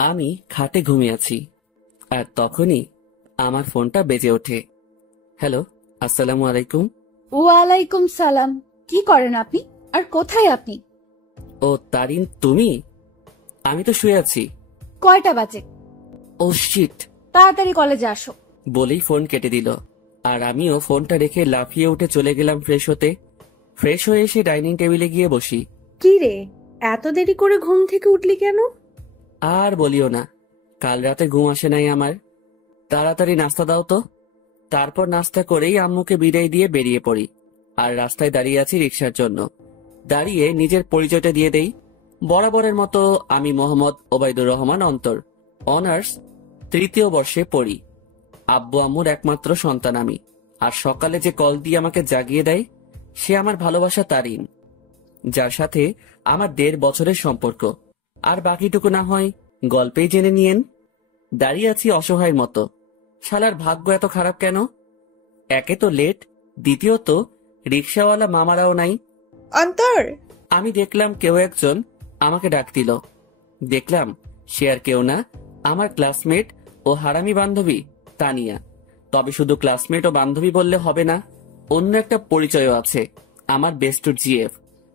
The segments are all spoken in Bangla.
আমি খাটে ঘুমিয়ে আছি, আর তখনই আমার ফোনটা বেজে ওঠে। হ্যালো, আসসালামু আলাইকুম। ওয়ালাইকুম সালাম। কি করেন আপনি? আর কোথায় আপনি? ও তারিন, তুমি? আমি তো শুয়ে আছি। কয়টা বাজে? ও শিট! তাড়াতাড়ি কলেজে আসো। বলেই ফোন কেটে দিল। আর আমিও ফোনটা রেখে লাফিয়ে উঠে চলে গেলাম ফ্রেশ হতে। ফ্রেশ হয়ে এসে ডাইনিং টেবিলে গিয়ে বসি। কি রে, এত দেরি করে ঘুম থেকে উঠলি কেন? আর বলিও না, কাল রাতে ঘুম আসে নাই আমার। তাড়াতাড়ি নাস্তা দাও তো। তারপর নাস্তা করেই আম্মুকে বিদায় দিয়ে বেরিয়ে পড়ি। আর রাস্তায় দাঁড়িয়ে আছি রিক্সার জন্য। দাঁড়িয়ে নিজের পরিচয়টা দিয়ে দেই। বরাবরের মতো আমি মোহাম্মদ ওবায়দুর রহমান অন্তর, অনার্স 3য় বর্ষে পড়ি। আব্বু আম্মুর একমাত্র সন্তান আমি। আর সকালে যে কল দিয়ে আমাকে জাগিয়ে দেয় সে আমার ভালোবাসা তারিন, যার সাথে আমার 1.5 বছরের সম্পর্ক। আর বাকিটুকু না হয় গল্পেই জেনে নিয়েন। দাঁড়িয়ে আছি অসহায়ের মতো। শালার ভাগ্য এত খারাপ কেন? একে তো লেট, দ্বিতীয়ত রিক্সাওয়ালা মামারাও নাই। অন্তর, আমি দেখলাম কেউ একজন আমাকে ডাক দিল। দেখলাম সে আর কেউ না, আমার ক্লাসমেট ও হারামি বান্ধবী তানিয়া। তবে শুধু ক্লাসমেট ও বান্ধবী বললে হবে না, অন্য একটা পরিচয়ও আছে, আমার বেস্টুর জিএফ।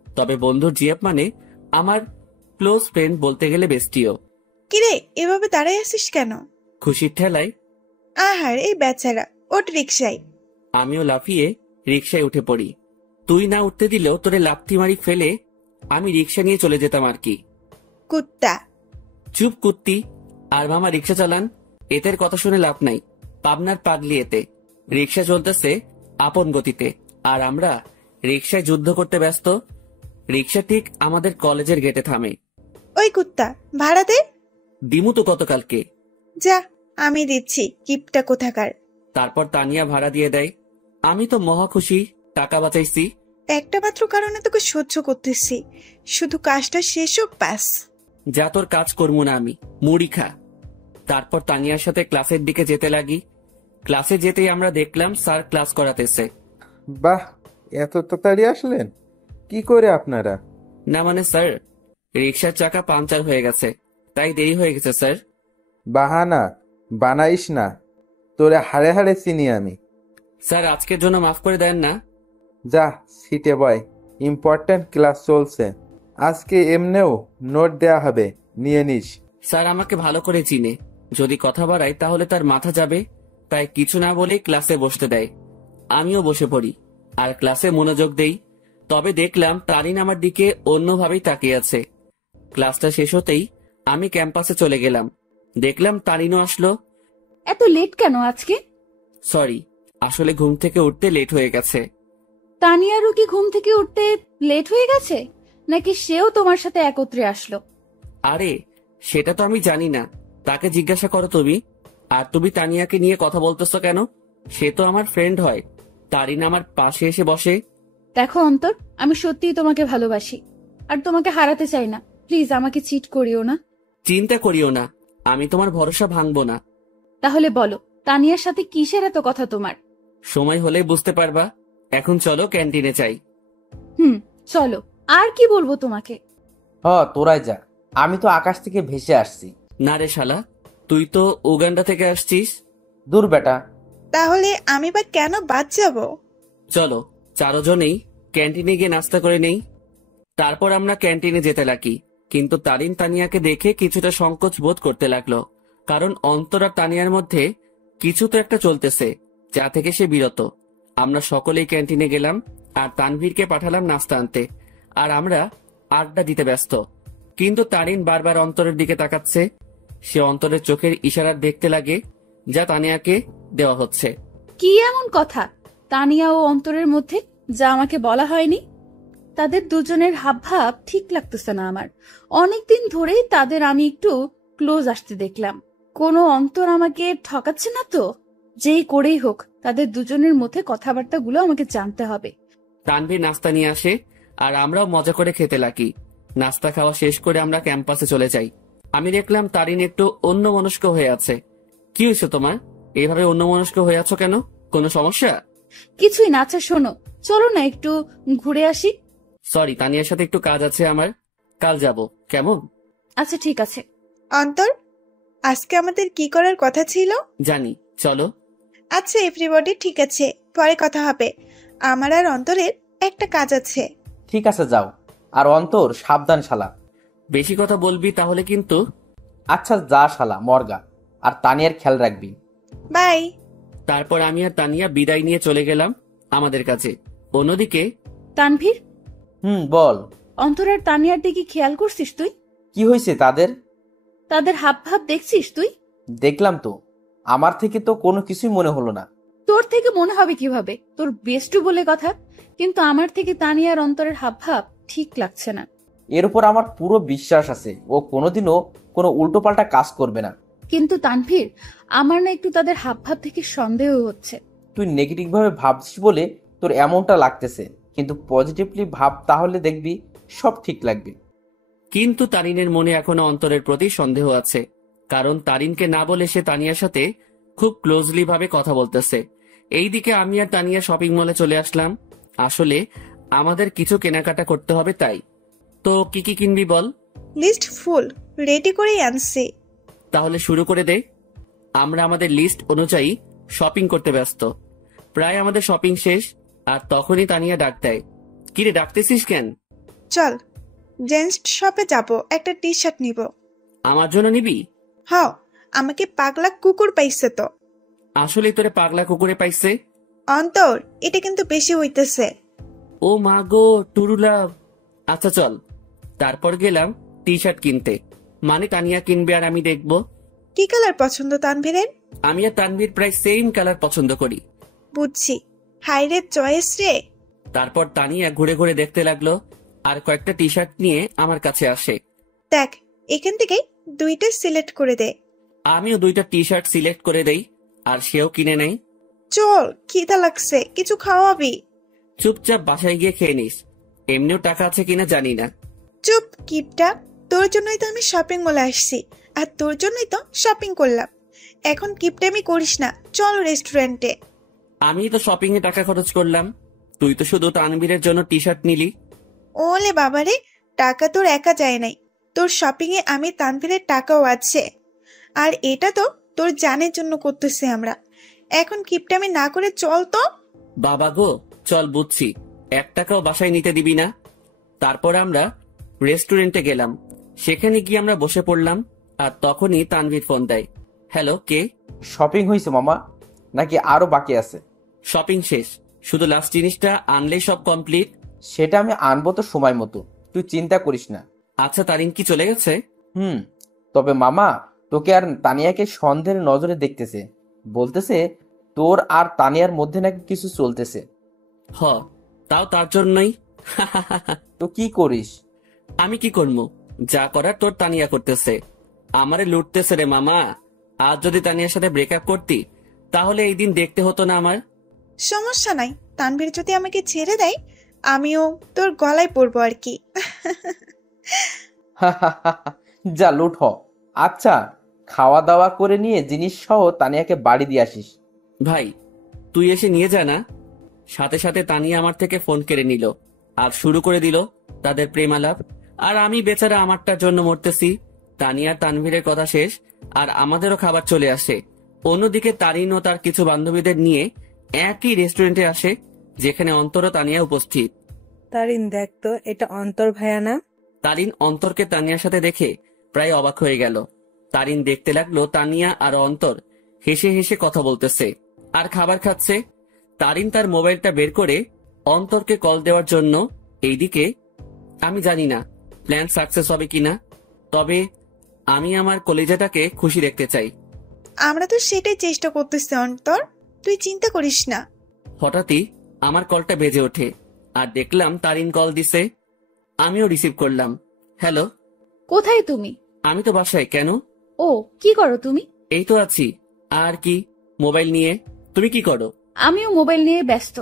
তবে বন্ধুর জিএফ মানে আমার ক্লোজ ফ্রেন্ড, বলতে গেলে বেস্টিও। কিরে এভাবে দাঁড়ায় আছিস কেন? খুশির ঠেলায় আহার এই বেচারা, ওঠ রিক্সায়। আমিও লাফিয়ে রিক্সায় উঠে পড়ি। তুই না উঠতে দিলেও তোরে লাথি মারি ফেলে আমি রিক্সা নিয়ে চলে যেতাম আর কি। কুত্তা। চুপ কুত্তি। আর মামা রিক্সা চালান, এদের কথা শুনে লাভ নাই। পাবনার পাগলি এতে। রিক্সা চলতেছে আপন গতিতে, আর আমরা রিক্সায় যুদ্ধ করতে ব্যস্ত। রিক্সা ঠিক আমাদের কলেজের গেটে থামে। ওই কুত্তা, ভাড়া দে। দিমু তো গতকালকে। যা, আমি দিচ্ছি, কিপটা কোথাকার। তারপর তানিয়া ভাড়া দিয়ে দেয়। আমি তো মহা খুশি, টাকা বাঁচাইছি। একটা মাত্র কারণে তোকে সহ্য করতেছি, শুধু কাজটা শেষ হোক ব্যাস। যা, তোর কাজ করবো না আমি, মুড়ি খা। তারপর তানিয়ার সাথে ক্লাসের দিকে যেতে লাগি। ক্লাসে যেতেই আমরা দেখলাম স্যার ক্লাস করাতেছে। বাহ, এত তাড়াতাড়ি আসলেন? কি করে আপনারা? না মানে স্যার, রিক্সার চাকা পাংচার হয়ে গেছে, তাই দেরি হয়ে গেছে স্যার। বাহানা বানাইস না, তোরে হাড়ে হাড়ে চিনি আমি। স্যার আজকের জন্য মাফ করে দেন না। যা সিটে বয়, ইম্পর্ট্যান্ট ক্লাস চলছে। আজকে এমনেও নোট দেয়া হবে, নিয়ে নিস। স্যার আমাকে ভালো করে চিনে, যদি কথা বাড়াই তাহলে তার মাথা যাবে, তাই কিছু না বলেই ক্লাসে বসতে দেয়। আমিও বসে পড়ি আর ক্লাসে মনোযোগ দেই। তবে দেখলাম তারিন আমার দিকে অন্যভাবেই তাকিয়ে আছে। ক্লাসটা শেষ হতেই আমি ক্যাম্পাসে চলে গেলাম। দেখলাম তারিনও আসলো। এত লেট কেন আজকে? সরি, আসলে ঘুম থেকে উঠতে লেট হয়ে গেছে। তানিয়ারও কি ঘুম থেকে উঠতে লেট হয়ে গেছে, নাকি সেও তোমার সাথে একত্রে আসলো? আরে সেটা তো আমি জানি না, তাকে জিজ্ঞাসা করো তুমি। আর তুমি তানিয়াকে নিয়ে কথা বলতেছো কেন? সে তো আমার ফ্রেন্ড হয়। তারিন আমার পাশে এসে বসে। দেখো অন্তর, আমি সত্যিই তোমাকে ভালোবাসি, আর তোমাকে হারাতে চাই না। প্লিজ আমাকে চিট করিও না। চিন্তা করিও না, আমি তোমার ভরসা ভাঙবো না। তাহলে বলো, তানিয়ার সাথে কিসের এত কথা তোমার? সময় হলে বুঝতে পারবা। এখন চলো ক্যান্টিনে যাই। হুম, চলো। আর কি বলবো তোমাকে? তোরাই যা, আমি তো আকাশ থেকে ভেসে আসছি। না রে শালা, তুই তো উগান্ডা থেকে আসছিস। দূর বেটা। তাহলে আমি বা কেন বাদ যাব? চলো চারজনেই ক্যান্টিনে গিয়ে নাস্তা করে নেই। তারপর আমরা ক্যান্টিনে যেতে লাগি। কিন্তু তারিন তানিয়াকে দেখে কিছুটা সংকোচ বোধ করতে লাগলো, কারণ অন্তর আর তানিয়ার মধ্যে কিছু তো একটা চলতেছে, যা থেকে সে বিরত। আমরা সকলেই ক্যান্টিনে গেলাম আর তানভীরকে পাঠালাম নাস্তা আনতে। আর আমরা আড্ডা দিতে ব্যস্ত। কিন্তু তারিন বারবার অন্তরের দিকে তাকাচ্ছে। সে অন্তরের চোখের ইশারা দেখতে লাগে, যা তানিয়াকে দেওয়া হচ্ছে। কি এমন কথা তানিয়া ও অন্তরের মধ্যে, যা আমাকে বলা হয়নি? তাদের দুজনের হাবভাব ঠিক লাগতেছে না আমার। অনেকদিন ধরেই তাদের আমি একটু ক্লোজ আসতে দেখলাম। কোনো অন্তর আমাকে ঠকাচ্ছে না তো? যেই করেই হোক, তাদের দুজনের মধ্যে কথাবার্তাগুলো আমাকে জানতে হবে। তানভীর নাস্তা নিয়ে আসে আর আমরাও মজা করে খেতে লাগি। নাস্তা খাওয়া শেষ করে আমরা ক্যাম্পাসে চলে যাই। আমি দেখলাম তারিন একটু অন্যমনস্ক হয়ে আছে। কি হয়েছে তোমার? এইভাবে অন্যমনস্ক হয়ে আছো কেন? কোনো সমস্যা? কিছুই না। আচ্ছা শোনো, চলো না একটু ঘুরে আসি। সরি, তানিয়ার সাথে একটু কাজ আছে আমার, কাল যাব। কেমন? আচ্ছা ঠিক আছে। অন্তর, আজকে আমাদের কি করার কথা ছিল? জানি, চলো। আচ্ছা এভরিবডি, ঠিক আছে, পরে কথা হবে। আমার আর অন্তরের একটা কাজ আছে। ঠিক আছে যাও। আর অন্তর সাবধান শালা। বেশি কথা বলবি তাহলে কিন্তু। আচ্ছা যা শালা মর্গা। আর তানিয়ার খেয়াল রাখবি। বাই। তারপর আমি আর তানিয়া বিদায় নিয়ে চলে গেলাম আমাদের কাছে। অন্যদিকে তানভীর, বল। অন্তর আর তানিয়ার দিকে খেয়াল করছিস তুই? কি হয়েছে তাদের? তাদের হাব ভাব দেখছিস তুই? দেখলাম তো। আমার থেকে তো কোনো কিছুই মনে হলো না। তোর থেকে মনে হবে কিভাবে? তোর বেস্টু বলে কথা। কিন্তু আমার থেকে তানিয়ার অন্তরের হাব ভাব ঠিক লাগছে না। এর উপর আমার পুরো বিশ্বাস আছে ও কোনোদিনও কোনো উল্টোপাল্টা কাজ করবে না। কিন্তু তানভীর, আমার না একটু তাদের হাব ভাব থেকে সন্দেহ হচ্ছে। তুই নেগেটিভ ভাবে ভাবছিস বলে তোর এমনটা লাগতেছে, কিন্তু পজিটিভলি ভাব, তাহলে দেখবি সব ঠিক লাগবে। কিন্তু তারিনের মনে এখনো অন্তরের প্রতি সন্দেহ আছে, কারণ তারিনকে না বলে সে তানিয়ার সাথে খুব ক্লোজলি ভাবে কথা বলতেছে। এইদিকে আমি আর তানিয়া শপিং মলে চলে আসলাম। আসলে আমাদের কিছু কেনাকাটা করতে হবে, তাই। তো কি কি কিনবি বল? লিস্ট ফুল রেডি করেই আনছি। তাহলে শুরু করে দে। আমরা আমাদের লিস্ট অনুযায়ী শপিং করতে ব্যস্ত। প্রায় আমাদের শপিং শেষ, আর তখনই তানিয়া ডাক দেয়। কিরে, ডাকতেছিস কেন? চল জেন্টস শপে যাব, একটা টি শার্ট নিব। আমার জন্য নিবি? হ, আমাকে পাগলা কুকুর পাইছে তো। আসলে তোরে পাগলা কুকুরে পাইছে? অন্তর, এটা কিন্তু বেশি হইতেছে। ও মা গো, টুরুলাভ। আচ্ছা চল। তারপর গেলাম টি শার্ট কিনতে। মানে তানিয়া কিনবে আর আমি দেখবো। কি কালার পছন্দ তানভীরের? আমি আর তানভীর প্রায় সেম কালার পছন্দ করি। বুঝছি, হাইরে চয়েস রে। তারপর তানিয়া ঘুরে ঘুরে দেখতে লাগলো আর কয়েকটা টি শার্ট নিয়ে আমার কাছে আসে। দেখ, এখান থেকে দুইটা সিলেক্ট করে দে। আমিও দুইটা টি শার্ট সিলেক্ট করে দেই, আর সেও কিনে নেয়। চল, খিদা লাগছে, কিছু খাওয়াবি? চুপচাপ বাসায় গিয়ে খেয়ে নিস। এমনিও টাকা আছে কিনা জানি না। চুপ কিপটা, তোর জন্যই তো আমি শপিং মলে আসছি, আর তোর জন্যই তো শপিং করলাম। এখন কিপটামি করিস না, চল রেস্টুরেন্টে। আমি তো শপিং এ টাকা খরচ করলাম, তুই তো শুধু তানভীরের জন্য টি শার্ট নিলি। ওলে বাবারে, টাকা তোর একা যায় নাই, তোর শপিং এ আমি তানভীরের টাকাও আছে। আর এটা তো তোর জানের জন্য করতেছি আমরা। এখন কিপটামি না করে চল তো। বাবা গো, চল বুঝছি, 1 টাকাও বাসায় নিতে দিবি না। তারপর আমরা রেস্টুরেন্টে গেলাম। সেখানে গিয়ে আমরা বসে পড়লাম, আর তখনই তানভীর ফোন দেয়। হ্যালো, কে? শপিং হয়েছে মামা, নাকি আরো বাকি আছে? শপিং শেষ, শুধু লাস্ট জিনিসটা আনলেই সব কমপ্লিট। সেটা আমি আনবো তো সময় মতো, তুই চিন্তা করিস না। আচ্ছা, তারিন কি চলে গেছে? তবে মামা, তোকে আর তানিয়াকে সন্দেহের নজরে দেখতেছে। বলতেছে তোর আর তানিয়ার মধ্যে নাকি কিছু চলতেছে। হ, তাও তার জন্যই। তো কি করিস? আমি কি করবো? যা করার তোর তানিয়া করতেছে। আমারে লুটতেছে রে মামা। আজ যদি তানিয়ার সাথে ব্রেকআপ করতি, তাহলে এই দিন দেখতে হতো না আমার। সমস্যা নাই, তানভীর যদি আমাকে ছেড়ে দেয়, আমিও তোর গলায় পড়বো আর কি। যা লুট হ। আচ্ছা, খাওয়া দাওয়া করে নিয়ে জিনিস সহ তানিয়াকে বাড়ি দিয়ে আসিস। ভাই, তুই এসে নিয়ে যা না। সাথে সাথে তানিয়া আমার থেকে ফোন কেড়ে নিল আর শুরু করে দিল তাদের প্রেমালাপ। আর আমি বেচারা আমারটার জন্য মরতেছি। তানিয়া তানভীরের কথা শেষ, আর আমাদেরও খাবার চলে আসে। অন্যদিকে তারিন ও তার কিছু বান্ধবীদের নিয়ে একই রেস্টুরেন্টে আসে, যেখানে অন্তর ও তানিয়া উপস্থিত। তারিন, দেখ তো, এটা অন্তর ভাইয়া না? তারিন অন্তরকে তানিয়ার সাথে দেখে প্রায় অবাক হয়ে গেল। তারিন দেখতে লাগলো তানিয়া আর অন্তর হেসে হেসে কথা বলতেছে আর খাবার খাচ্ছে। তারিন তার মোবাইলটা বের করে অন্তরকে কল দেওয়ার জন্য। এইদিকে আমি জানি না প্ল্যান সাকসেস হবে কিনা, তবে আমি আমার কলেজাটাকে খুশি দেখতে চাই। আমরা তো সেটাই চেষ্টা করতেছি অন্তর, তুই চিন্তা করিস না। হঠাৎই আমার কলটা বেজে ওঠে, আর দেখলাম তারিন কল দিছে। আমিও রিসিভ করলাম। হ্যালো। কোথায় তুমি? আমি তো বাসায়। কেন? ও, কি করো তুমি? এই তো আছি। আর কি, মোবাইল নিয়ে। তুমি কি করো? আমিও মোবাইল নিয়ে ব্যস্ত।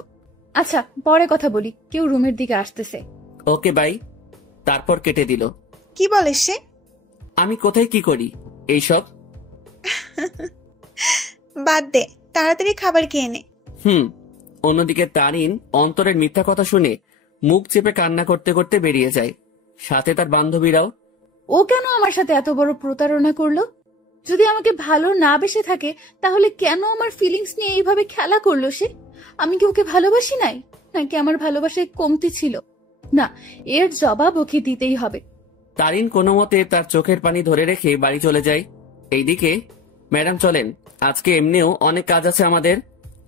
আচ্ছা, পরে কথা বলি, কেউ রুমের দিকে আসতেছে। Okay bye. তারপর কেটে দিল। কি বলে সে? আমি কোথায় কি করি এইসব? বাদ দে, তাড়াতাড়ি খাবার খেয়ে নে। অন্যদিকে তারিন অন্তরের মিথ্যা কথা শুনে মুখ চেপে কান্না করতে করতে বেরিয়ে যায়, সাথে তার বান্ধবীরাও। ও কেন আমার সাথে এত বড় প্রতারণা করলো? যদি আমাকে ভালো না বেসে থাকে তাহলে কেন আমার ফিলিংস নিয়ে এইভাবে খেলা করলো সে? আমি কি ওকে ভালোবাসি নাই, নাকি আমার ভালোবাসায় কমতি ছিল? না, এর জবাব ওকে দিতেই হবে। তারিন কোনো মতে তার চোখের পানি ধরে রেখে বাড়ি চলে যায়। এইদিকে, ম্যাডাম চলেন, আজকে এমনিও অনেক কাজ আছে আমাদের।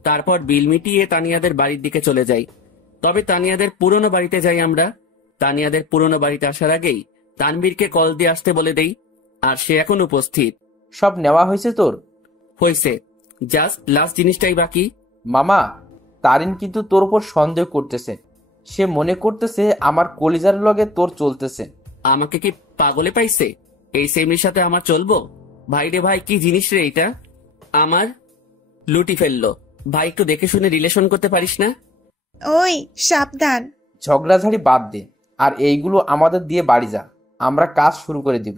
তারপর বিল মিটিয়ে তানিয়াদের বাড়ির দিকে চলে যাই। তবে তানিয়াদের পুরনো বাড়িতে যাই আমরা। তানিয়াদের পুরনো বাড়িতে আসার আগেই তানবীরকে কল দিয়ে আসতে বলে দেই, আর সে এখন উপস্থিত। সব নেওয়া হয়েছে তোর? হয়েছে, জাস্ট লাস্ট জিনিসটাই বাকি। মামা, তারিন কিন্তু তোর উপর সন্দেহ করতেছে। সে মনে করতেছে আমার কলিজার লগে তোর চলতেছে। আমাকে কি পাগলে পাইছে? এই সেমরির সাথে আমার চলবো? ভাই রে ভাই, কি জিনিস রে এটা! আমার লুটি ফেললো। ভাই, একটু দেখে শুনে রিলেশন করতে পারিস না? ওই সাবধান। ঝগড়াঝাড়ি বাদ দে, আর এইগুলো আমাদের দিয়ে বাড়ি যা, আমরা কাজ শুরু করে দিব।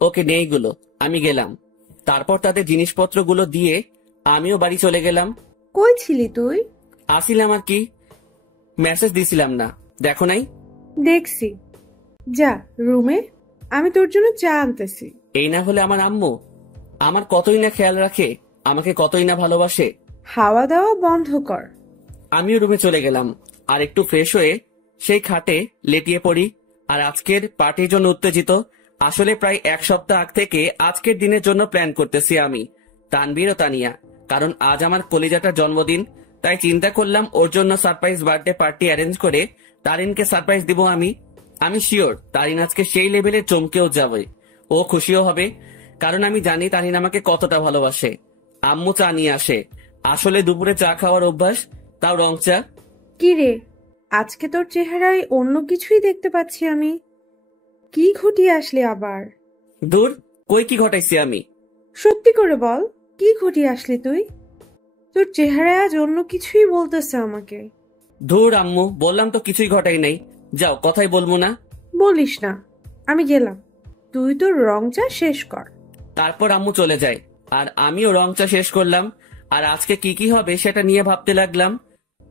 ওকে, নেইগুলো, আমি গেলাম। তারপর তাদের জিনিসপত্রগুলো দিয়ে আমিও বাড়ি চলে গেলাম। কই ছিলি তুই? আসিলাম আর কি, মেসেজ দিছিলাম না, দেখো নাই? দেখছি। যা রুমে, আমি তোর জন্য চা আনতেছি। এই না হলে আমার আম্মু আমার কতই না খেয়াল রাখে, আমাকে কতই না ভালোবাসে। হাওয়া দাওয়া বন্ধ কর। আমিও রুমে চলে গেলাম, আর একটু ফ্রেশ হয়ে সেই খাটে লেটিয়ে পড়ি। আর আজকের পার্টির জন্য উত্তেজিত। আসলে প্রায় এক সপ্তাহ আগ থেকে আজকের দিনের জন্য প্ল্যান করতেছি আমি, তানবীর ও তানিয়া। কারণ আজ আমার কলিজাটার জন্মদিন, তাই চিন্তা করলাম ওর জন্য সারপ্রাইজ বার্থডে পার্টি অ্যারেঞ্জ করে তারিনকে সারপ্রাইজ দিব আমি। আমি শিওর তারিন আজকে সেই লেভেলে চমকেও যাবে, ও খুশিও হবে। কারণ আমি জানি তারিন আমাকে কতটা ভালোবাসে। আম্মু চা নিয়ে আসে। আসলে দুপুরে চা খাওয়ার অভ্যাস, তাও রং চা। কি রে, আজকে তোর চেহারায় অন্য কিছুই দেখতে পাচ্ছি আমি। কি ঘটিয়ে আসলি আবার? দূর, কই কি ঘটাইছি আমি? সত্যি করে বল, কি ঘটিয়ে আসলি তুই? তোর চেহারায় আজ অন্য কিছুই বলতেছে আমাকে। ধুর আম্মু, বললাম তো কিছুই ঘটাই নাই। যাও, কথাই বলবো না। বলিস না, আমি গেলাম। তুই তোর রং চা শেষ কর। তারপর আম্মু চলে যায়, আর আমিও রং চা শেষ করলাম। আর আজকে কি কি হবে সেটা নিয়ে ভাবতে লাগলাম।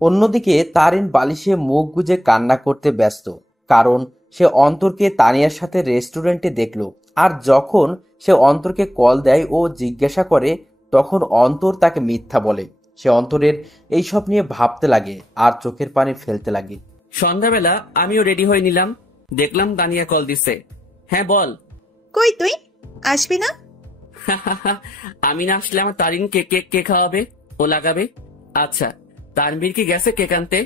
অন্যদিকে তারিন বালিশে মুখ গুজে কান্না করতে ব্যস্ত, কারণ সে অন্তরকে তানিয়ার সাথে রেস্টুরেন্টে দেখলো। আর যখন সে অন্তরকে কল দেয় ও জিজ্ঞাসা করে, তখন অন্তর তাকে মিথ্যা বলে। সে অন্তরের এইসব নিয়ে ভাবতে লাগে আর চোখের পানি ফেলতে লাগে। সন্ধ্যাবেলা আমিও রেডি হয়ে নিলাম, দেখলাম তানিয়া কল দিছে। হ্যাঁ বল। কই তুই আসবি না? আমি না আসলে আমার তারিনকে কেক কে খাওয়াবে, ও লাগাবে। আচ্ছা, তানবীর কি গেছে কেক আনতে?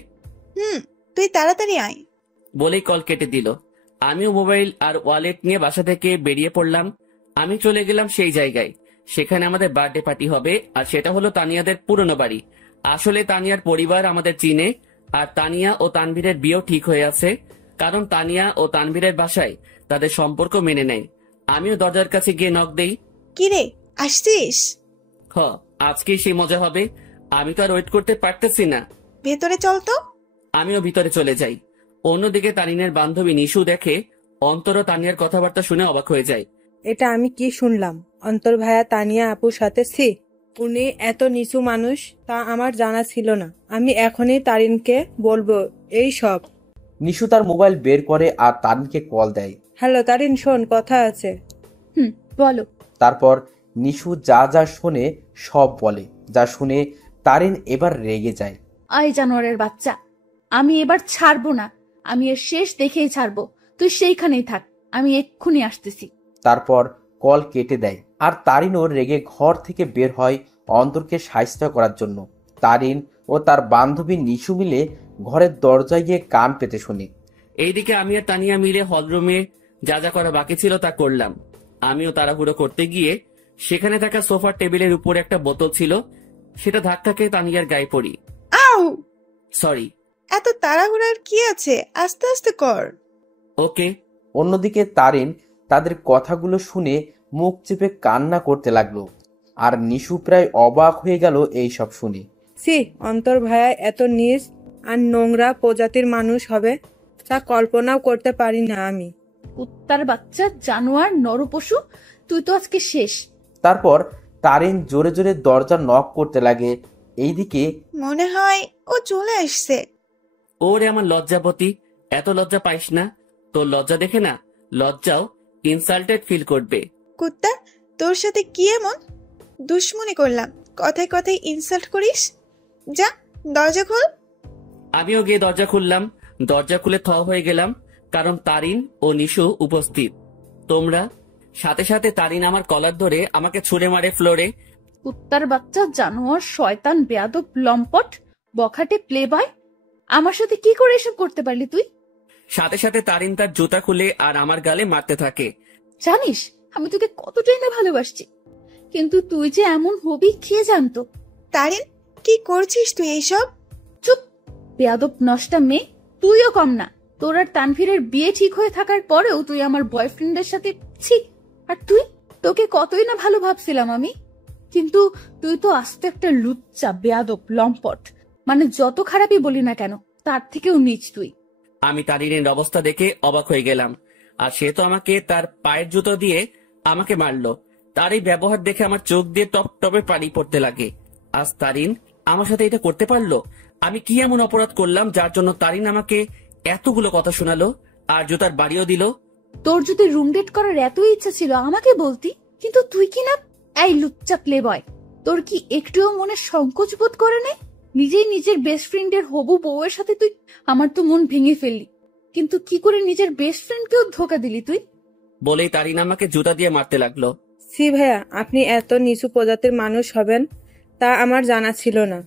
তুই তাড়াতাড়ি আয়। বলেই কল কেটে দিল। আমিও মোবাইল আর ওয়ালেট নিয়ে বাসা থেকে বেরিয়ে পড়লাম। আমি চলে গেলাম সেই জায়গায়, সেখানে আমাদের বার্থডে পার্টি হবে। আর সেটা হলো তানিয়াদের পুরনো বাড়ি। আসলে তানিয়ার পরিবার আমাদের চিনে, আর তানিয়া ও তানভীরের বিয়েও ঠিক হয়ে আছে। কারণ তানিয়া ও তানভীরের বাসায় তাদের সম্পর্ক মেনে নেয়। আমিও দরজার কাছে গিয়ে নক দেই। কি রে, আসছিস? হ, আজকেই সেই মজা হবে। আমি তো আর ওয়েট করতে পারতেছি না। ভেতরে চল তো। আমিও ভিতরে চলে যাই। অন্যদিকে তারিনের বান্ধবী নিশু দেখে অন্তর ও তানিয়ার কথাবার্তা শুনে অবাক হয়ে যায়। এটা আমি কি শুনলাম? অন্তর ভাইয়া তানিয়া আপুর সাথে ছি! উনি এত নিচু মানুষ তা আমার জানা ছিল না। আমি এখনই তারিনকে বলবো এই সব। নিশু তার মোবাইল বের করে আর তারিনকে কল দেয়। হ্যালো তারিন, শোন, কথা আছে। বলো। তারপর নিশু যা যা শোনে সব বলে। যা শুনে তারিন এবার রেগে যায়। আয় জানোয়ারের বাচ্চা, আমি এবার ছাড়বো না। আমি এর শেষ দেখেই ছাড়বো। তুই সেইখানেই থাক, আমি এক্ষুনি আসতেছি। তারপর কল কেটে দেয়। আর তারিনও রেগে ঘর থেকে বের হয় অন্তরকে সাহায্য করার জন্য। তারিন ও তার বান্ধবী নিশু মিলে ঘরের দরজায় গিয়ে কান পেতে শুনে। এইদিকে আমি আর তানিয়া মিলে হলরুমে যা যা করা বাকি ছিল তা করলাম। আমিও তাড়াহুড়ো করতে গিয়ে সেখানে থাকা সোফার টেবিলের উপরে একটা বোতল ছিল, সেটা ধাক্কা খেয়ে তানিয়ার গায়ে পড়ি। আউ! সরি। এত তাড়াহুড়ার কি আছে, আস্তে আস্তে কর। ওকে। অন্যদিকে তারিন তাদের কথাগুলো শুনে মুখ চেপে কান্না করতে লাগলো। আর নিশু প্রায় অবাক হয়ে গেল এই সব শুনে। ছি, অন্তর ভাইয়া এত নীচ আর নোংরা প্রজাতির মানুষ হবে তা কল্পনাও করতে পারি না আমি। কুত্তার বাচ্চা, জানোয়ার, নরপশু, তুই তো আজকে শেষ। তারপর তারিন জোরে জোরে দরজা নক করতে লাগে। এইদিকে মনে হয় ও চলে আসছে। ওরে আমার লজ্জাপতি, এত লজ্জা পাইস না। তোর লজ্জা দেখে না লজ্জাও ইনসাল্টেড ফিল করবে। কুত্তা, তোর সাথে কি এমন দুশ্মনী করলাম? কথায় কথায় ইনসাল্ট করিস। যা, দরজা খোল। আমিও গিয়ে দরজা খুললাম। দরজা খুলে থ হয়ে গেলাম, কারণ তারিন ও নিশু উপস্থিত। তোমরা? সাথে সাথে তারিন আমার কলার ধরে আমাকে ছুঁড়ে মারে ফ্লোরে। কুত্তার বাচ্চা, জানোয়ার, শয়তান, বেয়াদব, লম্পট, বখাটে, প্লে বয়, আমার সাথে কি করে এসব করতে পারলি তুই? সাথে সাথে তারিন তার জুতা খুলে আর আমার গালে মারতে থাকে। জানিস আমি তোকে কতটাই না ভালোবাসছি, কিন্তু তুই যে এমন হবি কে জানতো? তারিন, কি করছিস তুই এইসব? চুপ, বেয়াদব নষ্টা মেয়ে। তুইও কম না। তোর আর তানভীরের বিয়ে ঠিক হয়ে থাকার পরেও তুই আমার বয়ফ্রেন্ডের সাথে ছি। আর তুই, তোকে কতই না ভালো ভাবছিলাম আমি, কিন্তু তুই তো আস্ত একটা লুচ্চা, বেয়াদব, লম্পট। মানে যত খারাপই বলি না কেন, তার থেকেও নিচ তুই। আমি তারিনের অবস্থা দেখে অবাক হয়ে গেলাম। আর সে তো আমাকে তার পায়ের জুতো দিয়ে আমাকে মারলো। তার এই ব্যবহার দেখে আমার চোখ দিয়ে টপ টপে পানি পড়তে লাগে। আজ তারিন আমার সাথে এটা করতে পারলো? আমি কি এমন অপরাধ করলাম যার জন্য তারিন আমাকে এতগুলো কথা শোনালো আর জুতার বাড়িও দিল? তোর যদি রুম ডেট করার এতই ইচ্ছা ছিল আমাকে বলতি, কিন্তু তুই কি না। এই লুচ্চা প্লে বয়, তোর কি একটুও মনে সংকোচ বোধ করে নেই? নিজেই নিজের বেস্ট ফ্রেন্ডের হবু বউয়ের সাথে তুই আমার তো মন ভেঙে ফেললি, কিন্তু কি করে নিজের বেস্ট ফ্রেন্ডকেও ধোকা দিলি তুই? বলেই তারিন আমাকে জুতা দিয়ে মারতে লাগলো। সি ভাইয়া, আপনি এত নিচু প্রজাতির মানুষ হবেন তা আমার জানা ছিল না।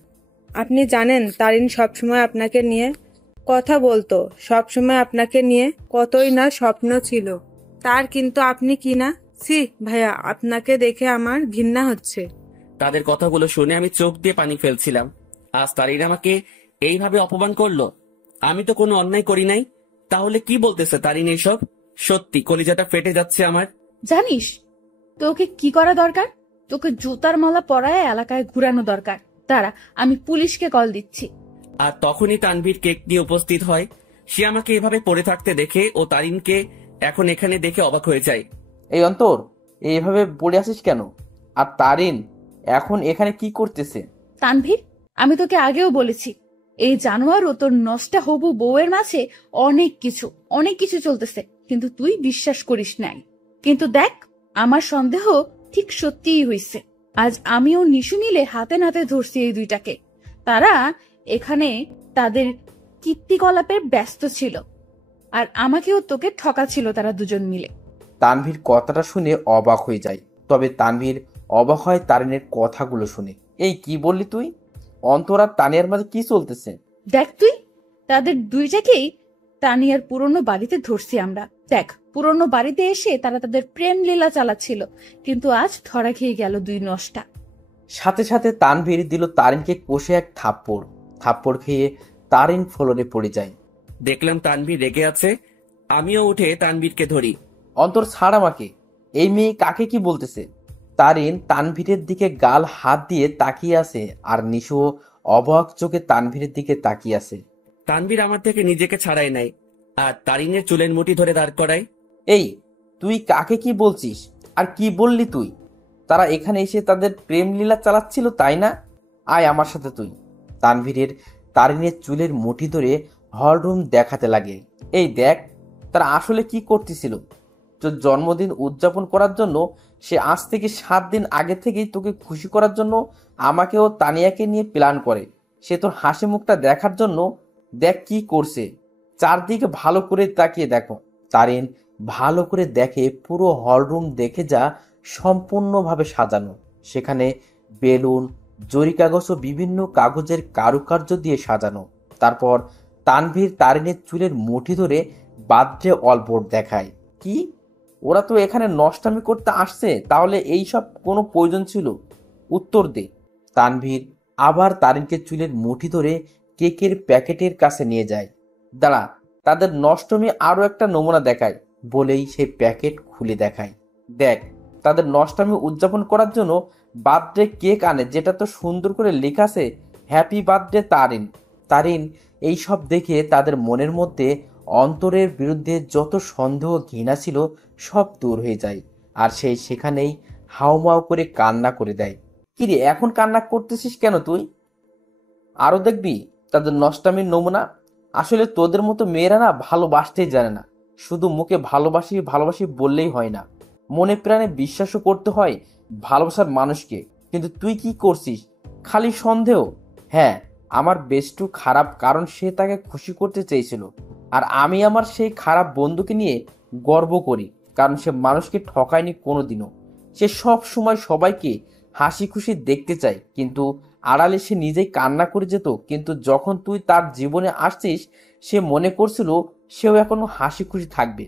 আপনি জানেন তারিন সবসময় আপনাকে নিয়ে কথা বলতো, সবসময় আপনাকে নিয়ে কতই না স্বপ্ন ছিল তার, কিন্তু আপনি কি না। সি ভাইয়া, আপনাকে দেখে আমার ঘৃণা হচ্ছে। তাদের কথাগুলো শুনে আমি চোখ দিয়ে পানি ফেলছিলাম। আজ তারিন আমাকে এইভাবে অপমান করলো। আমি তো কোনো অন্যায় করি নাই। তাহলে কি বলতেছে তারিন এইসব? সত্যি কলিজাটা ফেটে যাচ্ছে আমার। জানিস তোকে কি করা দরকার? তোকে জুতার মালা পরায় এলাকায় ঘুরানো দরকার। দাঁড়া, আমি পুলিশকে কল দিচ্ছি। আর তখনই তানভীর কেক নিয়ে উপস্থিত হয়। সে আমাকে এভাবে পড়ে থাকতে দেখে ও তারিনকে এখন এখানে দেখে অবাক হয়ে যায়। এই অন্তর, এইভাবে পড়ে আসিস কেন? আর তারিন এখন এখানে কি করতেছে? তানভীর, আমি তোকে আগেও বলেছি এই জানোয়ার ও তোর নষ্টা হবু বউয়ের মাঝে অনেক কিছু চলতেছে, কিন্তু তুই বিশ্বাস করিস নাই। কিন্তু দেখ, আমার সন্দেহ ঠিক সত্যিই হইছে। আজ আমিও নিশু মিলে হাতে নাতে ধরছি এই দুইটাকে। তারা এখানে তাদের কীর্তিকলাপে ব্যস্ত ছিল, আর আমাকেও তোকে ঠকাছিল তারা দুজন মিলে। তানভীর কথাটা শুনে অবাক হয়ে যায়, তবে তানভীর অবাক হয় তারিনের কথাগুলো শুনে। এই কি বললি তুই? অন্তর আর তানিয়ার মাঝে কি চলতেছে? দেখ তুই, তাদের দুইটাকেই তানিয়ার পুরনো বাড়িতে ধরছি আমরা। দেখ, পুরনো বাড়িতে এসে তারা তাদের প্রেম লীলা চালাচ্ছিল, কিন্তু আজ ধরা খেয়ে গেল দুই নষ্টা। সাথে সাথে তানভীর দিল তারিনকে কষে এক থাপ্পড় খেয়ে তারিন ফ্লোরে পড়ে যায়। দেখলাম তানভীর রেগে আছে। আমিও উঠে তানভীরকে ধরি। অন্তর, ছাড় আমাকে। এই মেয়ে কাকে কি বলতেছে? তারিন তানভীরের দিকে গাল হাত দিয়ে তাকিয়ে আছে, আর নিশু অবাক চোখে তানভীরের দিকে তাকিয়ে আছে। তানভীর আমার থেকে নিজেকে ছাড়াই নাই আর তারিনের চুলের মুঠি ধরে দাঁড় করায়। এই, তুই কাকে কি বলছিস? আর কি বললি তুই? তারা এখানে এসে তাদের প্রেম লীলা চালাচ্ছিল, তাই না? আয় আমার সাথে তুই। তারিনের চুলের মুঠি ধরে হলরুম দেখাতে লাগে। এই দেখ, তারা আসলে কি করতেছিল। তোর জন্মদিন উদযাপন করার জন্য সে আজ থেকে 7 দিন আগে থেকেই তোকে খুশি করার জন্য আমাকে ও তানিয়াকে নিয়ে প্ল্যান করে। সে তোর হাসি মুখটা দেখার জন্য দেখ কি করছে। চারদিকে ভালো করে তাকিয়ে দেখো। তারিন ভালো করে দেখে পুরো হলরুম দেখে যা সম্পূর্ণভাবে সাজানো। সেখানে বেলুন, জরি কাগজ ও বিভিন্ন কাগজের কারুকার্য দিয়ে সাজানো। তারপর তানভীর তারিনের চুলের মুঠি ধরে বার্থডে অলবোর্ড দেখায়। কি, ওরা তো এখানে নষ্টামি করতে আসছে, তাহলে এই সব কোনো প্রয়োজন ছিল? উত্তর দে। তানভীর আবার তারিনকে চুলের মুঠি ধরে কেকের প্যাকেটের কাছে নিয়ে যায়। দাঁড়া, তাদের নষ্টমী আরো একটা নমুনা দেখায় বলেই সেই প্যাকেট খুলে দেখায়। দেখ, তাদের নষ্টামি উদযাপন করার জন্য বার্থডে কেক আনে, যেটা তো সুন্দর করে লেখা আছে হ্যাপি বার্থডে তারিন। তারিন এই সব দেখে তাদের মনের মধ্যে অন্তরের বিরুদ্ধে যত সন্দেহ ঘৃণা ছিল সব দূর হয়ে যায়, আর সেই সেখানেই হাউমাউ করে কান্না করে দেয়। কিরে, এখন কান্না করতেছিস কেন তুই? আরো দেখবি তাদের নষ্টামির নমুনা। আসলে তোদের মতো মেয়েরা না ভালোবাসতেই জানে না, শুধু মুখে ভালোবাসি ভালোবাসি বললেই হয় না। মনে প্রাণে বিশ্বাসও করতে হয় ভালোবাসার মানুষকে, কিন্তু তুই কি করছিস? খালি সন্দেহ। হ্যাঁ, আমার বেস্টু খারাপ কারণ সে তাকে খুশি করতে চেয়েছিল, আর আমি আমার সেই খারাপ বন্ধুকে নিয়ে গর্ব করি কারণ সে মানুষকে ঠকায়নি কোনোদিনও। সে সব সময় সবাইকে হাসি খুশি দেখতে চায়, কিন্তু আড়ালে সে নিজেই কান্না করে যেত। কিন্তু যখন তুই তার জীবনে আসছিস, সে মনে করছিল সেও এখনো হাসি খুশি থাকবে,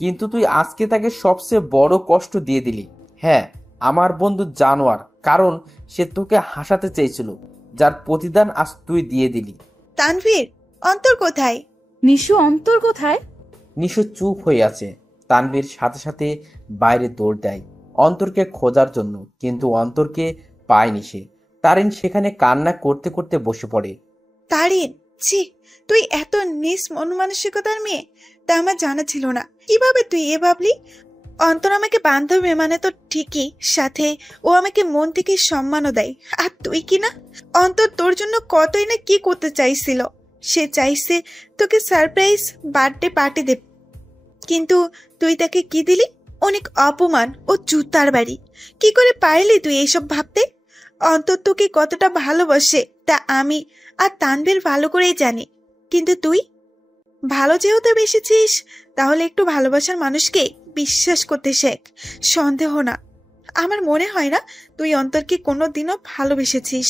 কিন্তু তুই আজকে তাকে সবচেয়ে বড় কষ্ট দিয়ে দিলি। হ্যাঁ, আমার বন্ধু জানোয়ার, কারণ সে তোকে হাসাতে চেয়েছিল, যার প্রতিদান আজ তুই দিয়ে দিলি। তানভীর, অন্তর কোথায়? নিশু, অন্তর কোথায়? নিশু চুপ হয়ে আছে। তানভীর সাথে সাথে বাইরে দৌড় দেয় অন্তরকে খোঁজার জন্য, কিন্তু অন্তরকে পায়নি সে। তারিন সেখানে কান্না করতে করতে বসে পড়ে। তারিন, ছি, তুই এত নিস মন মানসিকতার মেয়ে, তা আমার জানা ছিল না। কিভাবে তুই এ ভাবলি? অন্তর আমাকে বান্ধবী মানে তো ঠিকই, সাথে ও আমাকে মন থেকে সম্মানও দেয়। আর তুই কি না, অন্তর তোর জন্য কতই না কি করতে চাইছিল। সে চাইছে তোকে সারপ্রাইজ বার্থডে পার্টি দেবে, কিন্তু তুই তাকে কি দিলি? অনেক অপমান ও জুতার বাড়ি। কি করে পারলি তুই এইসব ভাবতে? অন্তর তোকে কতটা ভালোবাসে তা আমি আর তানভীর ভালো করেই জানি, কিন্তু তুই ভালো যেহেতু বেসেছিস, তাহলে একটু ভালোবাসার মানুষকে বিশ্বাস করতে শেখ, সন্দেহ না। আমার মনে হয় না তুই অন্তরকে কোনোদিনও ভালোবেসেছিস,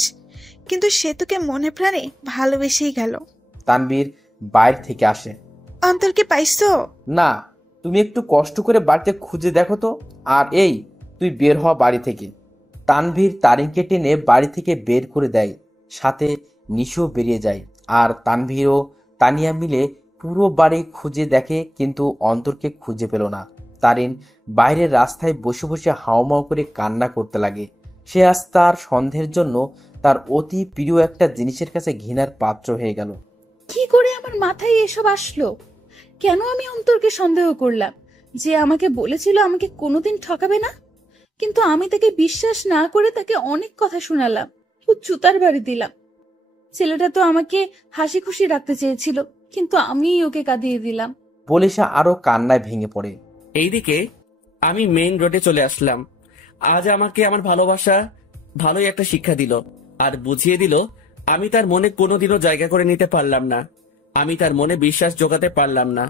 কিন্তু সে তোকে মনে প্রাণে ভালোবেসেই গেল। তানভীর বাইরে থেকে আসে। অন্তরকে পাইছো? না, তুমি একটু কষ্ট করে বাড়িতে খুঁজে দেখো তো। আর এই, তুই বের হওয়া বাড়ি থেকে। তানভীর তারিনকে টেনে বাড়ি থেকে বের করে দেয়, সাথে নিশিও বেরিয়ে যায়। আর তানভীর ও তানিয়া মিলে পুরো বাড়ি খুঁজে দেখে, কিন্তু অন্তরকে খুঁজে পেল না। তারিন বাইরের রাস্তায় বসে বসে হাউমাউ করে কান্না করতে লাগে। সে আজ তার সন্দেহের জন্য তার অতি প্রিয় একটা জিনিসের কাছে ঘৃণার পাত্র হয়ে গেল। কি করে আমার মাথায় এসব আসলো? কেন আমি অন্তরকে সন্দেহ করলাম? যে আমাকে বলেছিল আমাকে কোনোদিন ঠকাবে না, কিন্তু আমি তাকে বিশ্বাস না করে তাকে অনেক কথা শোনালাম ও জুতার বাড়ি দিলাম। ছেলেটা তো আমাকে হাসি খুশি রাখতে চেয়েছিল, কিন্তু আমি ওকে কাঁদিয়ে দিলাম। বলে সে আরো কান্নায় ভেঙে পড়ে। এইদিকে আমি মেইন রোডে চলে আসলাম। আজ আমাকে আমার ভালোবাসা ভালোই একটা শিক্ষা দিল, আর বুঝিয়ে দিল আমি তার মনে কোনোদিনও জায়গা করে নিতে পারলাম না। আমি তার মনে বিশ্বাস জোগাতে পারলাম না।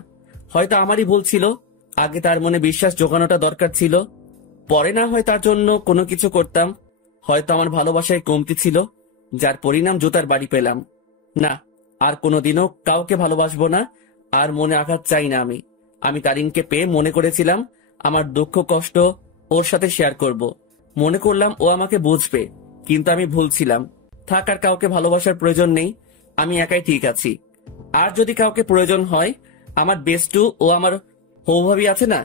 হয়তো আমারই ভুল ছিল, আগে তার মনে বিশ্বাস জোগানোটা দরকার ছিল। পরে না হয় তার জন্য কোনো কিছু করতাম। হয়তো আমার ভালোবাসায় কমতি ছিল, যার পরিণাম জুতার বাড়ি পেলাম। না, আর কোনোদিনও কাউকে ভালোবাসবো না, আর মনে আঘাত চাই না। আমি তারিনকে পেয়ে মনে করেছিলাম আমার দুঃখ কষ্ট ওর সাথে শেয়ার করব। মনে করলাম ও আমাকে বুঝবে, কিন্তু আমি ভুল ছিলাম। থাক, আর কাউকে ভালোবাসার প্রয়োজন নেই, আমি একাই ঠিক আছি। আর যদি কাউকে প্রয়োজন হয়, আমার বেস্টু ও আমার হৌভাবি আছে না,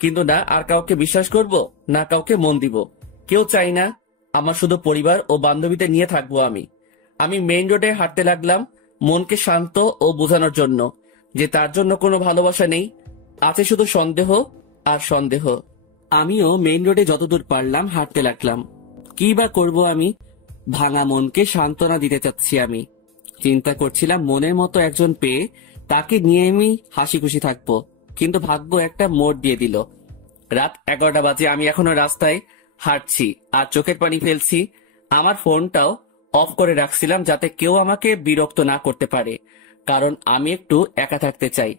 কিন্তু না আর কাউকে বিশ্বাস করব, না কাউকে মন দিব। কেউ চাই না, আমার শুধু পরিবার ও বান্ধবীদের নিয়ে থাকবো আমি মেইন রোডে হাঁটতে লাগলাম, মনকে শান্ত ও বোঝানোর জন্য যে তার জন্য কোনো ভালোবাসা নেই, আছে শুধু সন্দেহ আর সন্দেহ। আমিও মেইন রোডে যতদূর পারলাম হাঁটতে লাগলাম। কি বা করবো আমি? ভাঙা মনকে সান্ত্বনা দিতে চাচ্ছি। আমি চিন্তা করছিলাম মনের মতো একজন পেয়ে তাকে নিয়ে আমি হাসি খুশি থাকবো, কিন্তু ভাগ্য একটা মোড় দিয়ে দিল। রাত 11টা বাজে, আমি এখনো রাস্তায় হাঁটছি আর চোখের পানি ফেলছি। আমার ফোনটাও অফ করে রাখছিলাম যাতে কেউ আমাকে বিরক্ত না করতে পারে, কারণ আমি একটু একা থাকতে চাই।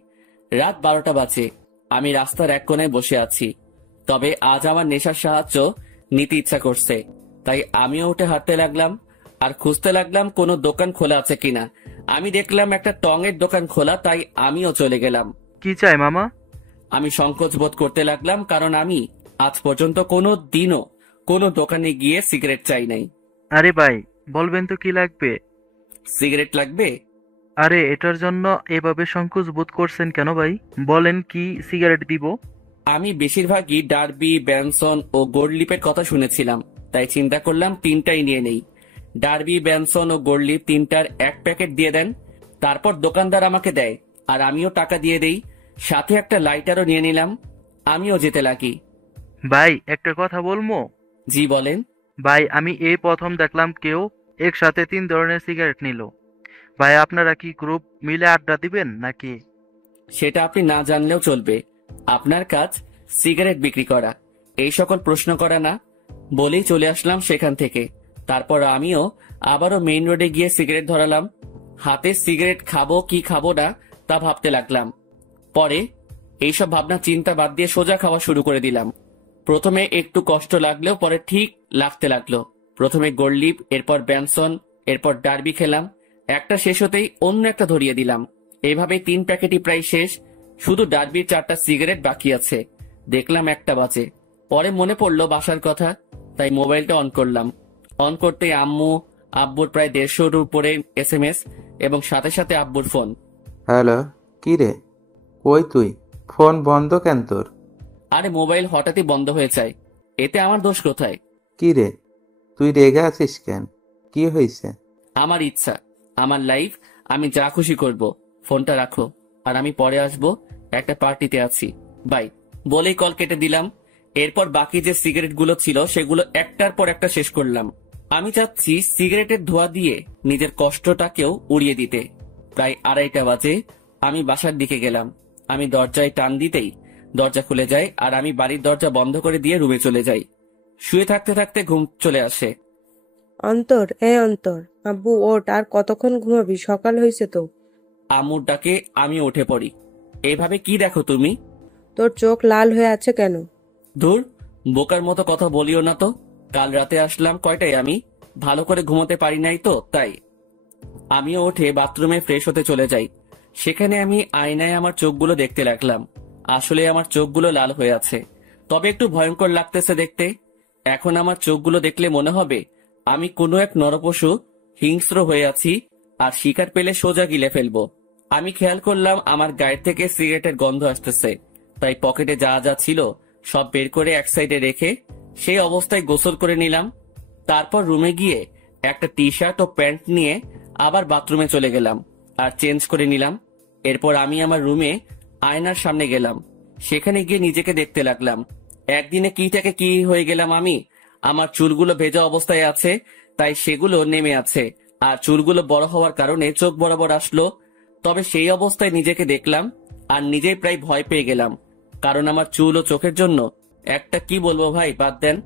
রাত 12টা বাজে, আমি রাস্তার এক কোণায় বসে আছি। তবে আজ আমার নেশার সাহায্য নিতে ইচ্ছা করছে, তাই আমিও উঠে হাঁটতে লাগলাম আর খুঁজতে লাগলাম কোনো দোকান খোলা আছে কিনা। আমি দেখলাম একটা টঙের দোকান খোলা, তাই আমিও চলে গেলাম। কি চাই মামা? আমি সংকোচ বোধ করতে লাগলাম, কারণ আমি আজ পর্যন্ত কোনো দিনও কোনো দোকানে গিয়ে সিগারেট চাই নাই। আরে ভাই, বলবেন তো কি লাগবে? সিগারেট লাগবে? আরে এটার জন্য এভাবে সংকোচ বোধ করছেন কেন ভাই? বলেন, কি সিগারেট দিব? আমি বেশিরভাগই ডার্বি, ব্যানসন ও গোল্ডলিপের কথা শুনেছিলাম, তাই চিন্তা করলাম তিনটাই নিয়ে নেই। ডার্বি, ব্যানসন ও গোল্ডলিপ তিনটার এক প্যাকেট দিয়ে দেন। তারপর দোকানদার আমাকে দেয় আর আমিও টাকা দিয়ে দেই। সাথে একটা লাইটারও নিয়ে নিলাম। আমিও যেতে লাগি। ভাই, একটা কথা বলবো? জি বলেন। ভাই, আমি এই প্রথম দেখলাম কেউ একসাথে 3 ধরনের সিগারেট নিল। ভাই, আপনারা কি গ্রুপ মিলে আড্ডা দিবেন নাকি? সেটা আপনি না জানলেও চলবে। আপনার কাজ সিগারেট বিক্রি করা, এই সকল প্রশ্ন করা না বলেই চলে আসলাম সেখান থেকে। তারপর আমিও আবারও মেইন রোডে গিয়ে সিগারেট ধরালাম। হাতে সিগারেট খাবো কি খাবো না তা ভাবতে লাগলাম। পরে এইসব ভাবনা চিন্তা বাদ দিয়ে সোজা খাওয়া শুরু করে দিলাম। প্রথমে একটু কষ্ট লাগলেও পরে ঠিক লাগতে লাগলো। প্রথমে গোল্ডলিপ, এরপর ব্যানসন, এরপর ডার্বি খেলাম। একটা শেষ হতেই অন্য একটা ধরিয়ে দিলাম। এইভাবে 3 প্যাকেটই প্রায় শেষ। শুধু ডার্বির 4টা সিগারেট বাকি আছে। দেখলাম 1টা বাজে। পরে মনে পড়লো বাসার কথা, তাই মোবাইলটা অন করলাম। অন করতেই আব্বুর প্রায় 150-র উপরে SMS এবং সাথে সাথে আব্বুর ফোন। হ্যালো, কি রে? কই তুই? ফোন বন্ধ কেন তোর? আরে মোবাইল হঠাৎই বন্ধ হয়ে যায়, এতে আমার দোষ কোথায়? কি রে, তুই রেগে আছিস কেন? কি হয়েছে? আমার ইচ্ছা, আমার লাইফ, আমি যা খুশি করব। ফোনটা রাখো, আর আমি পরে আসবো, একটা পার্টিতে আছি, বাই বলেই কল কেটে দিলাম। এরপর বাকি যে সিগারেট গুলো ছিল সেগুলো একটার পর একটা শেষ করলাম। আমি চাচ্ছি সিগারেটের ধোঁয়া দিয়ে নিজের কষ্টটাকেও উড়িয়ে দিতে। প্রায় 2:30টা বাজে। আমি বাসার দিকে গেলাম। আমি দরজায় টান দিতেই দরজা খুলে যায়, আর আমি বাড়ির দরজা বন্ধ করে দিয়ে রুমে চলে যাই। শুয়ে থাকতে থাকতে ঘুম চলে আসে। অন্তর, অন্তর, আব্বু ওঠ, আর কতক্ষণ ঘুমাবি? সকাল হয়েছে তো। আম্মুর ডাকে আমি উঠে পড়ি। এভাবে কি দেখো তুমি? তোর চোখ লাল হয়ে আছে কেন? ধুর, বোকার মতো কথা বলিও না তো। কাল রাতে আসলাম কয়টায়, আমি ভালো করে ঘুমোতে পারি নাই তো, তাই। আমিও উঠে বাথরুমে ফ্রেশ হতে চলে যাই। সেখানে আমি আয়নায় আমার চোখগুলো দেখতে লাগলাম। আসলে আমার চোখগুলো লাল হয়ে আছে, তবে একটু ভয়ঙ্কর লাগতেছে দেখতে। এখন আমার চোখগুলো দেখলে মনে হবে আমি কোনো এক নরপশু হিংস্র হয়ে আছি, আর শিকার পেলে সোজা গিলে ফেলবো। আমি খেয়াল করলাম আমার গায়ের থেকে সিগারেটের গন্ধ আসতেছে, তাই পকেটে যা যা ছিল সব বের করে এক সাইডে রেখে সেই অবস্থায় গোসল করে নিলাম। তারপর রুমে গিয়ে একটা টি শার্ট ও প্যান্ট নিয়ে আবার বাথরুমে চলে গেলাম আর চেঞ্জ করে নিলাম। এরপর আমি আমার রুমে আয়নার সামনে গেলাম। সেখানে গিয়ে নিজেকে দেখতে লাগলাম। একদিনে কি থেকে কি হয়ে গেলাম আমি। আমার চুলগুলো ভেজা অবস্থায় আছে, তাই সেগুলো নেমে আছে, আর চুলগুলো বড় হওয়ার কারণে চোখ বরাবর আসলো। তবে সেই অবস্থায় নিজেকে দেখলাম আর নিজেই প্রায় ভয় পেয়ে গেলাম, কারণ আমার চুল ও চোখের জন্য একটা কি বলবো ভাই, বাদ দেন।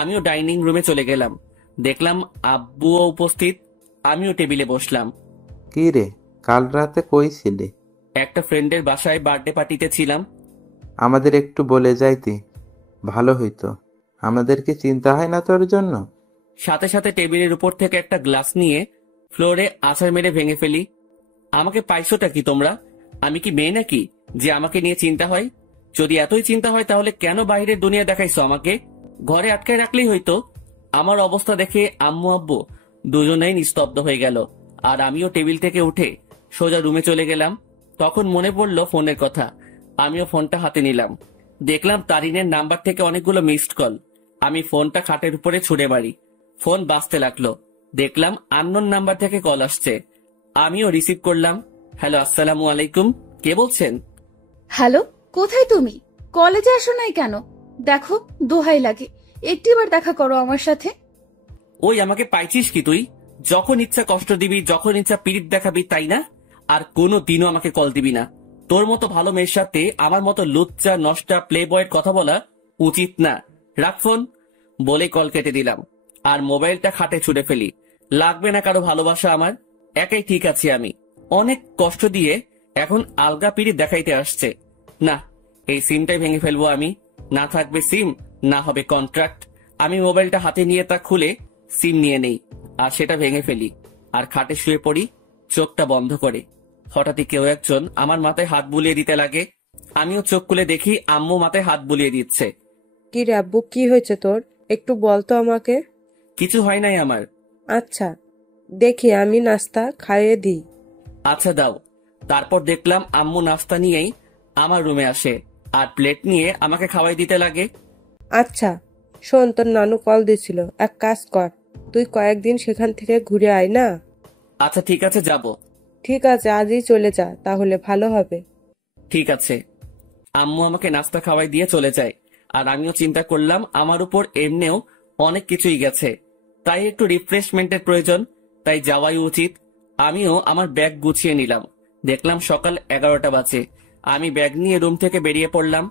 আমিও ডাইনিং রুমে চলে গেলাম। দেখলাম আব্বুও উপস্থিত। আমিও টেবিলে বসলাম। কি রে, কাল রাতে কই ছিলি? একটা ফ্রেন্ডের বাসায় বার্থডে পার্টিতে ছিলাম। আমাদের একটু বলে যাইতি, ভালো হইতো। আমাদেরকে চিন্তা হয় না তোর জন্য? সাথে সাথে টেবিলের উপর থেকে একটা গ্লাস নিয়ে ফ্লোরে আছাড় মেরে ভেঙে ফেলি। আমাকে পাইছোটা কি তোমরা? আমি কি মেয়ে নাকি যে আমাকে নিয়ে চিন্তা হয়? যদি এতই চিন্তা হয় তাহলে কেন বাইরের দুনিয়া দেখাইছো আমাকে? ঘরে আটকায় রাখলেই হইতো। আমার অবস্থা দেখে আম্মু আব্বু দুজনেই নিস্তব্ধ হয়ে গেল, আর আমিও টেবিল থেকে উঠে সোজা রুমে চলে গেলাম। তখন মনে পড়লো ফোনের কথা। আমিও ফোনটা হাতে নিলাম। দেখলাম তারিনের নাম্বার থেকে অনেকগুলো মিসড কল। আমি ফোনটা খাটের উপরে ছুড়ে মারি। ফোন বাজতে লাগলো। দেখলাম আননোন নাম্বার থেকে কল আসছে। আমিও রিসিভ করলাম। হ্যালো, আসসালামু আলাইকুম, কে বলছেন? হ্যালো, কোথায় তুমি? কলেজে আসো নাই কেন? দেখো, দোহাই লাগে, একটিবার দেখা করো আমার সাথে। ওই আমাকে পাইছিস কি তুই? যখন ইচ্ছা কষ্ট দিবি, যখন ইচ্ছা পিরিত দেখাবি, তাই না? আর কোনো দিনও আমাকে কল দিবি না। তোর মতো ভালো মেয়ের সাথে আমার মতো লুচ্চা নষ্টা প্লে বয়ের কথা বলা উচিত না। রাখ ফোন বলে কল কেটে দিলাম, আর মোবাইলটা খাটে ছুড়ে ফেলি। লাগবে না কারো ভালোবাসা আমার, একাই ঠিক আছি আমি। অনেক কষ্ট দিয়ে এখন আলগা পিরিত দেখাইতে আসছে। না, এই সিমটাই ভেঙে ফেলবো আমি। না থাকবে সিম, না হবে কন্ট্রাক্ট। আমি মোবাইলটা হাতে নিয়ে তা খুলে সিম নিয়ে নেই, আর সেটা ভেঙে ফেলি, আর খাটে শুয়ে পড়ি চোখটা বন্ধ করে। হঠাৎই কেউ একজন আমার মাথায় হাত বুলিয়ে দিতে লাগে। আমিও চোখ খুলে দেখি আম্মু মাথায় হাত বুলিয়ে দিচ্ছে। কি রে আব্বু, কি হয়েছে তোর? একটু বলতো আমাকে। কিছু হয় নাই আমার। আচ্ছা, দেখি আমি নাস্তা খাইয়ে দিই। আচ্ছা দাও। তারপর দেখলাম আম্মু নাস্তা নিয়েই আমার রুমে আসে, আর প্লেট নিয়ে আমাকে খাওয়াই দিতে লাগে। আচ্ছা শোন, তোর নানু কল দিছিল, এক কাজ কর, তুই কয়েকদিন সেখান থেকে ঘুরে আয় না। আচ্ছা ঠিক আছে, যাব। ঠিক আছে, আজই চলে যা, তাহলে ভালো হবে। ঠিক আছে। আম্মু আমাকে নাস্তা খাওয়াই দিয়ে চলে যায়, আর আমিও চিন্তা করলাম আমার উপর এমনিও অনেক কিছুই গেছে, তাই একটু রিফ্রেশমেন্টের প্রয়োজন, তাই যাওয়াই উচিত। আমিও আমার ব্যাগ গুছিয়ে নিলাম। দেখলাম সকাল 11টা বাজে। আমি ব্যাগ নিয়ে রুম থেকে বেরিয়ে পড়লাম।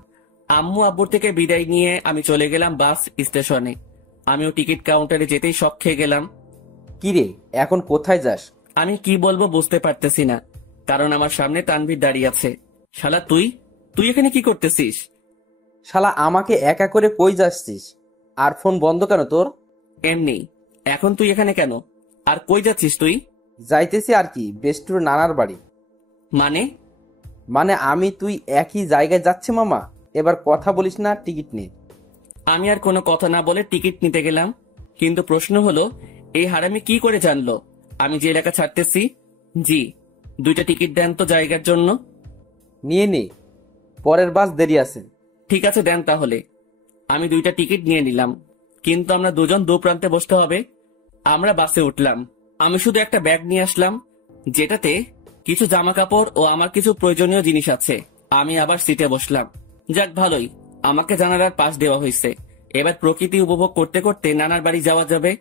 আম্মু আব্বুর থেকে বিদায় নিয়ে আমি চলে গেলাম বাস স্টেশনে। আমিও টিকিট কাউন্টারে যেতেই শক খেয়ে গেলাম। কিরে, এখন কোথায় যাস? আমি কি বলবো বুঝতে পারতেছি না, কারণ আমার সামনে তানভীর দাঁড়িয়ে আছে। শালা তুই তুই এখানে কি করতেছিস? শালা আমাকে একা করে কই যাচ্ছিস? আর ফোন বন্ধ কেন তোর? এমনি। এখন তুই এখানে কেন? আর কই যাচ্ছিস তুই? যাইতেছি আর কি, বেস্টুর নানার বাড়ি। মানে? মানে আমি তুই একই জায়গায় যাচ্ছে মামা। এবার কথা বলিস না, টিকিট নে। আমি আর কোনো কথা না বলে টিকিট নিতে গেলাম, কিন্তু প্রশ্ন হলো এই হারামি কি করে জানলো আমি যে এলাকা ছাড়তেছি? জি, 2টা টিকিট দেন তো জায়গার জন্য। নিয়ে নে, পরের বাস দেরি আছে। ঠিক আছে দেন তাহলে। আমি 2টা টিকিট নিয়ে নিলাম, কিন্তু আমরা দুজন দু প্রান্তে বসতে হবে। আমরা বাসে উঠলাম। আমি শুধু একটা ব্যাগ নিয়ে আসলাম, যেটাতে কিছু জামা কাপড় ও আমার কিছু প্রয়োজনীয় জিনিস আছে। আমি আবার সিটে বসলাম। যাক ভালোই, আমাকে জানালার পাশ দেওয়া হয়েছে। এবার প্রকৃতি উপভোগ করতে করতে নানার বাড়ি যাওয়া যাবে।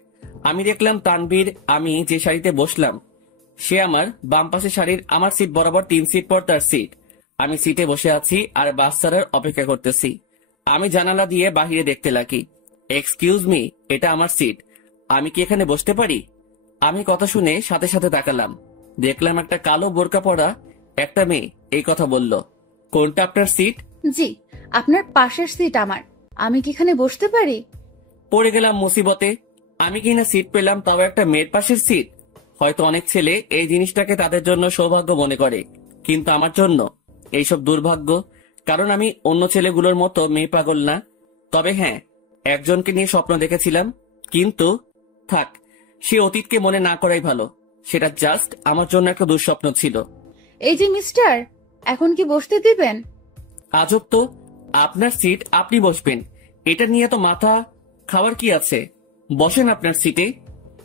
আমি দেখলাম তানভীর, আমি যে শাড়িতে বসলাম সে আমার বাম পাশে শাড়ির আমার সিট বরাবর 3 সিট পর তার সিট। আমি সিটে বসে আছি আর বাস ছাড়ার অপেক্ষা করতেছি। আমি জানালা দিয়ে বাহিরে দেখতে লাগি। এক্সকিউজ মি, এটা আমার সিট, আমি কি এখানে বসতে পারি? আমি কথা শুনে সাথে সাথে তাকালাম। দেখলাম একটা কালো বোরকা পরা একটা মেয়ে এই কথা বলল। কোনটা আপনার সিট? জি, আপনার পাশের সিট আমার। আমি কি এখানে বসতে পারি? পড়ে গেলাম মুসিবতে। আমি কিনা সিট পেলাম, তাও একটা মেয়ের পাশের সিট। হয়তো অনেক ছেলে এই জিনিসটাকে তাদের জন্য সৌভাগ্য মনে করে, কিন্তু আমার জন্য এইসব দুর্ভাগ্য। কারণ আমি অন্য ছেলেগুলোর মতো মেয়ে পাগল না। তবে হ্যাঁ, একজনকে নিয়ে স্বপ্ন দেখেছিলাম, কিন্তু থাক, সে অতীতকে মনে না করাই ভালো। সেটা জাস্ট আমার জন্য একটা দুঃস্বপ্ন ছিল। এই যে মিস্টার, এখন কি বসতে দিবেন? আজব তো, আপনার সিট আপনি বসবেন, এটা নিয়ে তো মাথা খাওয়ার কি আছে? বসেন আপনার সিটে।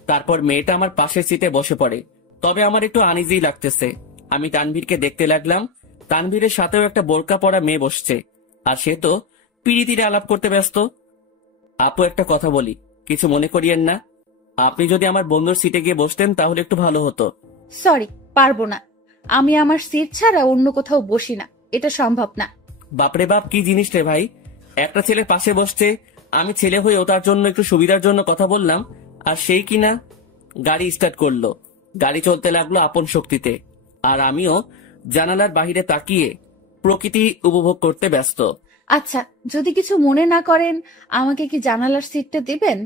তারপর মেয়েটা আমার পাশের সিটে বসে পড়ে। তবে আমার একটু আনইজি লাগতেছে। আমি তানভীরকে দেখতে লাগলাম। তানভীরের সাথেও একটা বোরকা পরা মেয়ে বসছে, আর সে তো পিড়িতিরে আলাপ করতে ব্যস্ত। আপু একটা কথা বলি, কিছু মনে করিয়েন না। আপনি যদি আমার বন্ধুর সিটে গিয়ে বসতেন তাহলে একটু ভালো হতো। সরি, পারবো না। আমি আমার সিট ছাড়া অন্য কোথাও বসি না, এটা সম্ভব না। বাপরে বাপ, কি জিনিস রে ভাই! একটা ছেলে পাশে বসছে, আমি ছেলে হয়েও তার জন্য একটু সুবিধার জন্য কথা বললাম, আর সেই কিনা গাড়ি স্টার্ট করলো। গাড়ি চলতে লাগলো আপন শক্তিতে, আর আমিও জানালার বাহিরে তাকিয়ে প্রকৃতি উপভোগ করতে ব্যস্ত। আচ্ছা, যদি কিছু মনে না করেন, আমাকে কি জানালার সিটটা দিবেন?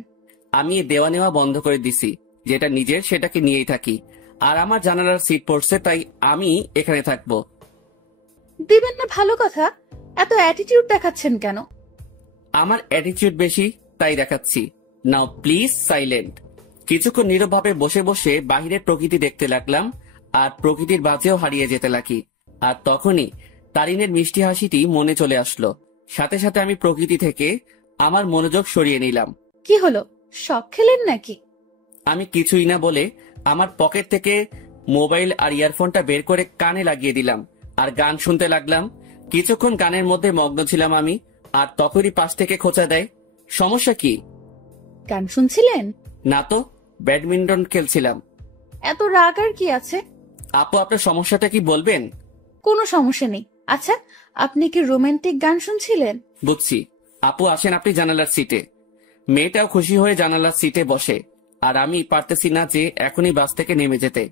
আমি দেওয়া নেওয়া বন্ধ করে দিছি, যেটা নিজের সেটাকে নিয়েই থাকি। আর আমার জানালার সিট পড়ছে, তাই আমি এখানে থাকবো। দিবেন না ভালো কথা, এত অ্যাটিটিউড দেখাচ্ছেন কেন? আমার অ্যাটিটিউড বেশি, তাই দেখাচ্ছি। নাও প্লিজ সাইলেন্ট। কিছুক্ষণ নীরবভাবে বসে বসে বাহিরের প্রকৃতি দেখতে লাগলাম, আর প্রকৃতির বাজেও হারিয়ে যেতে লাগি। আর তখনই তারিনের মিষ্টি হাসিটি মনে চলে আসলো। সাথে সাথে আমি প্রকৃতি থেকে আমার মনোযোগ সরিয়ে নিলাম। কি হলো, শখ খেলেন নাকি? আমি কিছুই না বলে আমার পকেট থেকে মোবাইল আর ইয়ারফোনটা বের করে কানে লাগিয়ে দিলাম, আর গান শুনতে লাগলাম। কিছুক্ষণ গানের মধ্যে মগ্ন ছিলাম আমি, আর তখনই পাশ থেকে খোঁচা দেয়। সমস্যা কি? গান শুনছিলেন? না তো, ব্যাডমিন্টন খেলছিলাম। এত রাগ আর কি আছে? আপু, আপনার সমস্যাটা কি বলবেন? কোনো সমস্যা নেই। আচ্ছা, আপনি কি রোমান্টিক গান শুনছিলেন? বুঝছি। আপু আসেন আপনি জানালার সিটে। মেয়েটাও খুশি হয়ে জানালার সিটে বসে, আর আমি পারতেছি না যে এখনই বাস থেকে নেমে যেতে।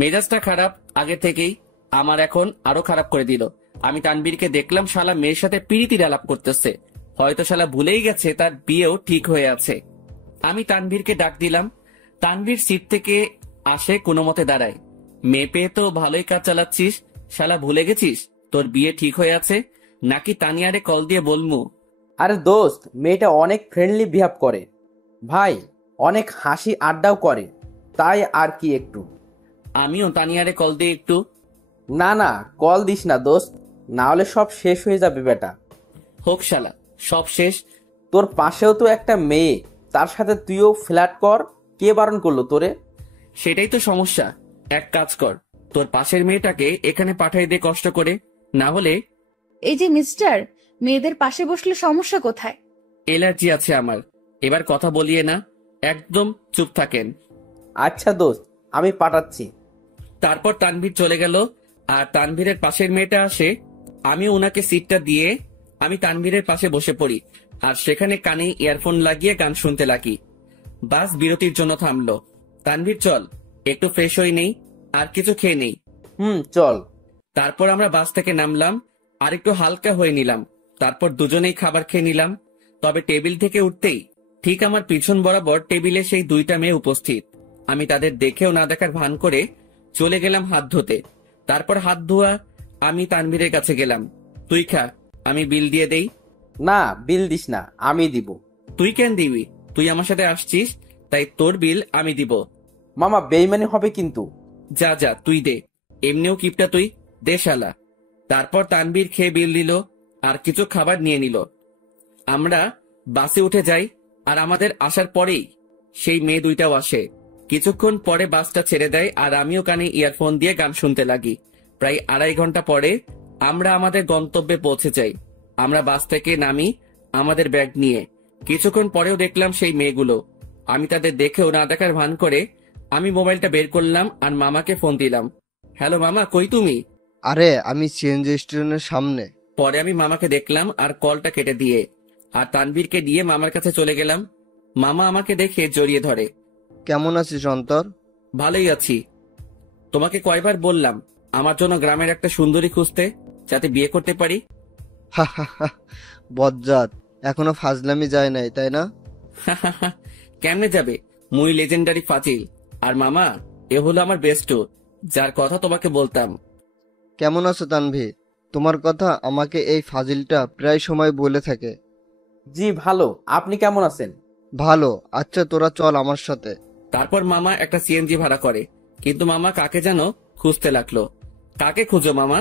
মেজাজটা খারাপ আগে থেকেই, আমার এখন আরো খারাপ করে দিল। আমি তানবীরকে দেখলাম শালা মেয়ের সাথে পিড়িতির আলাপ করতেছে। হয়তো শালা ভুলেই গেছে তার বিয়েও ঠিক হয়ে আছে। আমি তানভীরকে ডাক দিলাম। তানভীর সিট থেকে আসে, কোনো মতে দাঁড়ায়। মেয়ে পেয়ে তো ভালোই কাজ চালাচ্ছিস, শালা ভুলে গেছিস তোর বিয়ে ঠিক হয়ে আছে? নাকি তানিয়ারে কল দিয়ে বলমু? আরে দোস্ত, মেয়েটা অনেক ফ্রেন্ডলি বিহেভ করে ভাই, অনেক হাসি আড্ডাও করে, তাই আর কি একটু। আমিও তানিয়ারে কল দিয়ে একটু। না না, কল দিস না দোস্ত, না হলে সব শেষ হয়ে যাবে বেটা। হোক শালা, সব শেষ। তোর পাশেও তো একটা মেয়ে, তার সাথে তুইও ফ্ল্যাট কর, কে বারণ করলো তোরে? সেটাই তো সমস্যা। এক কাজ কর, তোর পাশের মেয়েটাকে এখানে পাঠাই দে কষ্ট করে, না হলে। এই যে মিস্টার, মেয়েদের পাশে বসলে সমস্যা কোথায়? এলার্জি আছে আমার। এবার কথা বলিয়ে না, একদম চুপ থাকেন। আচ্ছা দোস্ত, আমি পাঠাচ্ছি। তারপর তানভীর চলে গেল, আর তানভীরের পাশের মেয়েটা আসে। আমি ওনাকে সিটটা দিয়ে আমি তানভীরের পাশে বসে পড়ি আর সেখানে কানে ইয়ারফোন লাগিয়ে গান শুনতে লাগি। বাস বিরতির জন্য থামলো। তানভীর চল একটু ফ্রেশ হয়ে নেই আর কিছু খেয়ে নেই। চল। তারপর আমরা বাস থেকে নামলাম আর একটু হালকা হয়ে নিলাম। তারপর দুজনেই খাবার খেয়ে নিলাম। তবে টেবিল থেকে উঠতেই ঠিক আমার পিছন বরাবর টেবিলে সেই দুইটা মেয়ে উপস্থিত। আমি তাদের দেখেও না দেখার ভান করে চলে গেলাম হাত ধুতে। তারপর হাত ধোয়া আমি তানভীরের কাছে গেলাম। তুই খা, আমি বিল দিয়ে দেই। না, বিল দিস না, আমি দিব। তুই কেন দিবি? তুই আমার সাথে আসছিস, তাই তোর বিল আমি দিব। মামা বেইমানি হবে কিন্তু। যা যা তুই দে, এমনিও কিপটা তুই, দে শালা। তারপর তানভীর খেয়ে বিল দিল আর কিছু খাবার নিয়ে নিল। আমরা বাসে উঠে যাই আর আমাদের আসার পরেই সেই মেয়ে দুইটাও আসে। কিছুক্ষণ পরে বাসটা ছেড়ে দেয় আর আমিও কানে ইয়ারফোন দিয়ে গান শুনতে লাগি। প্রায় 2.5 ঘন্টা পরে আমরা আমাদের গন্তব্যে পৌঁছে যাই। আমরা বাস থেকে নামি আমাদের ব্যাগ নিয়ে। কিছুক্ষণ পরেও দেখলাম সেই মেয়েগুলো। আমি তাদের দেখেও না দেখার ভান করে আমি মোবাইলটা বের করলাম আর মামাকে ফোন দিলাম। হ্যালো মামা, কই তুমি? আরে আমি সিএনজি স্টেশনের সামনে। পরে আমি মামাকে দেখলাম আর কলটা কেটে দিয়ে আর তানভীরকে দিয়ে মামার কাছে চলে গেলাম। মামা আমাকে দেখে জড়িয়ে ধরে। কেমন আছিস অন্তর? ভালোই আছি। তোমাকে কয়বার বললাম আমার জন্য গ্রামের একটা সুন্দরী খুঁজতে, যাতে বিয়ে করতে পারি। হা হা হা, বজ্জাত, এখনো ফাজলামি যায় নাই তাই না? কেমনে যাবে? মুই লেজেন্ডারি ফাজিল। আর মামা, এ হলো আমার বেস্টু, যার কথা তোমাকে বলতাম। কেমন আছো তানভীর? তোমার কথা আমাকে এই ফাজিলটা প্রায় সময় বলে থাকে। জি ভালো, আপনি কেমন আছেন? ভালো। আচ্ছা তোরা চল আমার সাথে। তারপর মামা একটা সিএনজি ভাড়া করে, কিন্তু মামা কাকে যেন খুঁজতে লাগলো। কাকে খুঁজো মামা?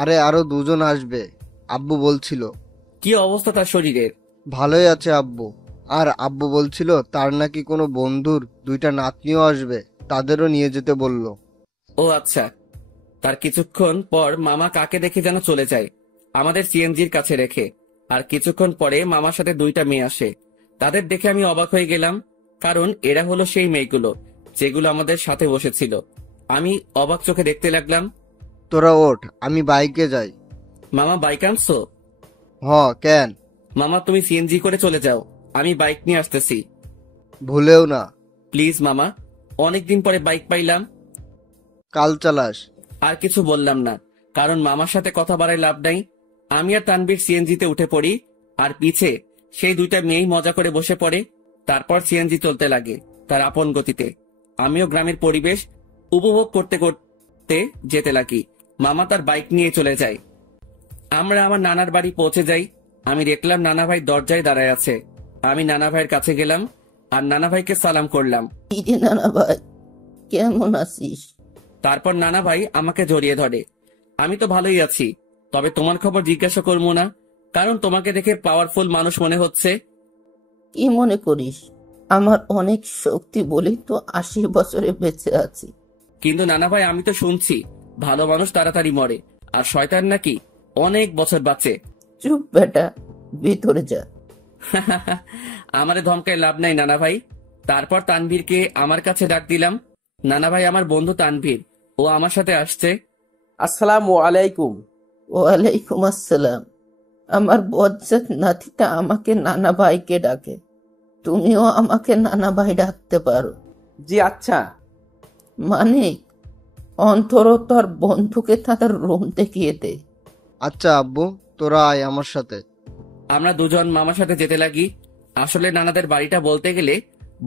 আরে আরো দুজন আসবে, আব্বু বলছিল। কি অবস্থা তার শরীরের? ভালোই আছে আব্বু। আর আব্বু বলছিল তার নাকি কোনো বন্ধুর 2টা নাতনিও আসবে, তাদেরও নিয়ে যেতে বলল। ও আচ্ছা। তার কিছুক্ষণ পর মামা কাকে দেখে যেন চলে যায় আমাদের সিএনজির কাছে রেখে। আর কিছুক্ষণ পরে মামার সাথে 2টা মেয়ে আসে। তাদের দেখে আমি অবাক হয়ে গেলাম, কারণ এরা হলো সেই মেয়েগুলো যেগুলো আমাদের সাথে বসেছিল। আমি অবাক চোখে দেখতে লাগলাম। তোরা ওঠ, আমি বাইকে যাই। মামা বাইক আনছো? কেন? মামা তুমি সিএনজি করে চলে যাও, আমি বাইক নিয়ে আসতেছি। ভুলেও না। প্লিজ মামা, অনেকদিন পরে বাইক পাইলাম। কাল চালাস। আর কিছু বললাম না, কারণ মামার সাথে কথা বাড়ায় লাভ নাই। আমি আর তানভীর সিএনজিতে উঠে পড়ি আর পিছে সেই 2টা মেয়েই মজা করে বসে পড়ে। তারপর সিএনজি চলতে লাগে তার আপন গতিতে। আমিও গ্রামের পরিবেশ উপভোগ করতে করতে যেতে লাগি। মামা তার বাইক নিয়ে চলে যায়। আমরা আমার নানার বাড়ি পৌঁছে যাই। আমি দেখলাম নানা ভাই দরজায় দাঁড়ায় আছে। আমি নানা ভাইয়ের কাছে গেলাম আর নানা ভাইকে সালাম করলাম। নানা ভাই, কেমন আছিস? তারপর নানা ভাই আমাকে জড়িয়ে ধরে। আমি তো ভালোই আছি, তবে তোমার খবর জিজ্ঞাসা করবো না, কারণ তোমাকে দেখে পাওয়ারফুল মানুষ মনে হচ্ছে। কি মনে করিস? আমার অনেক শক্তি বলেই তো 80 বছরে বেঁচে আছি। কিন্তু নানা ভাই, আমি তো শুনছি ভালো মানুষ তাড়াতাড়ি মরে আর শয়তান নাকি অনেক বছর বাঁচে। চুপ বেটা, ভিতরে যা। আমারে ধমকায় লাভ নাই নানা ভাই। তারপর তানভীরকে আমার কাছে ডাক দিলাম। নানা ভাই, আমার বন্ধু তানভীর, ও আমার সাথে আসছে। আসসালামু আলাইকুম। ওয়ালাইকুম আসসালাম। আমার বজ্জাত নাতিটা আমাকে নানা ভাইকে ডাকে, তুমিও আমাকে নানা ভাই ডাকতে পারো। জি আচ্ছা। মানিক, অন্তর তোর বন্ধুকে তাদের রুম দেখিয়ে দে। আচ্ছা আব্বু, তোরা আয় আমার সাথে। আমরা দুজন মামার সাথে যেতে লাগি। আসলে নানাদের বাড়িটা বলতে গেলে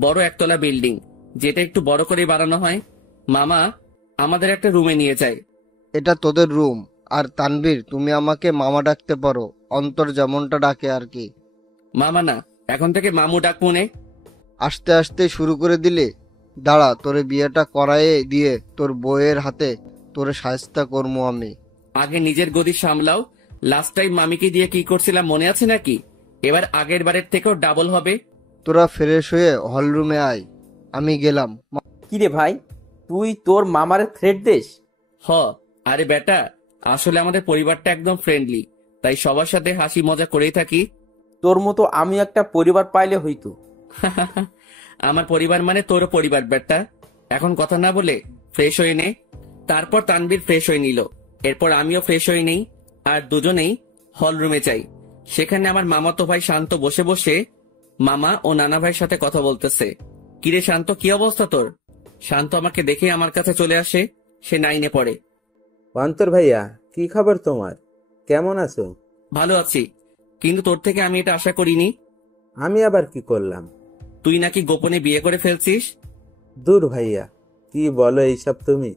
বড় একতলা বিল্ডিং, যেটা একটু বড় করে বানানো হয়। মামা আমাদের একটা রুমে নিয়ে যায়। এটা তোদের রুম। আর তানভীর, তুমি আমাকে মামা ডাকতে পারো, অন্তর যেমনটা ডাকে আর কি। মামা না, এখন থেকে মামু ডাক মনে। আস্তে আস্তে শুরু করে দিলে। দাঁড়া, তোরে বিয়েটা করায়ে দিয়ে তোর বউয়ের হাতে তোরে শায়েস্তা করবো আমি। আগে নিজের গদি সামলাও। লাস্ট টাইম মামিকে দিয়ে কি করছিলাম মনে আছে নাকি? এবার আগের বারের থেকেও ডাবল হবে। তোরা ফ্রেশ হয়ে হলরুমে আয়, আমি গেলাম। কিরে ভাই, তুই তোর মামারে থ্রেট দিস? আরে বেটা, আসলে আমাদের পরিবারটা একদম ফ্রেন্ডলি, তাই সবার সাথে হাসি মজা করেই থাকি। তোর মতো আমি একটা পরিবার পাইলে হইতো। আমার পরিবার মানে তোরও পরিবার বেটা। এখন কথা না বলে ফ্রেশ হয়ে নে। তারপর তানভীর ফ্রেশ হয়ে নিল। এরপর আমিও ফ্রেশ হয়ে নেই আর দুজনেই হল রুমে যাই। সেখানে আমার মামাতো ভাই শান্ত বসে বসে মামা ও নানা ভাইয়ের সাথে কথা বলতেছে। কিরে শান্ত, কি অবস্থা তোর? শান্ত আমাকে দেখে আমার কাছে চলে আসে। সে 9-এ পড়ে। অন্তর ভাইয়া, কি খবর তোমার? কেমন আছো? ভালো আছি, কিন্তু তোর থেকে আমি এটা আশা করিনি। আমি আবার কি করলাম? তুই নাকি গোপনে বিয়ে করে ফেলছিস। দূর ভাইয়া, কি বলো এইসব তুমি?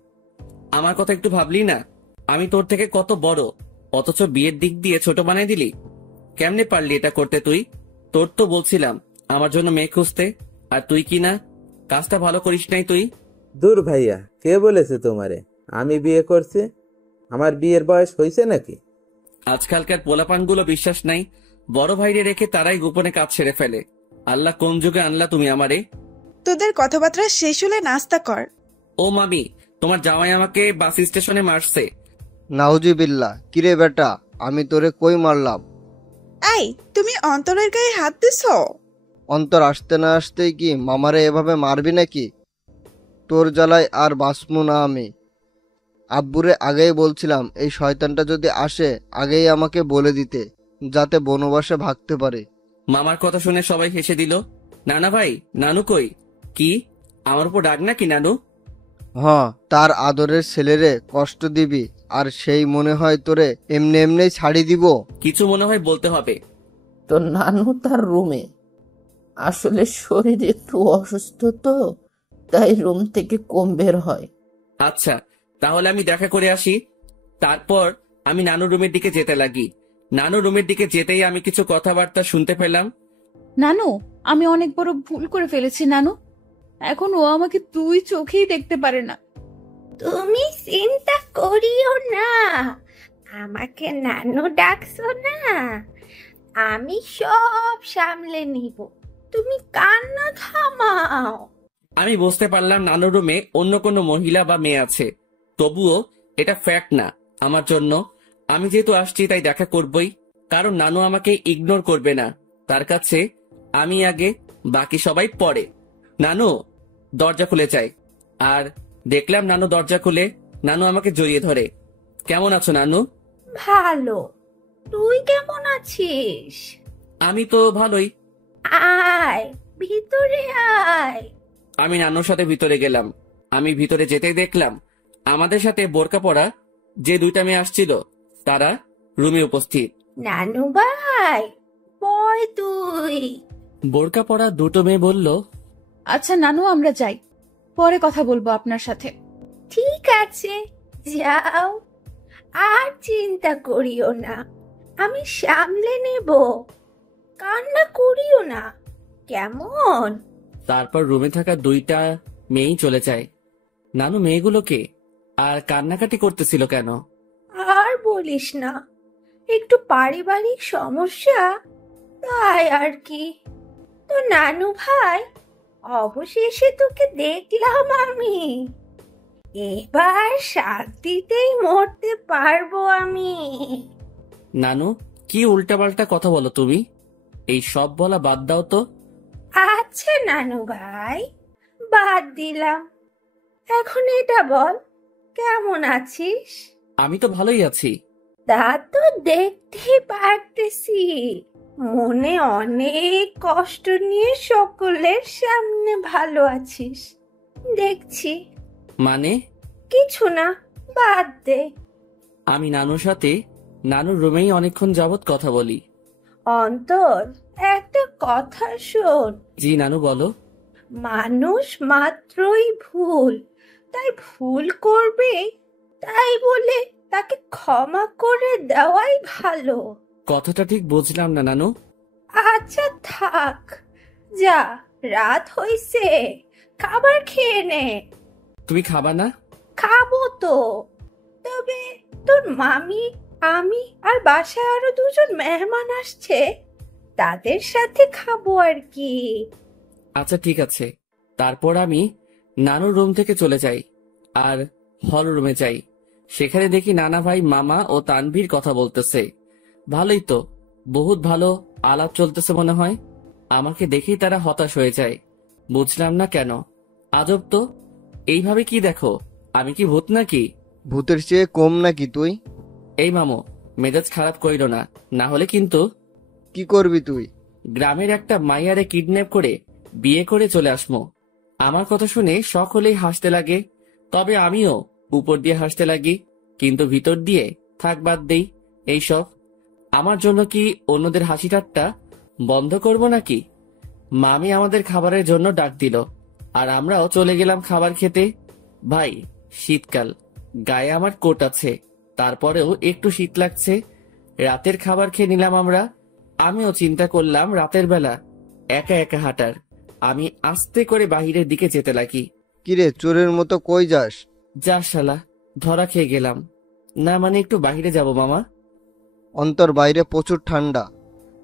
আমার কথা একটু ভাবলি না? আমি তোর থেকে কত বড়, অথচ বিয়ের দিক দিয়ে ছোট বানাই দিলি। কেমনে পারলি এটা করতে তুই? তোর তো বলছিলাম আমার জন্য মেয়ে খুঁজতে, আর তুই কি না, কাজটা ভালো করিস নাই তুই। দূর ভাইয়া, কে বলেছে তোমারে আমি বিয়ে করছি? আমার বিয়ের বয়স হয়েছে নাকি? আজকালকার পোলাপানগুলো বিশ্বাস নাই, বড় ভাইরে রেখে তারাই গোপনে কাজ সেরে ফেলে। আল্লাহ কোন যুগে আনলা তুমি আমারে? তোদের কথাবার্তা শেষ হলে নাস্তা কর। ও মামি, তোমার জামাই আমাকে বাস স্টেশনে মারছে। নাউজুবিল্লাহ, কিরে বেটা, আমি তোরে কই মারলাম? এই, তুমি অন্তরের গায়ে হাত দিছো? অন্তর আসতে না আসতেই কি মামারে এভাবে মারবি নাকি? তোর জ্বালায় আর বাঁচমু না আমি। আব্বুরে আগেই বলছিলাম এই শয়তানটা যদি আসে আগেই আমাকে বলে দিতে, যাতে বনবাসে ভাগতে পারে। মামার কথা শুনে সবাই হেসে দিল। নানা ভাই, নানু কই? কি আমার উপর রাগ নাকি নানু? হ্যাঁ, তার আদরের ছেলেরে কষ্ট দিবি আর সেই মনে হয় তোরে এমনি এমনি ছাড়ি দিব? কিছু মনে হয় বলতে হবে। তো নানু তার রুমে, আসলে শরীর একটু অসুস্থ তো, তাই রুম থেকে কম বের হয়। আচ্ছা, তাহলে আমি দেখা করে আসি। তারপর আমি নানু রুমের দিকে যেতে লাগি। নানু রুমের দিকে যেতেই আমি কিছু কথাবার্তা শুনতে পেলাম। নানু, আমি অনেক বড় ভুল করে ফেলেছি নানু। এখন ও আমাকে দুই চোখেই দেখতে পারে না। তুমি চিন্তা করিও না, আমাকে নানু ডাকছো না, আমি সব সামলে নিব। তুমি কান্না থামাও। আমি বুঝতে পারলাম নানু রুমে অন্য কোনো মহিলা বা মেয়ে আছে। তবুও এটা ফ্যাক্ট না আমার জন্য। আমি যেহেতু আসছি তাই দেখা করবই, কারণ নানু আমাকে ইগনোর করবে না। তার কাছে আমি আগে, বাকি সবাই পরে। নানু, দরজা খুলে যায়। আর দেখলাম নানু দরজা খুলে নানু আমাকে জড়িয়ে ধরে। কেমন আছো নানু? ভালো, তুই কেমন আছিস? আমি তো ভালোই। আয় ভিতরে আয়। আমি নানুর সাথে ভিতরে গেলাম। আমি ভিতরে যেতেই দেখলাম আমাদের সাথে বোরকা পরা যে দুইটা মেয়ে আসছিল তারা রুমে উপস্থিত। নানু ভাই, বয় তুই। বোরকা পরা দুটো মেয়ে বলল, আচ্ছা নানু, আমরা যাই, পরে কথা বলবো আপনার সাথে। ঠিক আছে, যাও, আর চিন্তা করিও না, আমি সামলে নেব। কান্না করিও না, কেমন? তারপর রুমে থাকা দুইটা মেয়েই চলে যায়। নানু মেয়েগুলোকে আর কান্নাকাটি করতেছিল কেন? আর বলিস না, একটু পারিবারিক সমস্যা, তাই আর কি। তো নানু ভাই, অবশেষে তোকে দেখলাম আমি। এবার শান্তিতেই মরতে পারবো আমি। নানু, কি উল্টাপাল্টা কথা বলো তুমি? এই সব বলা বাদ দাও তো। আচ্ছা নানু ভাই, বাদ দিলাম। এখন এটা বল, কেমন আছিস? আমি তো ভালোই আছি। তা তো দেখতেই পারতেছি, মনে অনেক কষ্ট নিয়ে সকলের সামনে ভালো আছিস দেখছি। মানে? কিছু না, বাদ দে। আমি নানুর সাথে নানুর রুমেই অনেকক্ষণ যাবৎ কথা বলি। অন্তর, একটা কথা শোন। জি নানু, বলো। মানুষ মাত্রই ভুল, তাই ভুল করবে, তাই বলে তাকে ক্ষমা করে দেওয়াই ভালো। কথাটা ঠিক বুঝলাম না নানু। আচ্ছা থাক, যা, রাত হইছে, খাবার খেয়ে নে। তুমি খাবা না? খাবো তো, তবে তোর মামি, আমি আর বাসায় আরো দুজন মেহমান আসছে, তাদের সাথে খাবো আর কি। আচ্ছা ঠিক আছে। তারপর আমি নানুর রুম থেকে চলে যাই আর হল রুমে যাই। সেখানে দেখি নানা ভাই, মামা ও তানভীর কথা বলতেছে। ভালোই তো, বহুত ভালো আলাপ চলতেছে মনে হয়। আমাকে দেখেই তারা হতাশ হয়ে যায়। বুঝলাম না কেন। আজব তো, এইভাবে কি দেখো? আমি কি ভূত নাকি? ভূতের চেয়ে কম নাকি তুই? এই মামু, মেজাজ খারাপ কইরো না, না হলে কিন্তু। কি করবি তুই? গ্রামের একটা মাইয়ারে কিডন্যাপ করে বিয়ে করে চলে আসমো। আমার কথা শুনে সকলেই হাসতে লাগে, তবে আমিও উপর দিয়ে হাসতে লাগি, কিন্তু ভিতর দিয়ে থাক বাদ দেই এইসব। আমার জন্য কি অন্যদের হাসি ঠাট্টা বন্ধ করব নাকি? মামি আমাদের খাবারের জন্য ডাক দিল, আর আমরাও চলে গেলাম খাবার খেতে। ভাই, শীতকাল, গায়ে আমার কোট আছে, তারপরেও একটু শীত লাগছে। রাতের খাবার খেয়ে নিলাম আমরা। আমিও চিন্তা করলাম রাতের বেলা একা একা হাঁটার। আমি আস্তে করে বাহিরের দিকে যেতে লাগি। কিরে, চোরের মতো কই যাস? যা শালা, ধরা খেয়ে গেলাম। না মানে একটু বাহিরে যাব মামা। অন্তর, বাইরে প্রচুর ঠান্ডা।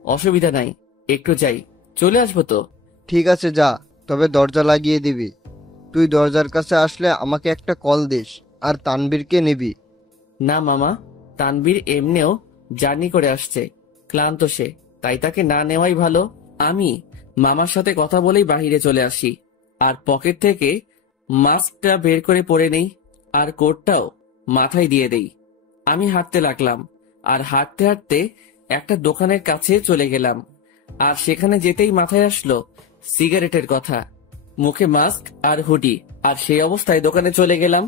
অসুবিধা নাই, একটু যাই, চলে আসবো তো। ঠিক আছে যা, তবে দরজা লাগিয়ে দিবি। তুই দরজার কাছে আসলে আমাকে একটা কল দিস, আর তানবীরকে নিবি। না মামা, তানবীর এমনিও জার্নি করে আসছে, ক্লান্ত সে, তাই তাকে না নেওয়াই ভালো। আমি মামার সাথে কথা বলেই বাহিরে চলে আসি, আর পকেট থেকে মাস্কটা বের করে পরে নেই, আর কোটটাও মাথায় দিয়ে দেই। আমি হাঁটতে লাগলাম, আর হাঁটতে হাঁটতে একটা দোকানের কাছে চলে গেলাম। আর সেখানে যেতেই মাথায় আসলো সিগারেটের কথা। মুখে মাস্ক আর হুডি, আর সেই অবস্থায় দোকানে চলে গেলাম।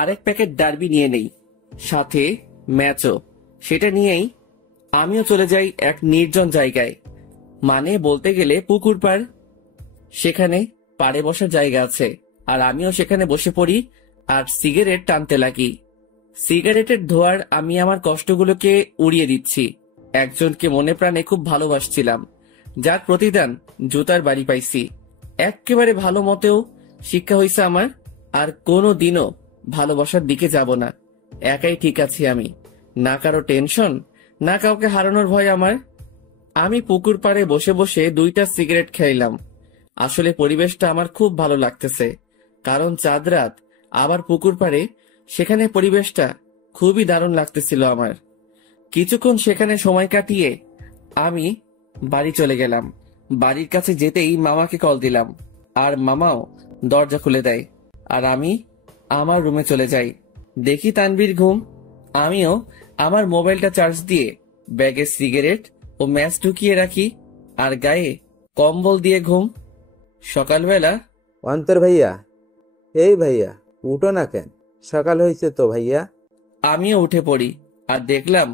আরেক প্যাকেট ডার্বি নিয়ে নেই, সাথে ম্যাচও। সেটা নিয়েই আমিও চলে যাই এক নির্জন জায়গায়, মানে বলতে গেলে পুকুর পাড়। সেখানে পাড়ে বসার জায়গা আছে, আর আমিও সেখানে বসে পড়ি আর সিগারেট টানতে লাগি। সিগারেটের ধোঁয়ার আমি আমার কষ্টগুলোকে উড়িয়ে দিচ্ছি। একজনকে মনে প্রাণে খুব ভালোবাসছিলাম, যার প্রতিদান জুতার বাড়ি পাইছি। একেবারে ভালো মতেও শিক্ষা হইছে আমার, আর কোনো দিনও ভালোবাসার দিকে যাব না। একাই ঠিক আছি আমি, না কারো টেনশন, না কাউকে হারানোর ভয় আমার। আমি পুকুর পাড়ে বসে বসে 2টা সিগারেট খাইলাম। আসলে পরিবেশটা আমার খুব ভালো লাগতেছে, কারণ চাঁদ রাত, আবার পুকুর পাড়ে, সেখানে পরিবেশটা খুবই দারুণ লাগতেছিল আমার। কিছুক্ষণ সেখানে সময় কাটিয়ে আমি বাড়ি চলে গেলাম। বাড়ির কাছে যেতেই মামাকে কল দিলাম, আর মামাও দরজা খুলে দেয়, আর আমি আমার রুমে চলে যাই। দেখি তানবীর ঘুম। আমিও আমার মোবাইলটা চার্জ দিয়ে ব্যাগে সিগারেট ও ম্যাচ ঢুকিয়ে রাখি, আর গায়ে কম্বল দিয়ে ঘুম। সকালবেলা অন্তর ভাইয়া, এই ভাইয়া, উঠো না কেন? সকাল হয়েছে তো ভাইয়া। আমিও উঠে পড়ি, আর দেখলাম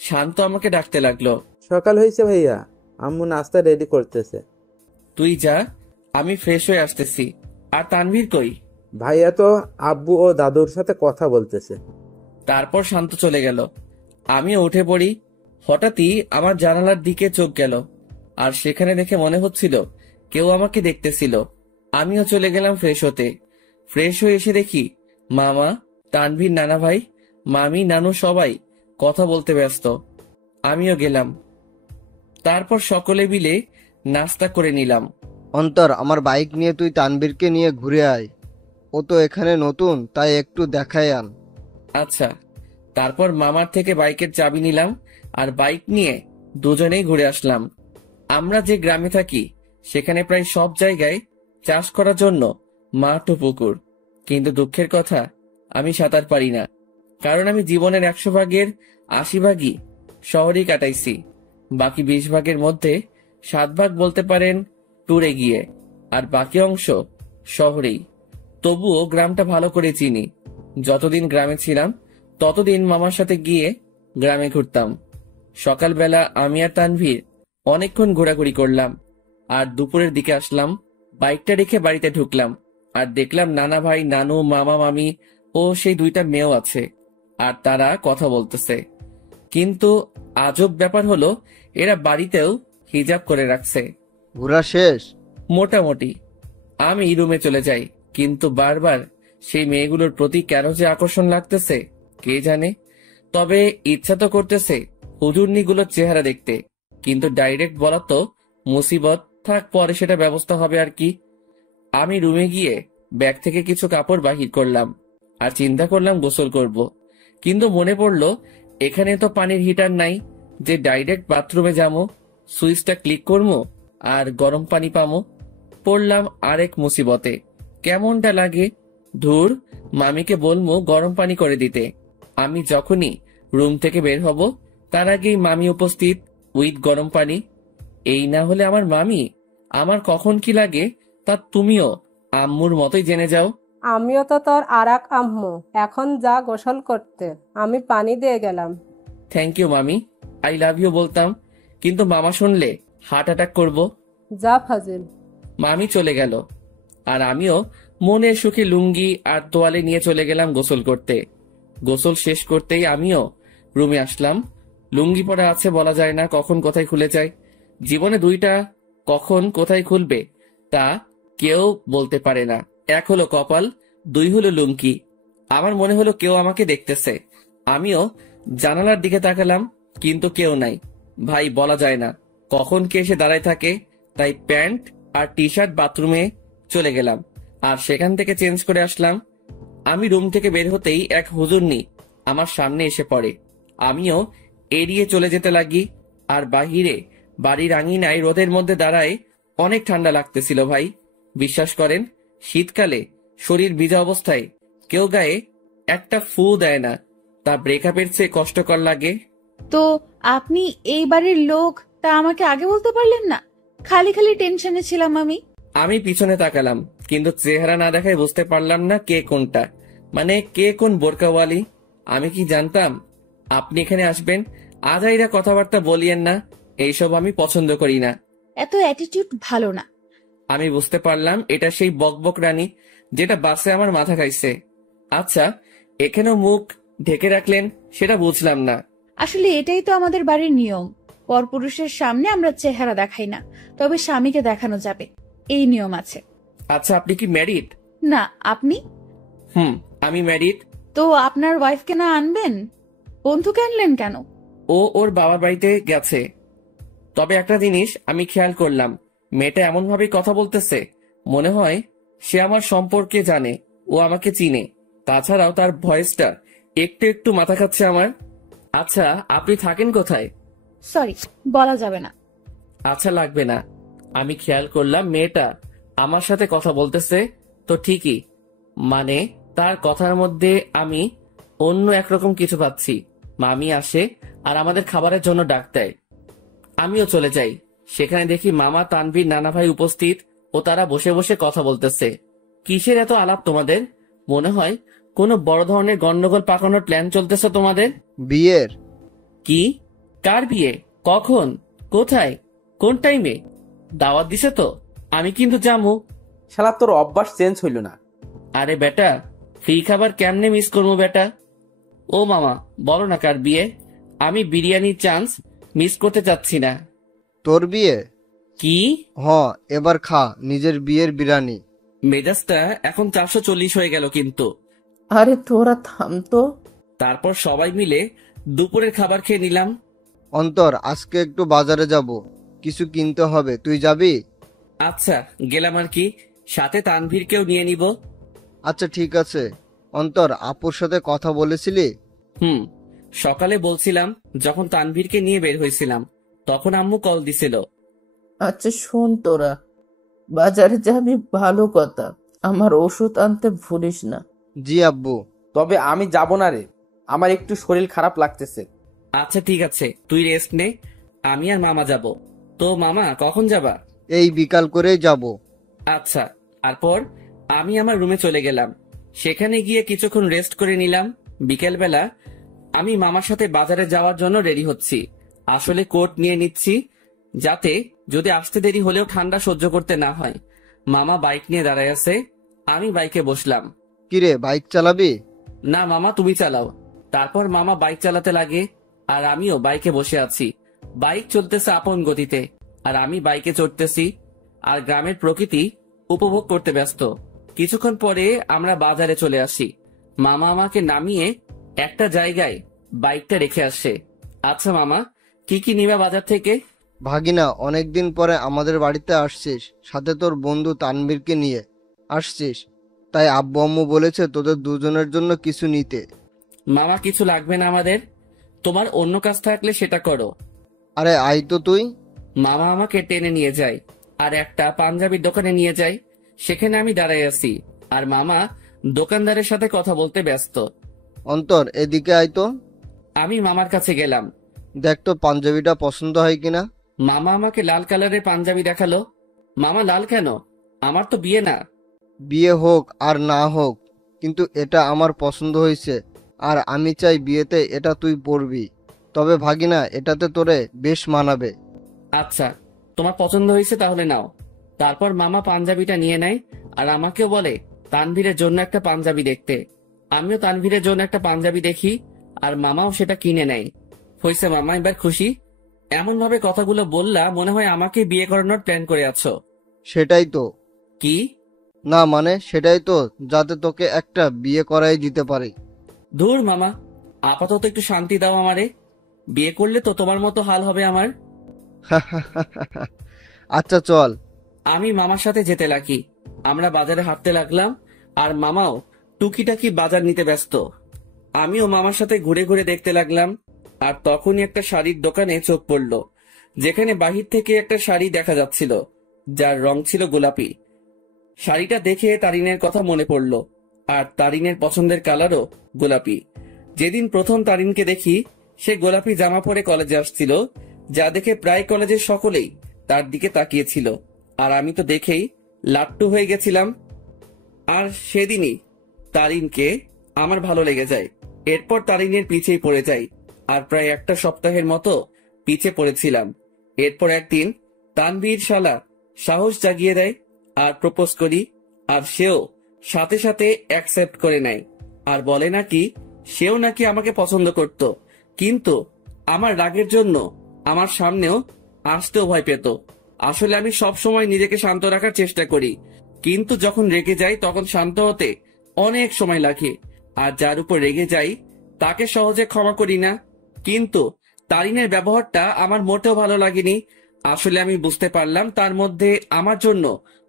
শান্ত আমাকে ডাকতে লাগলো। সকাল হয়েছে ভাইয়া, আম্মু নাস্তা রেডি করতেছে। তুই যা, আমি ফ্রেশ হয়ে আসতেছি। আর তানভীর কই? ভাইয়া তো আব্বু ও দাদুর সাথে কথা বলতেছে। তারপর শান্ত চলে গেল। আমিও উঠে পড়ি। হঠাৎই আমার জানালার দিকে চোখ গেল, আর সেখানে দেখে মনে হচ্ছিল কেউ আমাকে দেখতেছিল। আমিও চলে গেলাম ফ্রেশ হতে। ফ্রেশ হয়ে এসে দেখি মামা, তানভীর, নানা ভাই, মামি, নানু সবাই কথা বলতে ব্যস্ত। আমিও গেলাম। তারপর সকলে মিলে নাস্তা করে নিলাম। অন্তর, আমার বাইক নিয়ে তুই তানবীরকে নিয়ে ঘুরে আয়। ও তো এখানে নতুন, তাই একটু দেখায় আন। আচ্ছা। তারপর মামার থেকে বাইকের চাবি নিলাম, আর বাইক নিয়ে দুজনেই ঘুরে আসলাম। আমরা যে গ্রামে থাকি সেখানে প্রায় সব জায়গায় চাষ করার জন্য মাঠ ও পুকুর, কিন্তু দুঃখের কথা, আমি সাঁতার পারি না। কারণ আমি জীবনের 100 ভাগের 80 ভাগই শহরেই কাটাইছি। বাকি 20 ভাগের মধ্যে 7 ভাগ বলতে পারেন ট্যুরে গিয়ে, আর বাকি অংশ শহরেই। তবুও গ্রামটা ভালো করে চিনি। যতদিন গ্রামে ছিলাম ততদিন মামার সাথে গিয়ে গ্রামে ঘুরতাম। সকালবেলা আমি আর তানভীর অনেকক্ষণ ঘোরাঘুরি করলাম, আর দুপুরের দিকে আসলাম। বাইকটা রেখে বাড়িতে ঢুকলাম, আর দেখলাম নানা ভাই, নানু, মামা, মামি ও সেই 2টা মেয়েও আছে, আর তারা কথা বলতেছে। কিন্তু আজব ব্যাপার হলো, এরা বাড়িতেও হিজাব করে রাখছে। ঘোরা শেষ? মোটামুটি। আমি রুমে চলে যাই, কিন্তু বারবার সেই মেয়েগুলোর প্রতি কেন যে আকর্ষণ লাগতেছে কে জানে। তবে ইচ্ছা তো করতেছে হুজুরনিগুলোর চেহারা দেখতে, কিন্তু ডাইরেক্ট বলা তো মুসিবত। থাক, পরে সেটা ব্যবস্থা হবে আর কি। আমি রুমে গিয়ে ব্যাগ থেকে কিছু কাপড় বাহির করলাম, আর চিন্তা করলাম গোসল করব। কিন্তু মনে পড়লো এখানে তো পানির হিটার নাই যে ডাইরেক্ট বাথরুমে যাবো, সুইচটা ক্লিক করবো আর গরম পানি পামো। পড়লাম আরেক মুসিবতে। কেমনটা লাগে। ধুর, মামিকে বলবো গরম পানি করে দিতে। আমি যখনই রুম থেকে বের হব তার আগেই মামি উপস্থিত। উইথ গরম পানি। এই না হলে আমার মামি আমার কখন কি লাগে তা তুমিও আম্মুর মতোই জেনে যাও। আমিও তো তোর আরাক আম্মু, এখন যা গোসল করতে, আমি পানি দিয়ে গেলাম। থ্যাংক ইউ মামি, আই লাভ ইউ বলতাম, কিন্তু মামা শুনলে হার্ট অ্যাটাক করব। যা ফাজিল। মামি চলে গেল আর আমিও মনের সুখে লুঙ্গি আর তোয়ালে নিয়ে চলে গেলাম গোসল করতে। গোসল শেষ করতেই আমিও রুমে আসলাম। লুঙ্গি পরা আছে, বলা যায় না কখন কোথায় খুলে যায়। জীবনে দুইটা, কখন কোথায় খুলবে তা কেউ বলতে পারে না। এক হলো কপাল, দুই হলো লুঙ্গি। আমার মনে হলো কেউ আমাকে দেখতেছে। আমিও জানালার দিকে তাকালাম, কিন্তু কেউ নাই। ভাই বলা যায় না কখন কে এসে দাঁড়ায় থাকে, তাই প্যান্ট আর টি শার্ট বাথরুমে চলে গেলাম আর সেখান থেকে চেঞ্জ করে আসলাম। আমি রুম থেকে বের হতেই এক হুজুরনি আমার সামনে এসে পড়ে। আমিও এড়িয়ে চলে যেতে লাগি। আর বাহিরে বাড়ির আঙিনায় রোদের মধ্যে দাঁড়ায় অনেক ঠান্ডা লাগতেছিল ভাই। বিশ্বাস করেন, শীতকালে শরীর ভিজা অবস্থায় কেউ গায়ে একটা ফু দেয় না, তা ব্রেকআপের চেয়ে কষ্টকর লাগে। তো আপনি এই বাড়ির লোক, তা আমাকে আগে বলতে পারলেন না? খালি খালি টেনশনে ছিলাম আমি। আমি পিছনে তাকালাম, কিন্তু চেহারা না দেখায় বুঝতে পারলাম না কে কোনটা, মানে কে কোন বোরকাওয়ালি। আমি কি জানতাম আপনি এখানে আসবেন? আজাইরা কথাবার্তা বলিয়েন না, এইসব আমি পছন্দ করি না। এত অ্যাটিটিউড ভালো না। আমি বুঝতে পারলাম এটা সেই বকবক রানী যেটা বাসে আমার মাথা খাইছে। আচ্ছা, এখানেও মুখ ঢেকে রাখলেন সেটা বুঝলাম না। আসলে এটাই তো আমাদের বাড়ির নিয়ম। পরপুরুষের সামনে আমরা চেহারা দেখাই না, তবে স্বামীকে দেখানো যাবে, এই নিয়ম আছে। আচ্ছা, আপনি কি ম্যারিড? না, আপনি? আমি ম্যারিড। তো আপনার ওয়াইফকে না আনবেন? বন্ধুকে আনলেন কেন? ও ওর বাবার বাড়িতে গেছে। তবে একটা জিনিস আমি খেয়াল করলাম, মেয়েটা এমন ভাবে কথা বলতেছে মনে হয় সে আমার সম্পর্কে জানে, ও আমাকে চিনে। তাছাড়াও তার ভয়েসটা একটু একটু মাথা খাচ্ছে আমার। আচ্ছা, আপনি থাকেন কোথায়? সরি, বলা যাবে না। আচ্ছা, লাগবে না। আমি খেয়াল করলাম মেয়েটা আমার সাথে কথা বলতেছে তো ঠিকই, মানে তার কথার মধ্যে আমি অন্য একরকম কিছু পাচ্ছি। মামি আসে আর আমাদের খাবারের জন্য ডাক দেয়। আমিও চলে যাই। সেখানে দেখি মামা, তানভীর, নানা ভাই উপস্থিত ও তারা বসে বসে কথা বলতেছে। কিসের এত আলাপ তোমাদের? মনে হয় কোনো বড় ধরনের গন্ডগোল পাকানোর প্ল্যান চলতেছে তোমাদের। বিয়ের? কি? কার বিয়ে? কখন? কোথায়? কোন টাইমে? দাওয়াত দিছে তো? আমি কিন্তু যাবো। শালা তোর অভ্যাস চেঞ্জ হইল না। আরে বেটা, ফ্রি খাবার কেমনে মিস করবো বেটা? ও মামা, বলো না কার বিয়ে? আমি বিরিয়ানির চান্স মিস করতে চাচ্ছি না। তোর বিয়ে? কি? এবার খা নিজের বিয়ের বিরিয়ানি। মেজাজটা এখন 440 হয়ে গেল কিন্তু। আরে তোরা থাম তো। তারপর সবাই মিলে দুপুরের খাবার খেয়ে নিলাম। অন্তর, আজকে একটু বাজারে যাব, কিছু কিনতে হবে, তুই যাবি? আচ্ছা, গেলাম আর কি, সাথে তানভীরকেও নিয়ে নিব। আচ্ছা ঠিক আছে। অন্তর, আপুর সাথে কথা বলেছিলি? সকালে বলছিলাম, যখন তানভীরকে নিয়ে বের হয়েছিলাম তখন আম্মু কল দিছিল। আচ্ছা শোন, তোরা বাজারে যাবি ভালো কথা, আমার ওষুধ আনতে ভুলিস না। জি আব্বু। তবে আমি যাব না রে, আমার একটু শরীর খারাপ লাগতেছে। আচ্ছা ঠিক আছে, তুই রেস্ট নে, আমি আর মামা যাব। তো মামা কখন যাবা? এই বিকাল করেই যাব। আচ্ছা। তারপর আমি আমার রুমে চলে গেলাম। সেখানে গিয়ে কিছুক্ষণ রেস্ট করে নিলাম। বিকেলবেলা আমি মামার সাথে বাজারে যাওয়ার জন্য রেডি হচ্ছি। আসলে কোট নিয়ে নিচ্ছি, যাতে যদি আসতে দেরি হলেও ঠান্ডা সহ্য করতে না হয়। মামা বাইক নিয়ে দাঁড়ায় আছে, আমি বাইকে বসলাম। কিরে, বাইক চালাবি? না মামা, তুমি চালাও। তারপর মামা বাইক চালাতে লাগে আর আমিও বাইকে বসে আছি। বাইক চলতেছে আপন গতিতে আর আমি বাইকে চড়তেছি আর গ্রামের প্রকৃতি উপভোগ করতে ব্যস্ত। কিছুক্ষণ পরে আমরা বাজারে চলে আসি। মামা আমাকে নামিয়ে একটা জায়গায় বাইকটা রেখে আসে। আচ্ছা মামা, কি কি নিবা বাজার থেকে? ভাগিনা, অনেকদিন পরে আমাদের বাড়িতে আসছিস, সাথে তোর বন্ধু তানভীরকে নিয়ে আসছিস, তাই আব্বু আম্মু বলেছে তোদের দুজনের জন্য কিছু নিতে। মামা, কিছু লাগবে না আমাদের, তোমার অন্য কাজ থাকলে সেটা করো। আরে আই তো তুই। মামা আমাকে টেনে নিয়ে যায় আর একটা পাঞ্জাবির দোকানে নিয়ে যায়। সেখানে আমি দাঁড়াই আছি আর মামা দোকানদারের সাথে কথা বলতে ব্যস্ত। অন্তর, এদিকে আয় তো। আমি মামার কাছে গেলাম। দেখ তো পাঞ্জাবিটা পছন্দ হয় কিনা। মামা আমাকে লাল কালারের পাঞ্জাবি দেখালো। মামা, লাল কেন? আমার তো বিয়ে না। বিয়ে হোক আর না হোক, কিন্তু এটা আমার পছন্দ হয়েছে, আর আমি চাই বিয়েতে এটা তুই পরবি। তবে ভাগিনা, এটাতে তোরে বেশ মানাবে। আচ্ছা, তোমার পছন্দ হয়েছে তাহলে নাও। তারপর মামা পাঞ্জাবিটা নিয়ে নেয় আর আমাকেও বলে তানভীরের জন্য একটা পাঞ্জাবি দেখতে। আমিও তানভীরের জন্য একটা পাঞ্জাবি দেখি আর মামাও সেটা কিনে নেয়। হয়েছে মামা, এবার খুশি? এমন ভাবে কথাগুলো বললা মনে হয় আমাকে বিয়ে করানোর প্ল্যান করে আছো। সেটাই তো। কি? না মানে সেটাই তো, যাতে তোকে একটা বিয়ে করাই দিতে পারি। ধুর মামা, আপাতত একটু শান্তি দাও আমারে। বিয়ে করলে তো তোমার মতো হাল হবে আমার। আচ্ছা চল। আমি মামার সাথে যেতে লাগি। আমরা বাজারে হাঁটতে লাগলাম আর মামাও টুকিটাকি বাজার নিতে ব্যস্ত। আমিও মামার সাথে ঘুরে ঘুরে দেখতে লাগলাম। আর তখনই একটা শাড়ির দোকানে চোখ পড়লো, যেখানে বাহির থেকে একটা শাড়ি দেখা যাচ্ছিল যার রং ছিল গোলাপি। শাড়িটা দেখে তারিনের কথা মনে পড়লো, আর তারিনের পছন্দের কালারও গোলাপি। যেদিন প্রথম তারিনকে দেখি, সে গোলাপি জামা পরে কলেজে আসছিল, যা দেখে প্রায় কলেজের সকলেই তার দিকে তাকিয়েছিল। আর আমি তো দেখেই লাট্টু হয়ে গেছিলাম। আর সেদিনই তারিনকে আমার ভালো লেগে যায়। এরপর তারিনের পিছেই পড়ে যাই, আর প্রায় একটা সপ্তাহের মতো পিছে পড়েছিলাম। এরপর একদিন তানভীর শালা সাহস জাগিয়ে দেয় আর প্রপোজ করি, আর সেও সাথে সাথে অ্যাকসেপ্ট করে নেয় আর বলে নাকি সেও নাকি আমাকে পছন্দ করত, কিন্তু আমার রাগের জন্য আমার সামনেও আসতেও ভয় পেত। আসলে আমি সব সময় নিজেকে শান্ত রাখার চেষ্টা করি, কিন্তু যখন রেগে যাই তখন শান্ত হতে অনেক সময় লাগে। আর যার উপর রেগে যাই তাকে সহজে ক্ষমা করি না। কিন্তু তারিনের ব্যবহারটা আমার মোটেও ভালো লাগেনি। আসলে আমি বুঝতে পারলাম তার মধ্যে আমার জন্য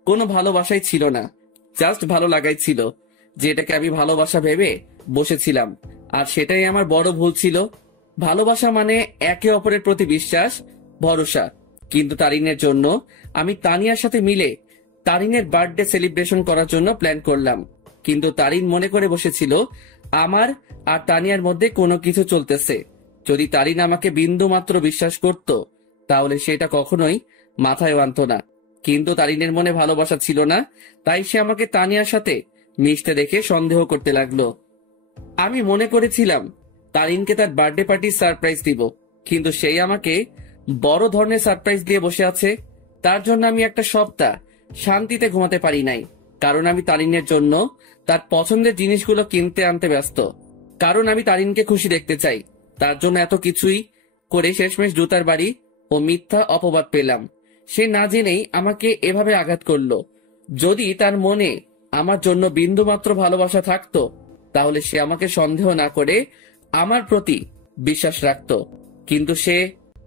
কোনো ভালোবাসাই ছিল না, জাস্ট ভালো লাগাই ছিল, যেটাকে আমি ভালোবাসা ভেবে বসেছিলাম। আর সেটাই আমার বড় ভুল ছিল। ভালোবাসা মানে একে অপরের প্রতি বিশ্বাস, ভরসা। কিন্তু তারিনের জন্য আমি তানিয়ার সাথে মিলে তারিনের বার্থডে সেলিব্রেশন করার জন্য প্ল্যান করলাম। কিন্তু তারিন মনে করে বসেছিল আমার আর তানিয়ার মধ্যে কোনো কিছু চলতেছে। যদি তারিন আমাকে বিন্দু মাত্র বিশ্বাস করত, তাহলে সেটা কখনোই মাথায় আনত না। কিন্তু তারিনের মনে ভালোবাসা ছিল না, তাই সে আমাকে তানিয়ার সাথে মিশতে দেখে সন্দেহ করতে লাগলো। আমি মনে করেছিলাম তারিনকে তার বার্থডে পার্টির সারপ্রাইজ দিব, কিন্তু সেই আমাকে বড় ধরনের সারপ্রাইজ দিয়ে বসে আছে। তার জন্য আমি একটা সপ্তাহ শান্তিতে ঘুমাতে পারি নাই, কারণ আমি তারিনের জন্য তার পছন্দের জিনিসগুলো কিনতে আনতে ব্যস্ত। কারণ আমি তারিনকে খুশি দেখতে চাই। তার জন্য এত কিছুই করে শেষমেশ জুতার বাড়ি ও মিথ্যা অপবাদ পেলাম। সে না জেনেই আমাকে এভাবে আঘাত করলো। যদি তার মনে আমার জন্য বিন্দুমাত্র ভালোবাসা থাকতো, তাহলে সে আমাকে সন্দেহ না করে আমার প্রতি বিশ্বাস রাখতো। কিন্তু সে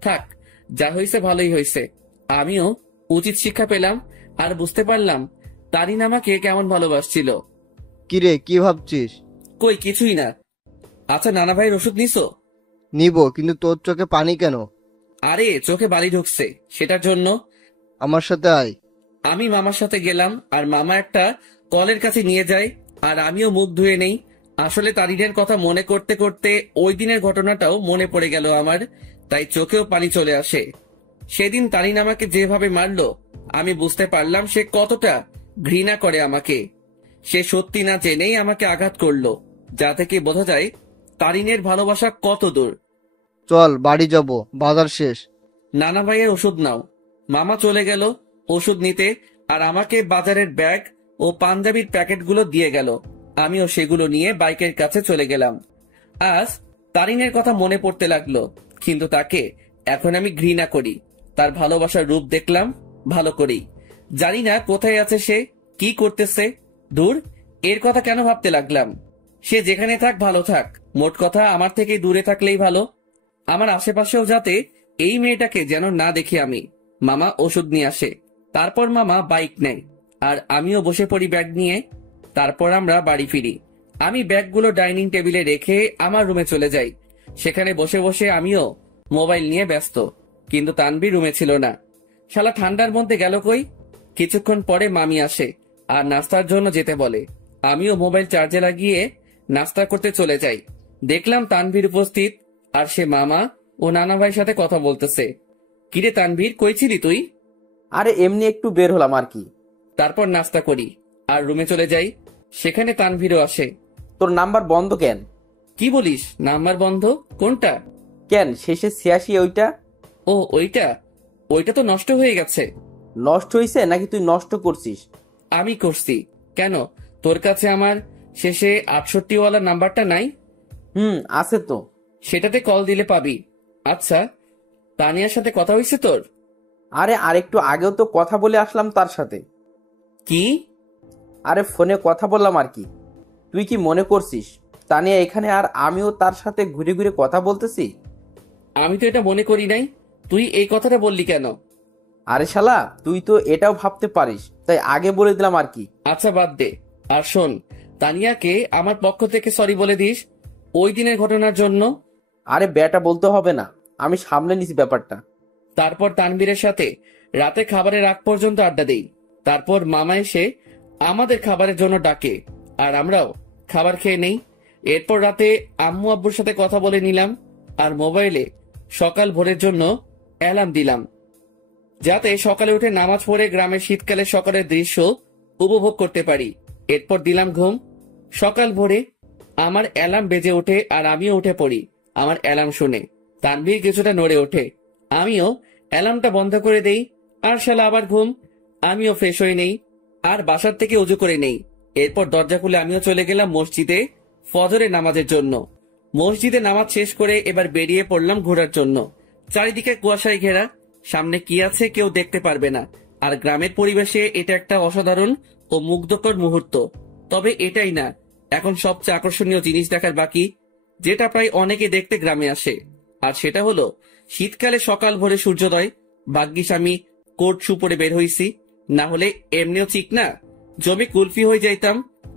থাক, যা হয়েছে ভালোই হয়েছে। আমিও উচিত শিক্ষা পেলাম আর বুঝতে পারলাম তারিন আমাকে কেমন ভালোবাসছিল। কিরে, কি ভাবছিস? কই কিছুই না। আচ্ছা, নানা ভাইয়ের ওষুধ নিছো? নিব, কিন্তু তোর চোখে পানি কেন? আরে চোখে বালি ঢুকছে, সেটার জন্য। আমার সাথে আয়। আমি মামার সাথে গেলাম আর মামা একটা কলের কাছে নিয়ে যায়, আর আমিও মুখ ধুয়ে নেই। আসলে তারিনের কথা মনে করতে করতে ওই দিনের ঘটনাটাও মনে পড়ে গেল আমার, তাই চোখেও পানি চলে আসে। সেদিন তারিন আমাকে যেভাবে মারলো, আমি বুঝতে পারলাম সে কতটা ঘৃণা করে আমাকে। সে সত্যি না জেনেই আমাকে আঘাত করলো, যা থেকে বোঝা যায় তারিনের ভালোবাসা কত দূর। চল বাড়ি যাব, বাজার শেষ। নানা ভাইয়ের ওষুধ নাও। মামা চলে গেল ওষুধ নিতে, আর আমাকে বাজারের ব্যাগ ও পাঞ্জাবির প্যাকেটগুলো দিয়ে গেল। আমিও সেগুলো নিয়ে বাইকের কাছে চলে গেলাম। আজ তারিনের কথা মনে পড়তে লাগলো, কিন্তু তাকে এখন আমি ঘৃণা করি। তার ভালোবাসার রূপ দেখলাম ভালো করেই। জানি না কোথায় আছে সে, কি করতেছে। দূর, এর কথা কেন ভাবতে লাগলাম? সে যেখানে থাক ভালো থাক, মোট কথা আমার থেকে দূরে থাকলেই ভালো। আমার আশেপাশেও যাতে এই মেয়েটাকে যেন না দেখি আমি। মামা ওষুধ নিয়ে আসে, তারপর মামা বাইক নেয় আর আমিও বসে পড়ি ব্যাগ নিয়ে। তারপর আমরা বাড়ি ফিরি। আমি ব্যাগগুলো ডাইনিং টেবিলে রেখে আমার রুমে চলে যাই। সেখানে বসে বসে আমিও মোবাইল নিয়ে ব্যস্ত, কিন্তু তানভীর রুমে ছিল না। শালা ঠান্ডার মধ্যে গেল কই? কিছুক্ষণ পরে মামি আসে আর নাস্তার জন্য যেতে বলে। আমিও মোবাইল চার্জে লাগিয়ে নাস্তা করতে চলে যাই। দেখলাম তানভীর উপস্থিত, আর সে মামা ও নানা ভাইয়ের সাথে কথা বলতেছে। কিরে তানভীর, কই ছিলি তুই? আরে এমনি একটু বের হলাম আর কি। তারপর নাস্তা করি আর রুমে চলে যাই। সেখানে তানভীরও আসে। তোর নাম্বার বন্ধ কেন? কি বলিস, নাম্বার বন্ধ? কোনটা? কেন, শেষে 86 ওইটা? ও ওইটা? ওইটা তো নষ্ট হয়ে গেছে। নষ্ট হইছে নাকি তুই নষ্ট করছিস? আমি করছি। কেন, তোর কাছে আমার শেষে 68 ওয়ালা নাম্বারটা নাই? আছে তো। সেটাতে কল দিলে পাবি। আচ্ছা, তানিয়ার সাথে কথা হয়েছে তোর? আরে আরেকটু আগেও তো কথা বলে আসলাম তার সাথে। কি? আরে ফোনে কথা বললাম আর কি। তুই কি মনে করছিস তানিয়া এখানে আর আমিও তার সাথে ঘুরে ঘুরে কথা বলতেছি? আমি তো এটা মনে করি নাই। তুই এই কথাটা বললি কেন? আরে শালা, তুই তো এটাও ভাবতে পারিস, তাই আগে বলে দিলাম আর কি। আচ্ছা বাদ দে। আর শোন, তানিয়াকে আমার পক্ষ থেকে সরি বলে দিস ওই দিনের ঘটনার জন্য। আরে বেটা বলতে হবে না, আমি সামলে নিছি ব্যাপারটা। তারপর তানবীরের সাথে রাতে খাবারের আগ পর্যন্ত আড্ডা দেই। তারপর মামা এসে আমাদের খাবারের জন্য ডাকে আর আমরাও খাবার খেয়ে নেই। এরপর রাতে আম্মু আব্বুর সাথে কথা বলে নিলাম আর মোবাইলে সকাল ভোরের জন্য অ্যালার্ম দিলাম, যাতে সকালে উঠে নামাজ পড়ে গ্রামের শীতকালের সকালের দৃশ্য উপভোগ করতে পারি। এরপর দিলাম ঘুম। সকাল ভোরে আমার অ্যালার্ম বেজে ওঠে আর আমিও উঠে পড়ি। আমার অ্যালার্ম শুনে তানভীর কিছুটা নড়ে ওঠে। আমিও অ্যালার্মটা বন্ধ করে দেই আর শালা আবার ঘুম। আমিও ফ্রেশ হয়ে নেই আর বাসার থেকে উজু করে নেই। এরপর দরজা খুলে আমিও চলে গেলাম মসজিদে ফজরের নামাজের জন্য। মসজিদে নামাজ শেষ করে এবার বেরিয়ে পড়লাম ঘোরার জন্য। চারিদিকে কুয়াশায় ঘেরা, সামনে কি আছে কেউ দেখতে পারবে না। আর গ্রামের পরিবেশে এটা একটা অসাধারণ ও মুগ্ধকর মুহূর্ত। তবে এটাই না, এখন সবচেয়ে আকর্ষণীয় জিনিস দেখার বাকি, যেটা প্রায় অনেকে দেখতে গ্রামে আসে। আর সেটা হলো শীতকালে সকাল ভোরে সূর্যোদয়। ভাগ্যিস আমি কোট শু পরে বের হইছি, না হলে এমনিও ঠিক না জমি কুলফি হয়ে যাইতাম।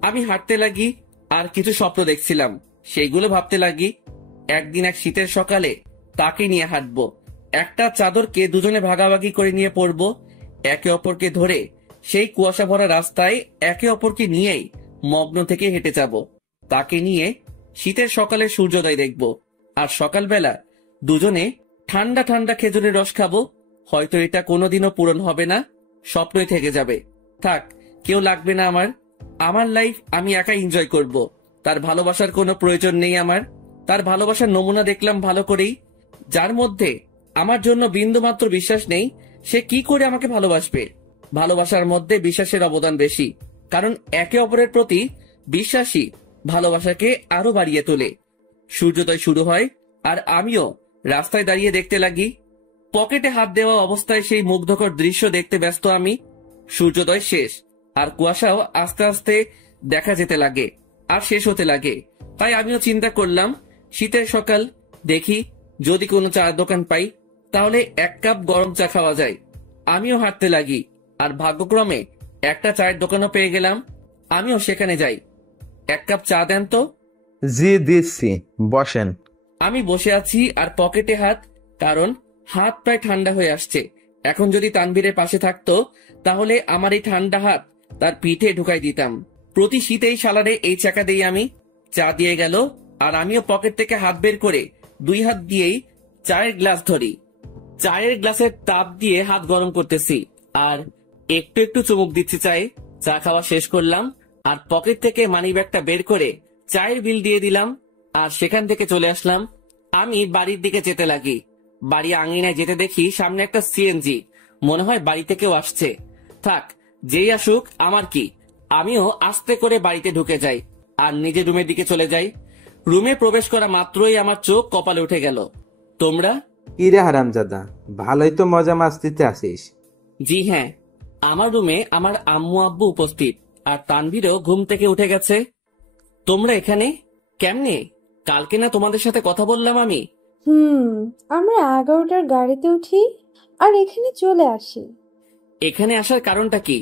আমি হাঁটতে লাগি আর কিছু স্বপ্ন দেখছিলাম, সেইগুলো ভাবতে লাগি। একদিন এক শীতের সকালে তাকে নিয়ে হাঁটবো, একটা চাদরকে দুজনে ভাগাভাগি করে নিয়ে পড়বো, একে অপরকে ধরে সেই কুয়াশা ভরা রাস্তায় একে অপরকে নিয়েই মগ্ন থেকে হেঁটে যাব। তাকে নিয়ে শীতের সকালে সূর্যোদয় দেখব আর সকালবেলা দুজনে ঠান্ডা ঠান্ডা খেজুরের রস খাবো। হয়তো এটা কোনোদিনও পূরণ হবে না, স্বপ্নই থেকে যাবে। থাক, কেউ লাগবে না আমার। আমার লাইফ আমি একাই এনজয় করব। তার ভালোবাসার কোনো প্রয়োজন নেই আমার। তার ভালোবাসার নমুনা দেখলাম ভালো করেই। যার মধ্যে আমার জন্য বিন্দুমাত্র বিশ্বাস নেই, সে কি করে আমাকে ভালোবাসবে? ভালোবাসার মধ্যে বিশ্বাসের অবদান বেশি, কারণ একে অপরের প্রতি বিশ্বাসী ভালোবাসাকে আরো বাড়িয়ে তোলে। সূর্যোদয় শুরু হয় আর আমিও রাস্তায় দাঁড়িয়ে দেখতে লাগি। পকেটে হাত দেওয়া অবস্থায় সেই মুগ্ধকর দৃশ্য দেখতে ব্যস্ত আমি। সূর্যোদয় শেষ আর কুয়াশাও আস্তে আস্তে দেখা যেতে লাগে আর শেষ হতে লাগে। তাই আমিও চিন্তা করলাম, শীতের সকাল, দেখি যদি কোনো চায়ের দোকান পাই তাহলে এক কাপ গরম চা খাওয়া যায়। আমিও হাঁটতে লাগি আর ভাগ্যক্রমে একটা চায়ের দোকানও পেয়ে গেলাম। আমিও সেখানে যাই। এক কাপ চা দেন তো। জি দিচ্ছি, বসেন। আমি বসে আছি আর পকেটে হাত, কারণ হাত প্রায় ঠান্ডা হয়ে আসছে। এখন যদি তানভীরের পাশে থাকতো তাহলে আমার এই ঠান্ডা হাত তার পিঠে ঢুকাই দিতাম। প্রতি শীতেই সালারে এই চাকা দেই আমি। চা দিয়ে গেল আর আমিও পকেট থেকে হাত বের করে দুই হাত দিয়েই চায়ের গ্লাস ধরি। চায়ের গ্লাসের তাপ দিয়ে হাত গরম করতেছি আর একটু একটু চুমুক দিচ্ছি চায়ে। চা খাওয়া শেষ করলাম আর পকেট থেকে মানি ব্যাগটা বের করে চায়ের বিল দিয়ে দিলাম আর সেখান থেকে চলে আসলাম। আমি বাড়ির দিকে যেতে লাগি। বাড়ি আঙিনায় যেতে দেখি সামনে একটা সিএনজি। মনে হয় বাড়ি থেকেও আসছে। থাক, যেই আসুক আমার কি। আমিও আস্তে করে বাড়িতে ঢুকে যাই আর নিজের রুমের দিকে চলে যাই। রুমে প্রবেশ করা মাত্রই আমার চোখ কপালে উঠে গেল। তোমরা? কি রে হারামজাদা, ভালোই তো মজা মাস্তিতে আসিস। জি হ্যাঁ, আমার রুমে আমার আম্মু আব্বু উপস্থিত আর তানভীরও ঘুম থেকে উঠে গেছে। তোমরা এখানে কেমনে? কালকে না তোমাদের সাথে কথা বললাম আমি? আমরা 11টার গাড়িতে উঠি আর এখানে চলে আসি। এখানে আসার কারণটা কি?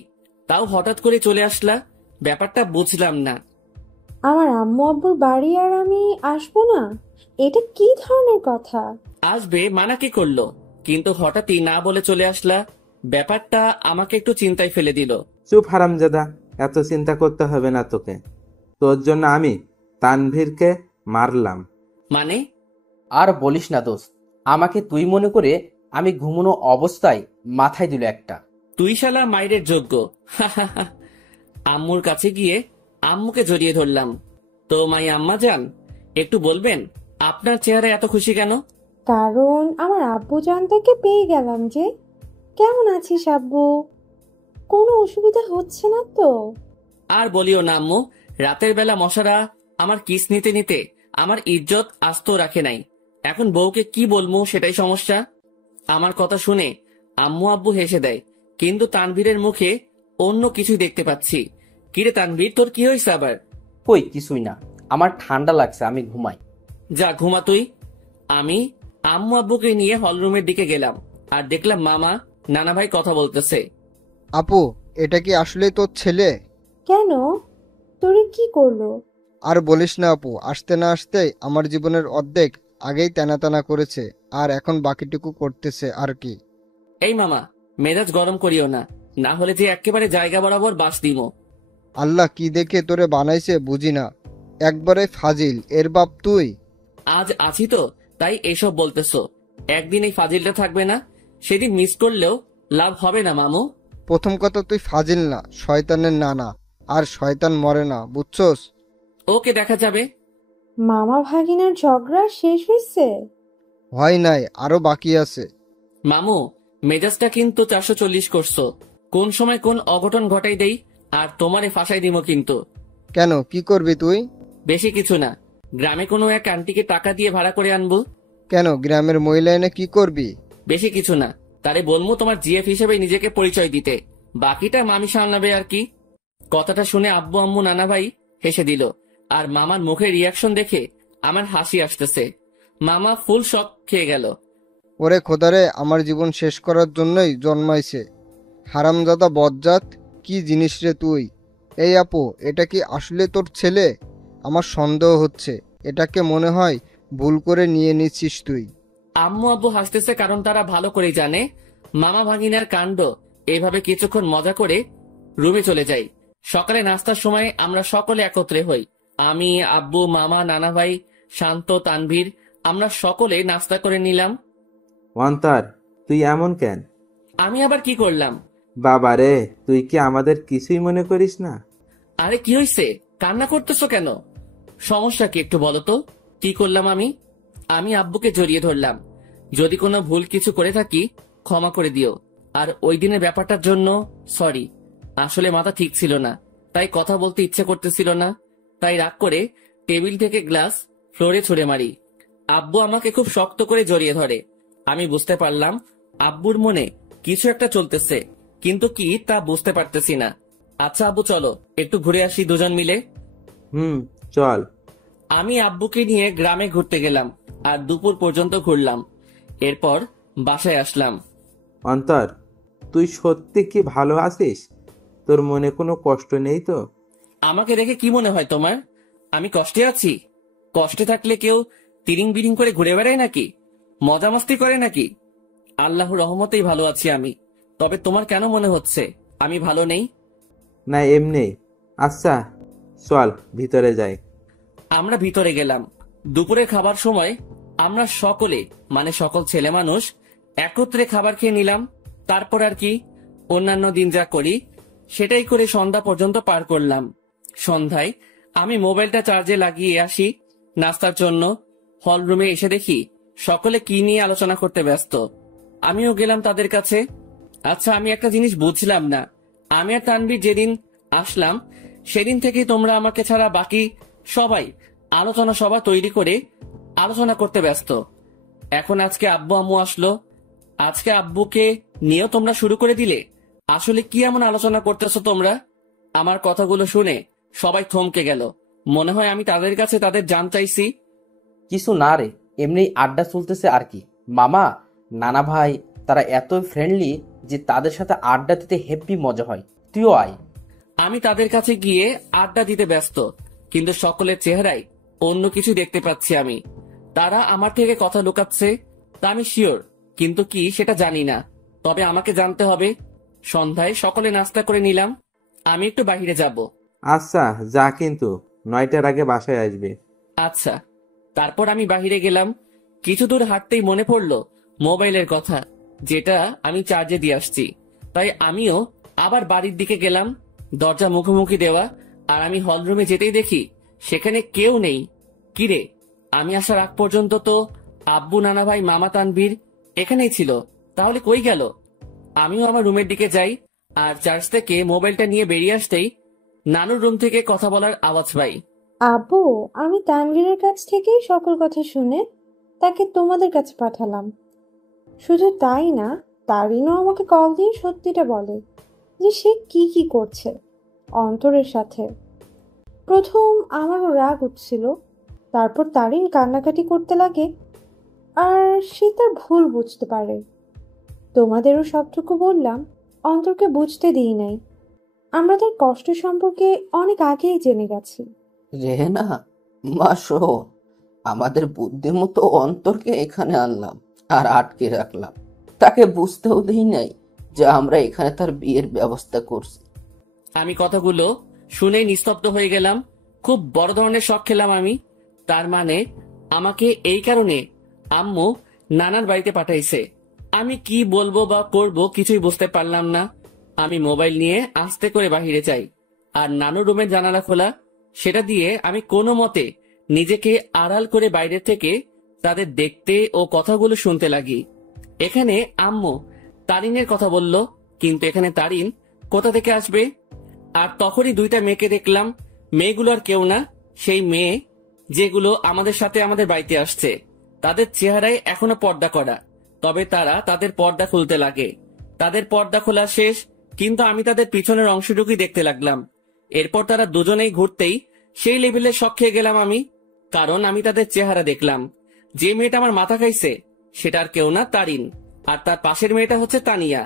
তাও হঠাৎ করে চলে আসলা, ব্যাপারটা বুঝলাম না। আমার আম্মু আব্বুর বাড়ি আর আমি আসবো না, এটা কি ধরনের কথা? আসবে মানা কি করলো, কিন্তু হঠাৎই না বলে চলে আসলা, ব্যাপারটা আমাকে একটু চিন্তায় ফেলে দিল। চুপ হারামজাদা, এত চিন্তা করতে হবে না তোকে। তোর জন্য আমি তানভীরকে মারলাম। মানে? আর বলিস না দোস্ত, আমাকে তুই মনে করে আমি ঘুমানো অবস্থায় মাথায় দিল একটা। তুই শালা মাইরের যোগ্য। আম্মুর কাছে গিয়ে আম্মুকে জড়িয়ে ধরলাম। তো মাই আম্মা যান, একটু বলবেন আপনার চেহারা এত খুশি কেন? কারণ আমার আব্বু জানতাকে পেয়ে গেলাম যে। কেমন আছিস আব্বু? কোনো অসুবিধা হচ্ছে না তো? আর বলিও না আম্মু, রাতের বেলা মশারা আমার কিস নিতে নিতে আমার ইজ্জত আস্ত রাখে নাই। এখন বউকে কি বলবো সেটাই সমস্যা। আমার কথা শুনে আম্মু আব্বু হেসে দেয়, কিন্তু তানভীরের মুখে অন্য কিছু দেখতে পাচ্ছি। কিরে তানভীর, তোর কি হয়েছে আবার? কই কিছুই না, আমার ঠান্ডা লাগছে, আমি ঘুমাই। যা ঘুমা তুই। আমি আম্মু আব্বুকে নিয়ে হলরুমের দিকে গেলাম আর দেখলাম মামা নানা ভাই কথা বলতেছে। আপু, এটা কি আসলেই তোর ছেলে? কেন? তোরে কি করলো? আর বলিস না আপু, আসতে না আসতেই আমার জীবনের অর্ধেক আগেই টানা টানা করেছে, আর এখন বাকিটুকু করতেছে আর কি। এই মামা, মেজাজ গরম করিও না, না হলে যে একেবারে জায়গা বরাবর বাস দিমো। আল্লাহ কি দেখে তোরে বানাইছে বুঝি না, একবারে ফাজিল এর বাপ তুই। আজ আছি তো তাই এসব বলতেছো, একদিন এই ফাজিলটা থাকবে না, সেদিন মিস করলেও লাভ হবে না মামু। প্রথম কথা তুই ফাজিল না, শয়তানের নানা, আর শয়তান মরে না, বুঝছস? ওকে দেখা যাবে। মামা ভাগিনার ঝগড়া শেষ হয়েছে? হয় নাই, আরো বাকি আছে। মামু, মেজাজটা কিন্তু 440 করছো। কোন সময় কোন অঘটন ঘটাই দেই আর তোমারে ফাঁসাই দিমো কিন্তু। কেন, কি করবি তুই? বেশি কিছু না, গ্রামে কোনো এক আন্টিকে টাকা দিয়ে ভাড়া করে আনবো। কেন, গ্রামের মহিলা এনে কি করবি? বেশি কিছু না, তারে বলবো তোমার জিএফ হিসেবে নিজেকে পরিচয় দিতে, বাকিটা মামি সামলাবে আর কি। কথাটা শুনে আব্বু আম্মু নানা ভাই হেসে দিল, আর মামার মুখের রিয়াকশন দেখে আমার হাসি আসতেছে। মামা ফুল শক খেয়ে গেল। ওরে খোদারে, আমার জীবন শেষ করার জন্যই জন্মাইছে হারামজাদা বজ্জাত, কি জিনিস রে তুই? এই আপু, এটা কি আসলে তোর ছেলে? আমার সন্দেহ হচ্ছে, এটাকে মনে হয় ভুল করে নিয়ে নিচ্ছিস তুই। আম্মু আব্বু হাসতেছে কারণ তারা ভালো করে জানে মামা ভাগিনার কাণ্ড। এইভাবে কিছুক্ষণ মজা করে রুমে চলে যাই। সকালে নাস্তার সময় আমরা সকলে একত্রে হই। আমি, আব্বু, মামা, নানা ভাই, শান্ত, তানভীর, আমরা সকলে নাস্তা করে নিলাম। অন্তর, তুই এমন কেন? আমি আবার কি করলাম? বাবা রে, তুই কি আমাদের কিছুই মনে করিস না? আরে কি হয়েছে, কান্না করতেছো কেন? সমস্যা কি একটু বলো তো, কি করলাম আমি? আমি আব্বুকে জড়িয়ে ধরলাম। যদি কোনো ভুল কিছু করে থাকি ক্ষমা করে দিও। আর ওই দিনের ব্যাপারটার জন্য সরি। আসলে মাথা ঠিক ছিল না, তাই কথা বলতে ইচ্ছে করতেছিল না, তাই রাগ করে টেবিল থেকে গ্লাস ফ্লোরে ছুঁড়ে মারি। আব্বু আমাকে খুব শক্ত করে জড়িয়ে ধরে। আমি বুঝতে পারলাম আব্বুর মনে কিছু একটা চলতেছে, কিন্তু কি তা বুঝতে পারতেছি না। আচ্ছা আব্বু, চলো একটু ঘুরে আসি দুজন মিলে। চল। আমি আব্বুকে নিয়ে গ্রামে ঘুরতে গেলাম আর দুপুর পর্যন্ত ঘুরলাম। এরপর বাসায় আসলাম। অন্তর, তুই সত্যি কি ভালো আছিস? তোর মনে কোনো কষ্ট নেই তো? আমাকে দেখে কি মনে হয় তোমার আমি কষ্টে আছি? কষ্টে থাকলে কেউ তিরিং বিরিং করে ঘুরে বেড়ায় নাকি? মজা মস্তি করে নাকি? আল্লাহর রহমতেই ভালো আছি আমি। তবে তোমার কেন মনে হচ্ছে আমি ভালো নেই? না, এমনি। আচ্ছা চল ভিতরে যাই। আমরা ভিতরে গেলাম। দুপুরে খাবার সময় আমরা সকলে মানে সকল ছেলে মানুষ একত্রে খাবার খেয়ে নিলাম। তারপর আর কি, অন্যান্য দিন যা করি সেটাই করে সন্ধ্যা পর্যন্ত পার করলাম। সন্ধ্যায় আমি মোবাইলটা চার্জে লাগিয়ে আসি নাস্তার জন্য। হল রুমে এসে দেখি সকলে কি নিয়ে আলোচনা করতে ব্যস্ত। আমিও গেলাম তাদের কাছে। আচ্ছা, আমি একটা জিনিস বুঝলাম না, আমি আর তানভীর যেদিন আসলাম সেদিন থেকে তোমরা আমাকে ছাড়া বাকি সবাই আলোচনা সভা তৈরি করে আলোচনা করতে ব্যস্ত। এখন আজকে আব্বু আম্মু আসলো, আজকে আব্বুকে নিয়েও তোমরা শুরু করে দিলে। আসলে কি এমন আলোচনা করতেছো তোমরা? আমার কথাগুলো শুনে সবাই থমকে গেল। মনে হয় আমি তাদের কাছে তাদের জান চাইছি। কিছু না রে, এমনি আড্ডা চলতেছে আর কি। মামা, নানা ভাই তারা এত ফ্রেন্ডলি যে তাদের সাথে আড্ডা দিতে হেব্বি মজা হয়, তুইও আয়। আমি তাদের কাছে গিয়ে আড্ডা দিতে ব্যস্ত, কিন্তু সকলের চেহারায় অন্য কিছু দেখতে পাচ্ছি আমি। তারা আমার থেকে কথা লুকাচ্ছে তা আমি শিওর, কিন্তু কি সেটা জানি না। তবে আমাকে জানতে হবে। সন্ধ্যায় সকলে নাস্তা করে নিলাম। আমি একটু বাইরে যাব। আচ্ছা যা, কিন্তু 9টার আগে বাসায় আসবে। আচ্ছা। তারপর আমি বাহিরে গেলাম। কিছু দূর হাঁটতেই মনে পড়লো মোবাইলের কথা, যেটা আমি চার্জে দিয়ে আসছি। তাই আমিও আবার বাড়ির দিকে গেলাম, দরজা মুখোমুখি দেওয়া। আর আমি হলরুমে যেতেই দেখি সেখানে কেউ নেই। কিরে, আমি আসার আগ পর্যন্ত তো আব্বু, নানা ভাই, মামা, তানভীর এখানেই ছিল, তাহলে কই গেল? আমিও আমার রুমের দিকে যাই, আর চার্জ থেকে মোবাইলটা নিয়ে বেরিয়ে আসতেই নানুর রুম থেকে কথা বলার আওয়াজ পাই। আব্বু, আমি তানভীরের কাছ থেকেই সকল কথা শুনে তাকে তোমাদের কাছে পাঠালাম। শুধু তাই না, তারিনও আমাকে কল দিয়ে সত্যিটা বলে যে সে কি কি করছে অন্তরের সাথে। প্রথম আমারও রাগ উঠছিল, তারপর তারিন কান্নাকাটি করতে লাগে আর সে তার ভুল বুঝতে পারে। তোমাদেরও সবটুকু বললাম, অন্তরকে বুঝতে দিই নাই। আমরা তার কষ্ট সম্পর্কে অনেক আগেই জেনে গেছি। রেহেনা, মা শোন, আমাদের বুদ্ধিমতো অন্তরকে এখানে আনলাম আর আটকে রাখলাম। তাকে বুঝতেও দিই নাই যে আমরা এখানে তার বিয়ের ব্যবস্থা করছি। আমি কথাগুলো শুনেই নিস্তব্ধ হয়ে গেলাম। খুব বড় ধরনের শক খেলাম আমি। তার মানে আমাকে এই কারণে আম্মু নানার বাড়িতে পাঠাইছে। আমি কি বলবো বা করবো কিছুই বুঝতে পারলাম না। আমি মোবাইল নিয়ে আস্তে করে বাহিরে যাই, আর নানুর রুমের জানালা খোলা, সেটা দিয়ে আমি কোনো মতে নিজেকে আড়াল করে বাইরে থেকে তাদের দেখতে ও কথাগুলো শুনতে লাগি। এখানে আম্মু তারিনের কথা বলল, কিন্তু এখানে তারিন কোথা থেকে আসবে? আর তখনই দুইটা মেয়েকে দেখলাম। মেয়েগুলো আর কেউ না, সেই মেয়ে যেগুলো আমাদের সাথে আমাদের বাড়িতে আসছে। তাদের চেহারায় এখনো পর্দা করা, তবে তারা তাদের পর্দা খুলতে লাগে। তাদের পর্দা খোলা শেষ, কিন্তু আমি তাদের পিছনের অংশটুকুই দেখতে লাগলাম। এরপর তারা দুজনেই ঘুরতেই সেই লেভেলে শক খেয়ে গেলাম আমি, কারণ আমি তাদের চেহারা দেখলাম। যে মেয়েটা আমার মাথা খাইছে সেটা আর কেউ না, তারিন। আর তার পাশের মেয়েটা হচ্ছে তানিয়া।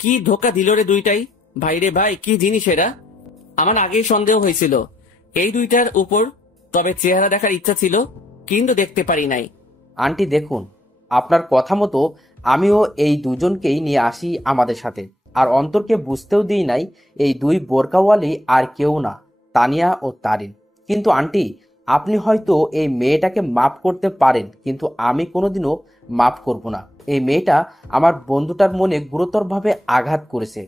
কি ধোকা দিল রে দুইটাই! ভাইরে ভাই, কি জিনিস এরা! আমার আগেই সন্দেহ হয়েছিল এই দুইটার উপর, তবে চেহারা দেখার ইচ্ছা ছিল, কিন্তু দেখতে পারি নাই। আন্টি দেখুন, আপনার কথা মতো আমিও এই দুজনকেই নিয়ে আসি আমাদের সাথে, আর অন্তরকে বুঝতেও দিই নাই এই দুই বোরকাওয়ালি আর কেউ না, তানিয়া ও তারিন। কিন্তু আন্টি, আপনি হয়তো এই মেয়েটাকে মাফ করতে পারেন, কিন্তু আমি কোনোদিনও মাফ করব না। এই মেয়েটা আমার বন্ধুটার মনে গুরুতরভাবে আঘাত করেছে,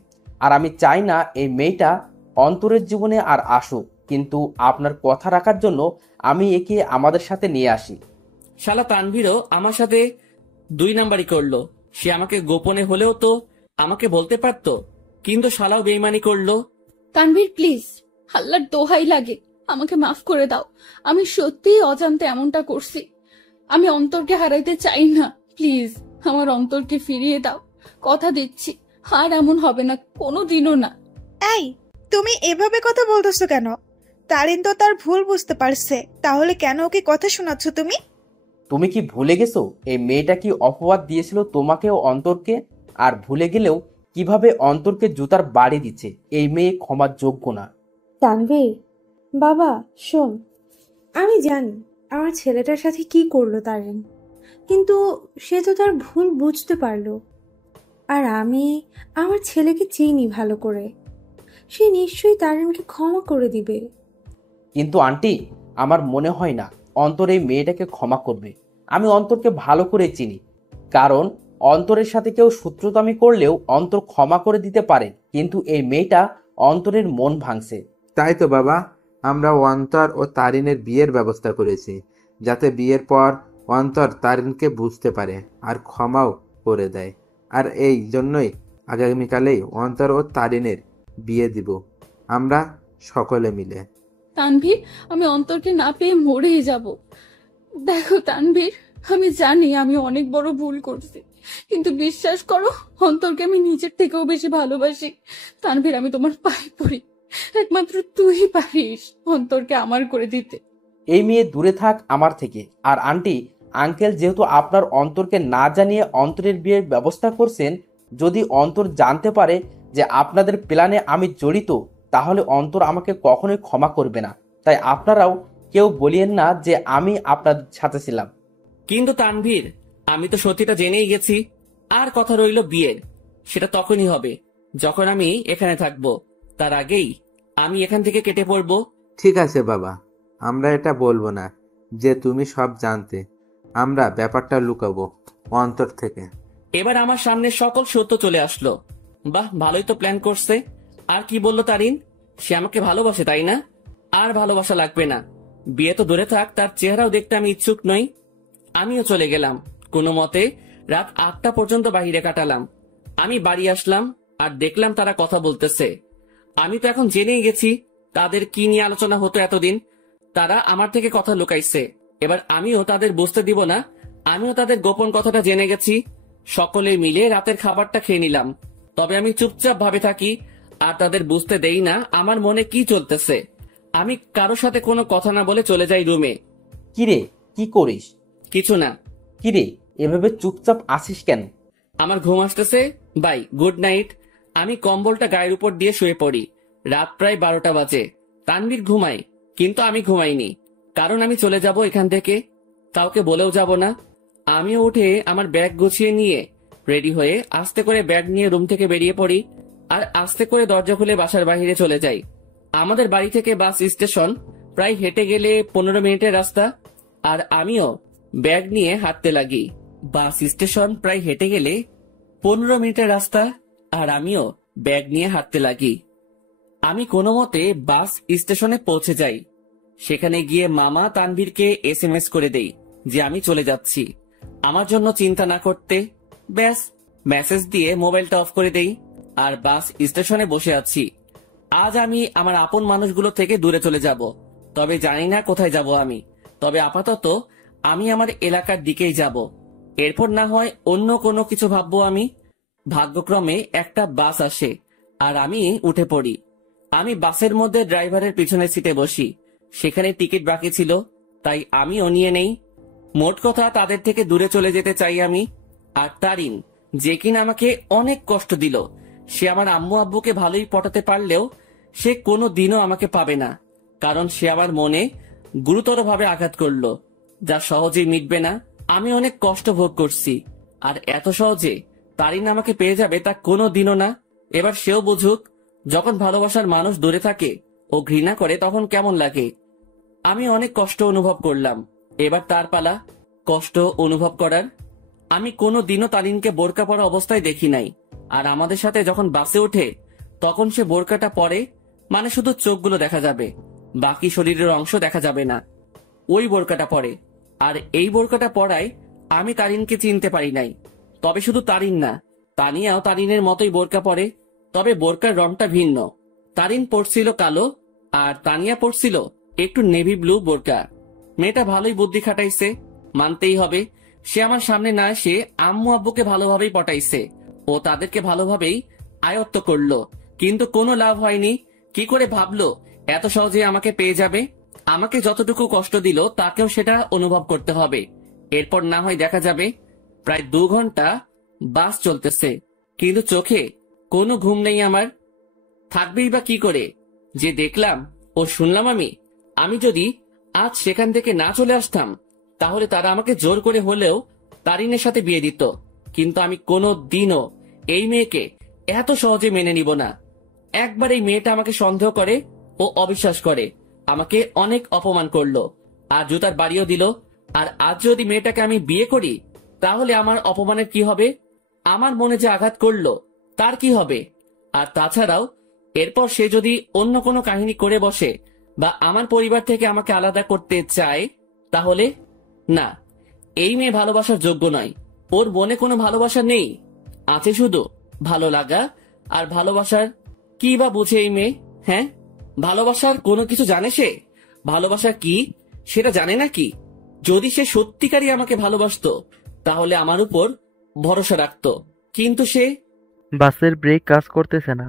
আর আমি চাই না এই মেয়েটা অন্তরের জীবনে আর আসুক। কিন্তু আপনার কথা রাখার জন্য আমি একে আমাদের সাথে নিয়ে আসি। শালা তানভীরও আমার সাথে 2 নাম্বারই করলো। সে আমাকে গোপনে হলেও তো আমাকে বলতে পারতো, কিন্তু শালাও বেইমানি করলো। তানভীর প্লিজ, আল্লাহর দোহাই লাগে, আমাকে মাফ করে দাও। আমি সত্যিই অজান্তে এমনটা করছি। আমি অন্তরকে হারাইতে চাই না। প্লিজ আমার অন্তরকে ফিরিয়ে দাও। কথা দিচ্ছি আর এমন হবে না, কোনোদিনও না। এই, তুমি এভাবে কথা বলতেছো কেন? তারিন তো তার ভুল বুঝতে পারছে, তাহলে কেন ওকে কথা শোনাচ্ছ তুমি? তুমি কি ভুলে গেছো এই মেয়েটা কি অপবাদ দিয়েছিল তোমাকে ও অন্তরকে? আর ভুলে গেলেও কিভাবে অন্তরকে জুতার বাড়ি দিচ্ছে? এই মেয়ে ক্ষমার যোগ্য না। তানভীর বাবা শোন, আমি জানি আমার ছেলেটার সাথে কি করলো তারিন, কিন্তু সে তো তার ভুল বুঝতে পারলো। আর আমি আমার ছেলেকে চিনি ভালো করে, সে নিশ্চয়ই তারিনকে ক্ষমা করে দিবে। কিন্তু আন্টি, আমার মনে হয় না অন্তর এই মেয়েটাকে ক্ষমা করবে। আমি অন্তরকে ভালো করে চিনি, কারণ অন্তরের সাথে কেউ শত্রুতামি করলেও অন্তর ক্ষমা করে দিতে পারে, কিন্তু এই মেয়েটা অন্তরের মন ভাঙছে। তাই তো বাবা, আমরা অন্তর ও তারিনের বিয়ের ব্যবস্থা করেছি, যাতে বিয়ের পর অন্তর তারিনকে বুঝতে পারে আর ক্ষমাও করে দেয়। আর এই জন্যই আগামীকালেই অন্তর ও তারিনের বিয়ে দিব আমরা সকলে মিলে। তানভীর, আমি অন্তরকে না পেয়ে মরেই যাব। দেখো তানভীর, আমি জানি আমি অনেক বড় ভুল করছি, কিন্তু বিশ্বাস করো, অন্তরকে আমি নিজের থেকেও বেশি ভালোবাসি। তানভীর, আমি তোমার পায়ে পড়ি, একমাত্র তুই পারিস অন্তরকে আমার করে দিতে। এই মেয়ে দূরে থাক আমার থেকে। আর আন্টি আঙ্কেল যেহেতু আপনার অন্তরকে না জানিয়ে অন্তরের বিয়ের ব্যবস্থা করছেন, যদি অন্তর জানতে পারে যে আপনাদের প্ল্যানে আমি জড়িত, তাহলে অন্তর আমাকে কখনোই ক্ষমা করবে না। তাই আপনারাও কেউ বলিয়েন না যে আমি আপনাদের সাথে ছিলাম। কিন্তু তানভীর, আমি তো সত্যিটা জেনেই গেছি। আর কথা রইল বিয়ের, সেটা তখনই হবে যখন আমি এখানে থাকবো। তার আগেই আমি এখান থেকে কেটে পড়বো। ঠিক আছে বাবা, আমরা এটা বলবো না যে তুমি সব জানতে। আমরা ব্যাপারটা লুকাবো অন্তর থেকে। এবার আমার সামনে সকল সত্য চলে আসলো। বাহ, ভালোই তো প্ল্যান করছে। আর কি বললো তারিন? সে আমাকে ভালোবাসে, তাই না? আর ভালোবাসা লাগবে না। বিয়ে তো দূরে থাক, তার চেহারাও দেখতে আমি ইচ্ছুক নই। আমিও চলে গেলাম। কোনো মতে রাত 8টা পর্যন্ত বাহিরে কাটালাম। আমি বাড়ি আসলাম আর দেখলাম তারা কথা বলতেছে। আমি তো এখন জেনেই গেছি তাদের কি নিয়ে আলোচনা হতো এতদিন। তারা আমার থেকে কথা লুকাইছে। এবার আমিও তাদের বুঝতে দিব না আমিও তাদের গোপন কথাটা জেনে গেছি। সকলে মিলে রাতের খাবারটা খেয়ে নিলাম। তবে আমি চুপচাপ ভাবে থাকি আর তাদের বুঝতে দেই না আমার মনে কি চলতেছে। আমি কারোর সাথে কোনো কথা না বলে চলে যাই রুমে। কিরে, কি করিস? কিছু না। কিরে, এভাবে চুপচাপ আসিস কেন? আমার ঘুম আসতেছে। Bye, good night. আমি কম্বলটা গায়ের উপর দিয়ে শুয়ে পড়ি। রাত প্রায় 12টা বাজে। তানভীর ঘুমায়, কিন্তু আমি ঘুমাইনি, কারণ আমি চলে যাব এখান থেকে। কাউকে বলেও যাব না। আমিও উঠে আমার ব্যাগ গুছিয়ে নিয়ে রেডি হয়ে আস্তে করে ব্যাগ নিয়ে রুম থেকে বেরিয়ে পড়ি আর আস্তে করে দরজা খুলে বাসার বাইরে চলে যাই। আমাদের বাড়ি থেকে বাস স্টেশন প্রায় হেঁটে গেলে 15 মিনিটের রাস্তা। আর আমিও ব্যাগ নিয়ে হাঁটতে লাগি। বাস স্টেশন প্রায় হেঁটে গেলে 15 মিনিটের রাস্তা আর আমিও ব্যাগ নিয়ে হাঁটতে লাগি। আমি কোনো মতে বাস স্টেশনে পৌঁছে যাই। সেখানে গিয়ে মামা তানভীরকে SMS করে দেই যে আমি চলে যাচ্ছি, আমার জন্য চিন্তা না করতে। ব্যাস, মেসেজ দিয়ে মোবাইলটা অফ করে দেই আর বাস স্টেশনে বসে আছি। আজ আমি আমার আপন মানুষগুলো থেকে দূরে চলে যাব। তবে জানি না কোথায় যাব আমি। তবে আপাতত আমি আমার এলাকার দিকেই যাব। এরপর না হয় অন্য কোনো কিছু ভাববো আমি। ভাগ্যক্রমে একটা বাস আসে আর আমি উঠে পড়ি। আমি বাসের মধ্যে ড্রাইভারের পিছনের সিটে বসি। সেখানে টিকিট বাকি ছিল, তাই আমিও নিয়ে নেই। মোট কথা, তাদের থেকে দূরে চলে যেতে চাই আমি। আর তারিন, যে কিনা আমাকে অনেক কষ্ট দিল, সে আমার আম্মু আব্বুকে ভালোই পটাতে পারলেও সে কোনো দিনও আমাকে পাবে না। কারণ সে আমার মনে গুরুতরভাবে আঘাত করলো, যা সহজেই মিটবে না। আমি অনেক কষ্ট ভোগ করছি, আর এত সহজে তারিন আমাকে পেয়ে যাবে তা কোনো দিনও না। এবার সেও বুঝুক, যখন ভালোবাসার মানুষ দূরে থাকে ও ঘৃণা করে তখন কেমন লাগে। আমি অনেক কষ্ট অনুভব করলাম, এবার তার পালা কষ্ট অনুভব করার। আমি কোনো দিনও তারিনকে বোরকা পরা অবস্থায় দেখি নাই। আর আমাদের সাথে যখন বাসে ওঠে তখন সে বোরকাটা পরে, মানে শুধু চোখগুলো দেখা যাবে, বাকি শরীরের অংশ দেখা যাবে না। ওই বোরকাটা পরে। আর এই বোরকাটা পরায় আমি তারিনকে চিনতে পারি নাই। তবে শুধু তারিন না, তানিয়াও তারিনের মতোই বোরকা পরে, তবে বোরকার রংটা ভিন্ন। তারিন পরছিল কালো আর তানিয়া পরছিল একটু নেভি ব্লু বোরকা। মেয়েটা ভালোই বুদ্ধি খাটাইছে, মানতেই হবে। সে আমার সামনে না এসে আম্মু আব্বুকে ভালোভাবেই পটাইছে ও তাদেরকে ভালোভাবেই আয়ত্ত করলো, কিন্তু কোনো লাভ হয়নি। কি করে ভাবলো এত সহজে আমাকে পেয়ে যাবে? আমাকে যতটুকু কষ্ট দিল তাকেও সেটা অনুভব করতে হবে। এরপর না হয় দেখা যাবে। প্রায় 2 ঘন্টা বাস চলতেছে, কিন্তু চোখে কোনো ঘুম নেই আমার। থাকবেই বা কি করে? যে দেখলাম ও শুনলাম আমি যদি আজ সেখান থেকে না চলে আসতাম তাহলে তারা আমাকে জোর করে হলেও তারিনের সাথে বিয়ে দিত। কিন্তু আমি কোনো দিনও এই মেয়েকে এত সহজে মেনে নিব না। একবার এই মেয়েটা আমাকে সন্দেহ করে ও অবিশ্বাস করে, আমাকে অনেক অপমান করলো আর জুতার বাড়িও দিল। আর আজ যদি মেয়েটাকে আমি বিয়ে করি তাহলে আমার অপমানের কি হবে? আমার মনে যে আঘাত করলো তার কি হবে? আর তাছাড়াও এরপর সে যদি অন্য কোনো কাহিনী করে বসে বা আমার পরিবার থেকে আমাকে আলাদা করতে চায় তাহলে না, এই মেয়ে ভালোবাসার যোগ্য নয়। ওর মনে কোনো ভালোবাসা নেই, আছে শুধু ভালো লাগা। আর ভালোবাসার কি বা বুঝে এই মেয়ে? হ্যাঁ, ভালোবাসার কোনো কিছু জানে সে? ভালোবাসা কি সেটা জানে নাকি? যদি সে সত্যিকারই আমাকে ভালোবাসতো তাহলে আমার উপর ভরসা রাখতো, কিন্তু সে। বাসের ব্রেক কাজ করতেছে না।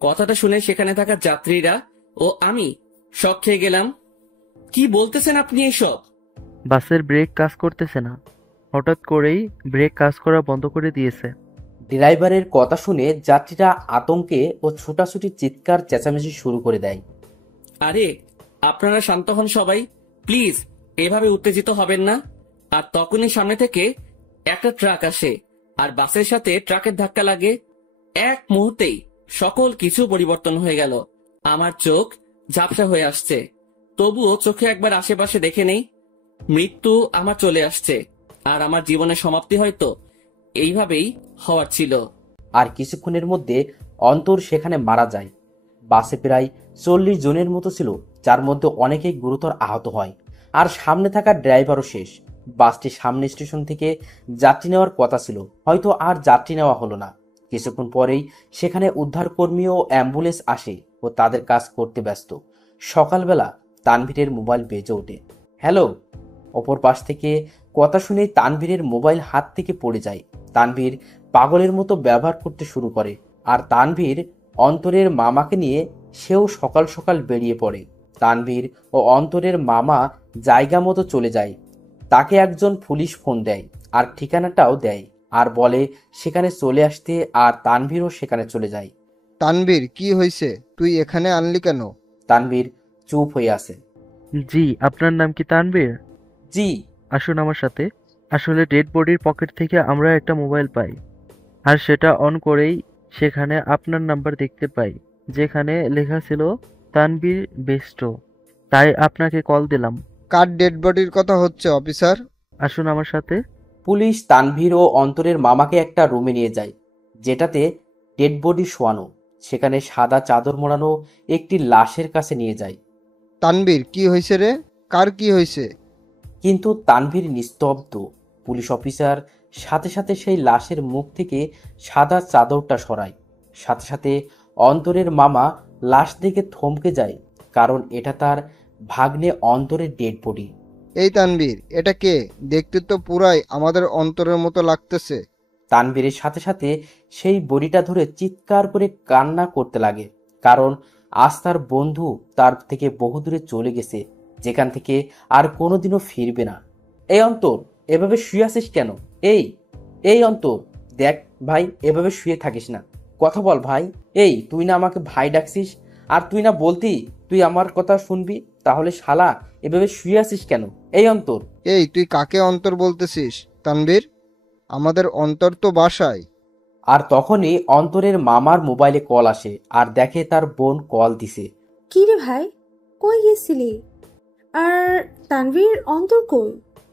কথাটা শুনে সেখানে থাকা যাত্রীরা ও আমি শক খেয়ে গেলাম। কি বলতেছেন আপনি এসব? বাসের ব্রেক কাজ করতেছে না, হঠাৎ করেই ব্রেক কাজ করা বন্ধ করে দিয়েছে। ড্রাইভারের কথা শুনে যাত্রীরা আতঙ্কে ও ছুটাছুটি চিৎকার চেঁচামেচি শুরু করে দেয়। আরে আপনারা শান্ত হন সবাই, প্লিজ। এভাবে উত্তেজিত হবেন না। আর তখনই সামনে থেকে একটা ট্রাক আসে আর বাসের সাথে ট্রাকের ধাক্কা লাগে। এক মুহূর্তেই সকল কিছু পরিবর্তন হয়ে গেল। আমার চোখ ঝাপসা হয়ে আসছে, তবুও চোখে একবার আশেপাশে দেখে নেই। মৃত্যু আমার চলে আসছে, আর আমার জীবনের সমাপ্তি হয়তো এইভাবেই হওয়ার ছিল। আর কিছুক্ষণের মধ্যে অন্তর সেখানে মারা যায়। বাসে প্রায় 40 জনের মতো ছিল, যার মধ্যে অনেকেই গুরুতর আহত হয়। আর সামনে থাকা ড্রাইভারও শেষ। বাসটি সামনে স্টেশন থেকে যাত্রী নেওয়ার কথা ছিল, হয়তো আর যাত্রী নেওয়া হলো না। কিছুক্ষণ পরেই সেখানে উদ্ধারকর্মী ও অ্যাম্বুলেন্স আসে ও তাদের কাজ করতে ব্যস্ত। সকালবেলা তানভীরের মোবাইল বেজে ওঠে। হ্যালো। অপর পাশ থেকে কথা শুনেই তানভীরের মোবাইল হাত থেকে পড়ে যায়। তানভীর পাগলের মতো ব্যবহার করতে শুরু করে। আর তানভীর অন্তরের মামাকে নিয়ে সেও সকাল সকাল বেরিয়ে পড়ে। তানভীর ও অন্তরের মামা জায়গা মতো চলে যায়। তাকে একজন পুলিশ ফোন দেয় আর ঠিকানাটাও দেয়, আর বলে সেখানে চলে আসতে, আর তানভীরও সেখানে চলে যায়। তানভীর, কি হয়েছে? তুই এখানে আনলি কেন? তানভীর চুপ হয়ে আছে। জি, আপনার নাম কি তানভীর? জি। আসুন আমার সাথে। আসলে ডেড বডির পকেট থেকে আমরা একটা মোবাইল পাই, আর সেটা অন করেই সেখানে আপনার নাম্বার দেখতে পাই, যেখানে লেখা ছিল তানভীর বেস্ট। তাই আপনাকে কল দিলাম। কার ডেড বডির কথা হচ্ছে অফিসার? আসুন আমার সাথে। পুলিশ তানভীর ও অন্তরের মামাকে একটা রুমে নিয়ে যায়, যেটাতে ডেড বডি শোয়ানো। সেখানে সাদা চাদর মোড়ানো একটি লাশের কাছে নিয়ে যায়। তানভীর, কি হয়েছে রে? কার কি হয়েছে? কিন্তু তানভীর নিস্তব্ধ। পুলিশ অফিসার সাথে সাথে সেই লাশের মুখ থেকে সাদা চাদরটা সরায়। সাথে সাথে অন্তরের মামা লাশ দেখে থমকে যায়, কারণ এটা তার ভাগ্নে অন্তরের ডেড বডি। এই তানভীর, এটা কে? দেখতে তো পুরাই আমাদের অন্তরের মতো লাগতেছে। তানভীরের সাথে সাথে সেই বডিটা ধরে চিৎকার করে কান্না করতে লাগে, কারণ আজ তার বন্ধু তার থেকে বহুদূরে চলে গেছে, যেখান থেকে আর কোনোদিনও ফিরবে না। এই অন্তর, এভাবে শুয়ে আছিস কেন? এই এই অন্তর, দেখ ভাই, এভাবে শুয়ে থাকিস না, কথা বল ভাই। এই, তুই না আমাকে ভাই ডাকছিস, আর তুই না বলতি তুই আমার কথা শুনবি, তাহলে শালা এভাবে শুয়ে আছিস কেন? এই অন্তর। এই, তুই কাকে অন্তর বলতেছিস তানভীর? আমাদের অন্তর তো বাসায়। আর তখনই অন্তরের মামার মোবাইলে কল আসে, আর দেখে তার বোন কল দিছে। কি রে ভাই, কই গেছিলি? আর তানভীর, অন্তর কই?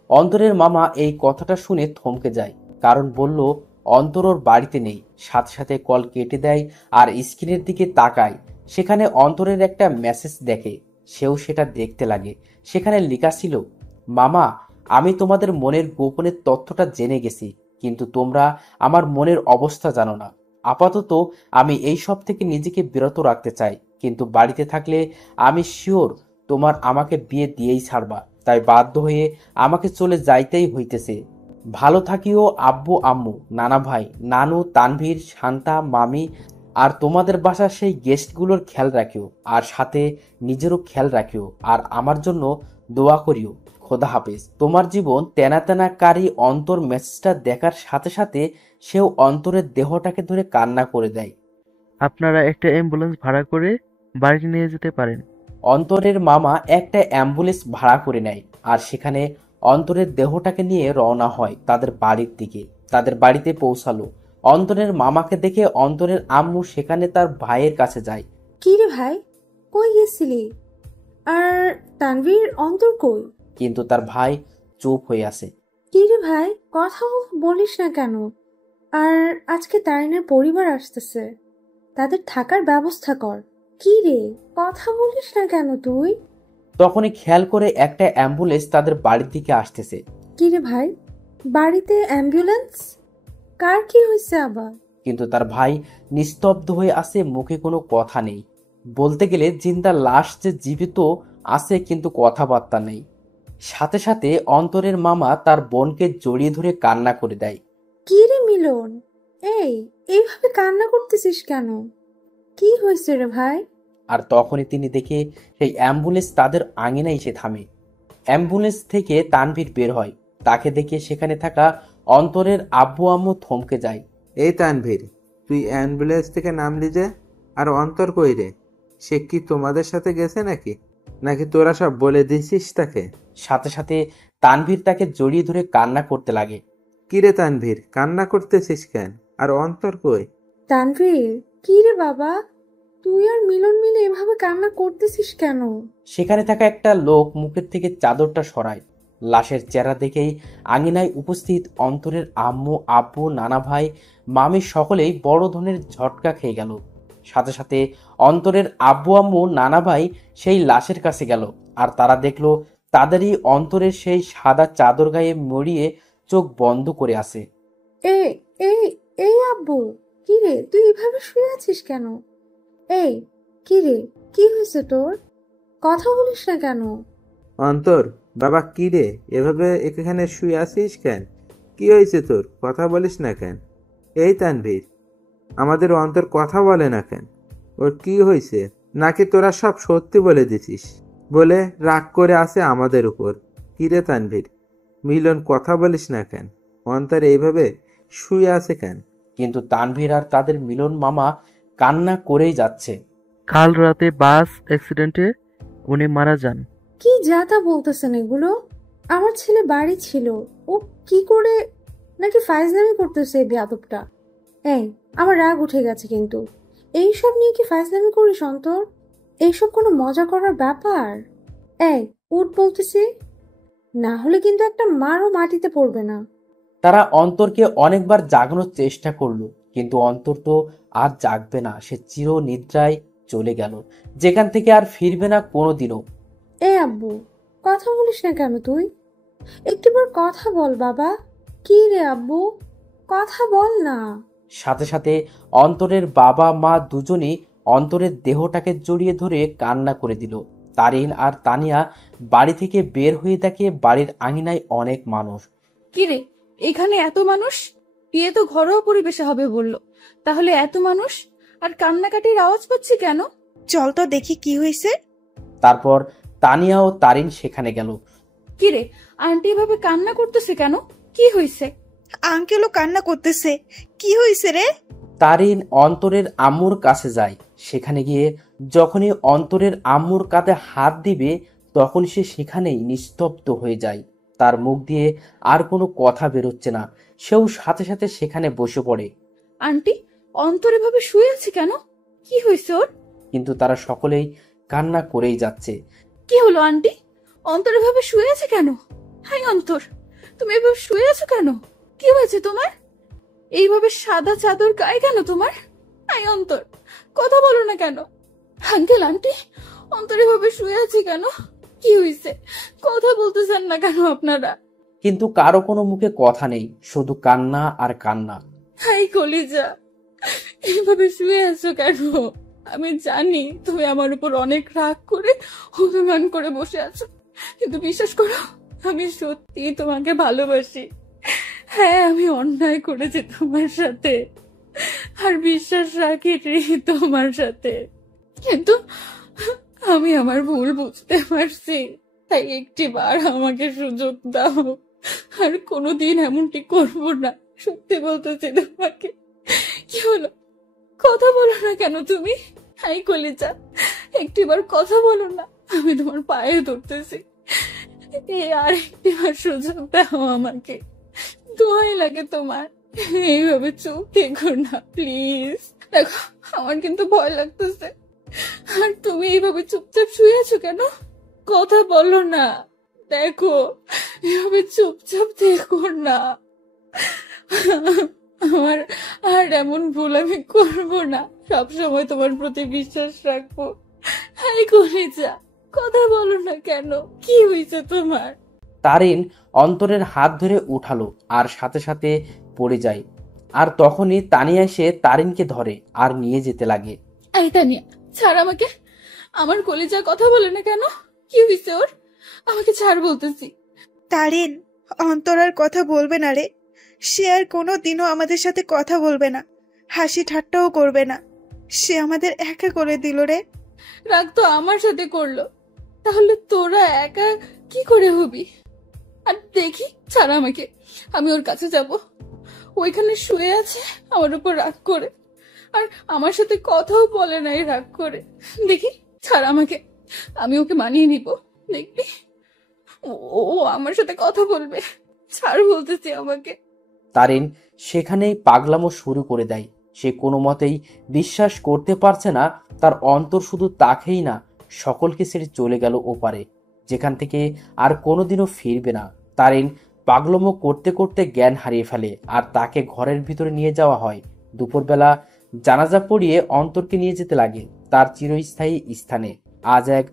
অন্তরের মামা এই কথাটা শুনে থমকে যায়, কারণ বলল অন্তর ওর বাড়িতে নেই। সাথে সাথে কল কেটে দেয় আর স্ক্রিনের দিকে তাকায়। সেখানে অন্তরের একটা মেসেজ দেখে। সেও সেটা দেখতে লাগে। সেখানে লেখা ছিল, মামা, আমি তোমাদের মনের গোপনের তথ্যটা জেনে গেছি, কিন্তু তোমরা আমার মনের অবস্থা জানো না। আপাতত আমি এই সব থেকে নিজেকে বিরত রাখতে চাই, কিন্তু বাড়িতে থাকলে আমি শিওর তোমার আমাকে বিয়ে দিয়েই ছাড়বা, তাই বাধ্য হয়ে আমাকে চলে যাইতেই হইতেছে। ভালো থাকিও আব্বু আম্মু, নানা ভাই, নানু, তানভীর, শান্তা, মামি, আর তোমাদের বাসার সেই গেস্টগুলোর খেয়াল রাখিও, আর সাথে নিজেরও খেয়াল রাখিও, আর আমার জন্য দোয়া করিও। খোদা হাফেজ। তোমার জীবন তেনা তেনা কারি। অন্তর মেসেজটা দেখার সাথে সাথে সেও অন্তরের দেহটাকে ধরে কান্না করে দেয়। আপনারা একটা অ্যাম্বুলেন্স ভাড়া করে বাড়ি নিয়ে যেতে পারেন। অন্তরের মামা একটা অ্যাম্বুলেন্স ভাড়া করে নেয়, আর সেখানে অন্তরের দেহটাকে নিয়ে রওনা হয় তাদের বাড়ির দিকে। তাদের বাড়িতে পৌঁছালো। অন্তরের মামাকে দেখে অন্তরের আম্মু সেখানে তার ভাইয়ের কাছে যায়। কি রে ভাই, কই গেছিলি? আর তানভীর, অন্তর কই? কিন্তু তার ভাই চুপ হয়ে আছে। কি রে ভাই, কথা বলিস না কেন? আর আজকে তারিনের পরিবার আসতেছে, তাদের থাকার ব্যবস্থা কর। কি রে, কথা বলিস না কেন তুই? তখনই খেয়াল করে একটা অ্যাম্বুলেন্স তাদের বাড়ির দিকে আসতেছে। কি রে ভাই, বাড়িতে অ্যাম্বুলেন্স? কার কি হয়েছে আবার? কিন্তু তার ভাই নিস্তব্ধ হয়ে আছে, মুখে কোনো কথা নেই। বলতে গেলে জিন্দা লাশ যে জীবিত আছে, কিন্তু কথাবার্তা নেই। সাথে সাথে অন্তরের মামা তার বোনকে জড়িয়ে ধরে কান্না করে দেয়। কি রে মিলন, এইভাবে কান্না করতেছিস কেন? কি হয়েছে রে ভাই? আর তখনই তিনি দেখে সেই অ্যাম্বুলেন্স তাদের আঙিনায় এসে থামে। অ্যাম্বুলেন্স থেকে তানভীর বের হয়। তাকে দেখে সেখানে থাকা অন্তরের আব্বু আম্মু থমকে যায়। এই তানভীর, তুই অ্যাম্বুলেন্স থেকে নামলি যে? আর অন্তর কই রে? সে কি তোমাদের সাথে গেছে নাকি? নাকি তোরা সব বলে দিছিস তাকে? সাথে সাথে তানভীর তাকে জড়িয়ে ধরে কান্না করতে লাগে। কিরে তানভীর, কান্না করতেছিস কেন? আর অন্তর কই? তানভীর, কি রে বাবা, তুই আর মিলন মিলে এভাবে কান্না করতেছিস কেন? সেখানে থাকা একটা লোক মুখের থেকে চাদরটা সরায়। লাশের চেহারা দেখেই আঙিনায় উপস্থিত অন্তরের আম্মু, আব্বু, নানা ভাই, মামি সকলেই বড় ধরনের ঝটকা খেয়ে গেল। সাথে সাথে অন্তরের আব্বু, আম্মু, নানা ভাই সেই লাশের কাছে গেল, আর তারা দেখলো তাদেরই অন্তরের সেই সাদা চাদর গায়ে মরিয়ে চোখ বন্ধ করে আছে। এই এই এই আব্বু, কি রে তুই এভাবে শুয়ে আছিস কেন? এই কি রে, কি হয়েছে তোর? কথা বলিস না কেন? অন্তর, বাবা কি রে, এভাবে এখানে শুয়ে আছিস কেন? কি হয়েছে তোর? কথা বলিস না কেন? এই তানভীর, আমাদের অন্তর কথা বলে না কেন? ওর কি হয়েছে? নাকি তোরা সব সত্যি বলে দিছিস বলে রাগ করে আছে আমাদের উপর? কি রে তানভীর, মিলন কথা বলিস না কেন? অন্তর এইভাবে শুয়ে আছে কেন? কিন্তু তানভীর আর তাদের মিলন মামা কান্না করেই যাচ্ছে। কাল রাতে বাস অ্যাক্সিডেন্টে উনি মারা যান। কি যা তা বলতেছেন এগুলো? আমার ছেলে বাড়ি ছিল, ও কি করে নাকি ফাইজলামি করতেছে এই বেয়াদবটা। এই আমার রাগ উঠে গেছে, কিন্তু এইসব নিয়ে কি ফাইজলামি করিস অন্তর? এইসব কোনো মজা করার ব্যাপার? এই উঠ বলতেছি, না হলে কিন্তু একটা মারও মাটিতে পড়বে না। তারা অন্তরকে অনেকবার জাগানোর চেষ্টা করলো, কিন্তু অন্তর তো আর জাগবে না। সে চির নিদ্রায় চলে গেল, যেখান থেকে আর ফিরবে না কোনোদিনও। এ আব্বু, কথা বলিস না কেন তুই? একটিবার কথা বল বাবা। কি রে আব্বু, কথা বল না। সাথে সাথে অন্তরের বাবা মা দুজনই অন্তরের দেহটাকে জড়িয়ে ধরে কান্না করে দিল। তারিন আর তানিয়া বাড়ি থেকে বের হয়ে দেখে বাড়ির আঙিনায় অনেক মানুষ। কি রে, এখানে এত মানুষ? বিয়ে তো ঘরোয়া পরিবেশে হবে বললো, তাহলে এত মানুষ আর কান্নাকাটির আওয়াজ পাচ্ছি কেন? চল তো দেখি কি হয়েছে। তারপর তানিয়া ও তারিন সেখানে গেল। কি রে, আন্টি এভাবে কান্না করতেছে কেন? কি হয়েছে? আঙ্কেলও কান্না করতেছে। কি হয়েছে রে? তারিন অন্তরের আম্মুর কাছে যায়। সেখানে গিয়ে যখনই অন্তরের আম্মুর কাঁধে হাত দিবে, তখন সে সেখানেই নিস্তব্ধ হয়ে যায়। তার মুখ দিয়ে আর কোনো কথা বেরোচ্ছে না। সেও সাথে সাথে সেখানে বসে পড়ে। আন্টি, অন্তর এভাবে শুয়ে আছে কেন? কি হয়েছে ওর? কিন্তু তারা সকলেই কান্না করেই যাচ্ছে। কি হলো আন্টি? অন্তর এভাবে শুয়ে আছে কেন? হাই অন্তর, তুমি এভাবে শুয়ে আছো কেন? কি হয়েছে তোমার? এইভাবে সাদা চাদর গায়ে কেন তোমার? হাই অন্তর, কথা বলো না কেন? আঙ্কেল আন্টি, অন্তর এভাবে শুয়ে আছে কেন? কি হয়েছে? কথা বলতেছেন না কেন আপনারা? কিন্তু কারো কোনো মুখে কথা নেই, শুধু কান্না আর কান্না। হাই কলিজা, এইভাবে শুয়ে আছো কেন? আমি জানি তুমি আমার উপর অনেক রাগ করে অভিমান করে বসে আছো, কিন্তু বিশ্বাস করো, আমি সত্যি তোমাকে ভালোবাসি। হ্যাঁ, আমি অন্যায় করেছি তোমার সাথে, আর বিশ্বাস রাখি তোমার সাথে, কিন্তু আমি আমার ভুল বুঝতে পারছি। তাই একটিবার আমাকে সুযোগ দাও, আর কোনোদিন এমনটি করবো না। সত্যি বলতেছি তোমাকে। কি হলো, কথা বলো না কেন তুমি? হাই কলিজা, একটিবার কথা বলো না, আমি তোমার পায়ে ধরতেছি। আর একটিবার সুযোগ দাও আমাকে, দোয়াই লাগে তোমার। এইভাবে চুপ থেকো না প্লিজ। দেখো, আমার কিন্তু ভয় লাগতেছে। আর তুমি এইভাবে চুপচাপ শুয়ে আছো কেন? কথা বলো না। দেখো, এভাবে চুপচাপ থেকো না। আমার আর এমন ভুল আমি করবো না। সবসময় তোমার প্রতি বিশ্বাস রাখবো। হাই কলিজা, কথা বলো না কেন? কি হয়েছে তোমার? তারিন অন্তরের হাত ধরে উঠালো আর সাথে সাথে পড়ে যায়। আর তখনই তানিয়া এসে তারিনকে ধরে আর নিয়ে যেতে লাগে। এই তানিয়া, ছাড় আমাকে। আমার কলিজা কথা বলে না কেন? কি হয়েছে ওর? আমাকে ছাড় বলতেছি। তারিন, অন্তর আর কথা বলবে না রে। সে আর কোনো দিনও আমাদের সাথে কথা বলবে না, হাসি ঠাট্টাও করবে না। সে আমাদের একা করে দিল রে। রাগ তো আমার সাথে করলো, তাহলে তোরা একা কি করে হবি? আর দেখি, ছাড় আমাকে, আমি ওর কাছে যাব। ওইখানে শুয়ে আছে আমার উপর রাগ করে, আর আমার সাথে কথাও বলে নাই রাগ করে। দেখি, ছাড় আমাকে, আমি ওকে মানিয়ে নিব। দেখবি, ও আমার সাথে কথা বলবে। ছাড় বলতেছি আমাকে। তারিন সেখানেই পাগলামো শুরু করে দেয়। সে কোনো মতেই বিশ্বাস করতে পারছে না তার অন্তর শুধু তাকেই না, সকলকে ছেড়ে চলে গেল ওপারে। যেখান থেকে আর কোনোদিনও ফিরবে না। তারিন পাগলমো করতে করতে জ্ঞান হারিয়ে ফেলে আর তাকে ঘরের ভিতরে নিয়ে যাওয়া হয়। দুপুরবেলা জানাজা পড়িয়ে অন্তরকে নিয়ে যেতে লাগে তার চিরস্থায়ী স্থানে। আজ এক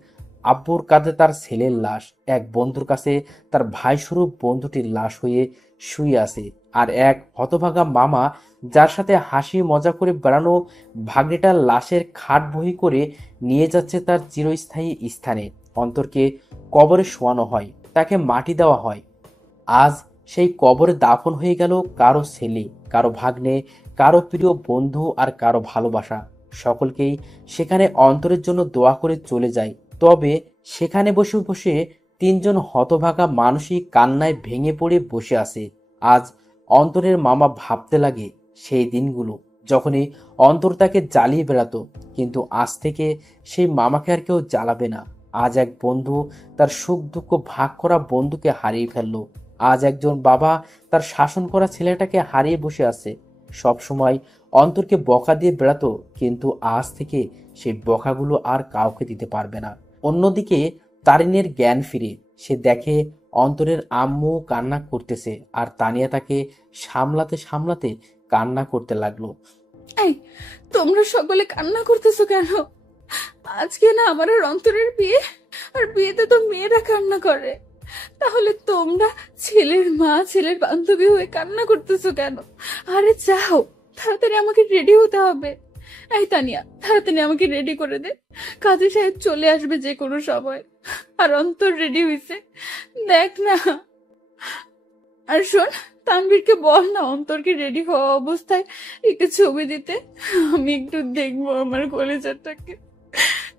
আব্বুর কাঁধে তার ছেলের লাশ, এক বন্ধুর কাছে তার ভাইস্বরূপ বন্ধুটির লাশ হয়ে শুয়ে আছে, আর এক হতভাগা মামা যার সাথে হাসি মজা করে বেড়ানো ভাগ্নেটার লাশের খাট বহি করে নিয়ে যাচ্ছে তার চিরস্থায়ী স্থানে। অন্তরকে কবরে শোয়ানো হয়, তাকে মাটি দেওয়া হয়। আজ সেই কবরে দাফন হয়ে গেল কারো ছেলে, কারো ভাগ্নে, কারো প্রিয় বন্ধু আর কারো ভালোবাসা। সকলকেই সেখানে অন্তরের জন্য দোয়া করে চলে যায়। তবে সেখানে বসে বসে তিনজন হতভাগা মানসিক কান্নায় ভেঙে পড়ে বসে আছে। আজ অন্তরের মামা ভাবতে লাগে সেই দিনগুলো যখনই অন্তর তাকে জ্বালিয়ে বেড়াতো, কিন্তু আজ থেকে সেই মামাকে আর কেউ জ্বালাবে না। আজ এক বন্ধু তার সুখ দুঃখ ভাগ করা বন্ধুকে হারিয়ে ফেললো। আজ একজন বাবা তার শাসন করা ছেলেটাকে হারিয়ে বসে আছে। সব সময় অন্তরকে বকা দিয়ে বেড়াতো, কিন্তু আজ থেকে সেই বকাগুলো আর কাউকে দিতে পারবে না। অন্যদিকে তারিনের জ্ঞান ফিরে সে দেখে অন্তরের আম্মু কান্না করতেছে, আর তানিয়া তাকে সামলাতে সামলাতে কান্না করতে লাগলো। এই, তোমরা সকলে কান্না করতেছো কেন? আজকে না আমার আর অন্তরের বিয়ে, আর বিয়েতে তো মেয়েরা কান্না করে। তাহলে তোমরা ছেলের মা, ছেলের বান্ধবী হয়ে কান্না করতেছো কেন? আরে যাও, তাড়াতাড়ি আমাকে রেডি হতে হবে। এই তানিয়া, তাড়াতাড়ি আমাকে রেডি করে দে, কাজী সাহেব চলে আসবে যে কোনো সময়। আর অন্তর রেডি হয়েছে, দেখ না। আর শোন, তানভীরকে বল না অন্তরকে রেডি হওয়া অবস্থায় একটু ছবি দিতে, আমি একটু দেখবো আমার কলেজাটাকে।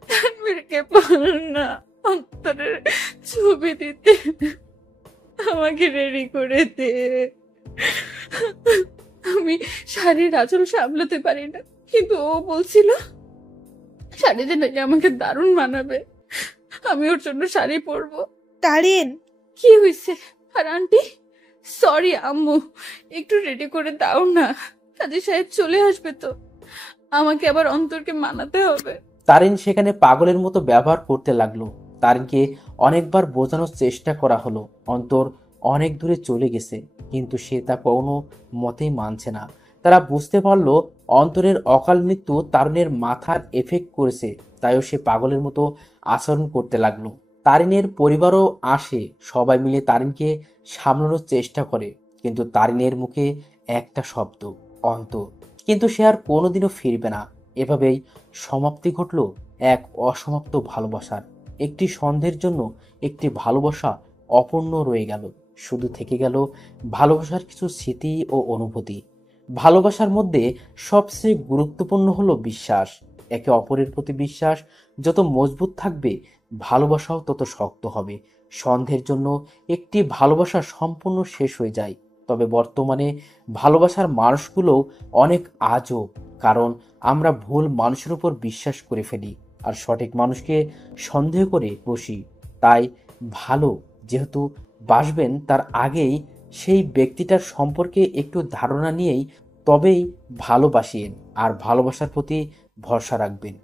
তানভীরকে বল না অন্তরের ছবি দিতে, আমাকে রেডি করে দে। আমি শাড়ির আঁচল সামলাতে পারি না, কিন্তু ও বলছিল শাড়িতে নাকি আমাকে দারুণ মানাবে, আমি ওর জন্য শাড়ি পরবো। তারিন, কি হয়েছে? আর আন্টি, সরি আম্মু, একটু রেডি করে দাও না, কাজী সাহেব চলে আসবে তো, আমাকে আবার অন্তরকে মানাতে হবে। তারিন সেখানে পাগলের মতো ব্যবহার করতে লাগলো। তারিনকে অনেকবার বোঝানোর চেষ্টা করা হলো অন্তর অনেক দূরে চলে গেছে, কিন্তু সে তা কোনো মতেই মানছে না। তারা বুঝতে পারলো অন্তরের অকাল মৃত্যু তারুণের মাথার এফেক্ট করেছে, তাইও সে পাগলের মতো আচরণ করতে লাগলো। তারিনের পরিবারও আসে, সবাই মিলে তারিনকে সামলানোর চেষ্টা করে, কিন্তু তারিনের মুখে একটা শব্দ, অন্তর। কিন্তু সে আর কোনোদিনও ফিরবে না। এভাবেই সমাপ্তি ঘটল এক অসমাপ্ত ভালোবাসার। একটি সন্ধ্যের জন্য একটি ভালোবাসা অপূর্ণ রয়ে গেল, শুধু থেকে গেল ভালোবাসার কিছু স্মৃতি ও অনুভূতি। ভালোবাসার মধ্যে সবচেয়ে গুরুত্বপূর্ণ হলো বিশ্বাস। একে অপরের প্রতি বিশ্বাস যত মজবুত থাকবে, ভালোবাসাও তত শক্ত হবে। সন্ধ্যের জন্য একটি ভালোবাসা সম্পূর্ণ শেষ হয়ে যায়, তবে বর্তমানে ভালোবাসার মানুষগুলোও অনেক আজব, কারণ আমরা ভুল মানুষের উপর বিশ্বাস করে ফেলি আর সঠিক মানুষকে সন্দেহ করে বসি। তাই ভালো যেহেতু বাসবেন, তার আগেই সেই ব্যক্তিটার সম্পর্কে একটু ধারণা নিয়েই তবেই ভালোবাসেন আর ভালোবাসার প্রতি ভরসা রাখবেন।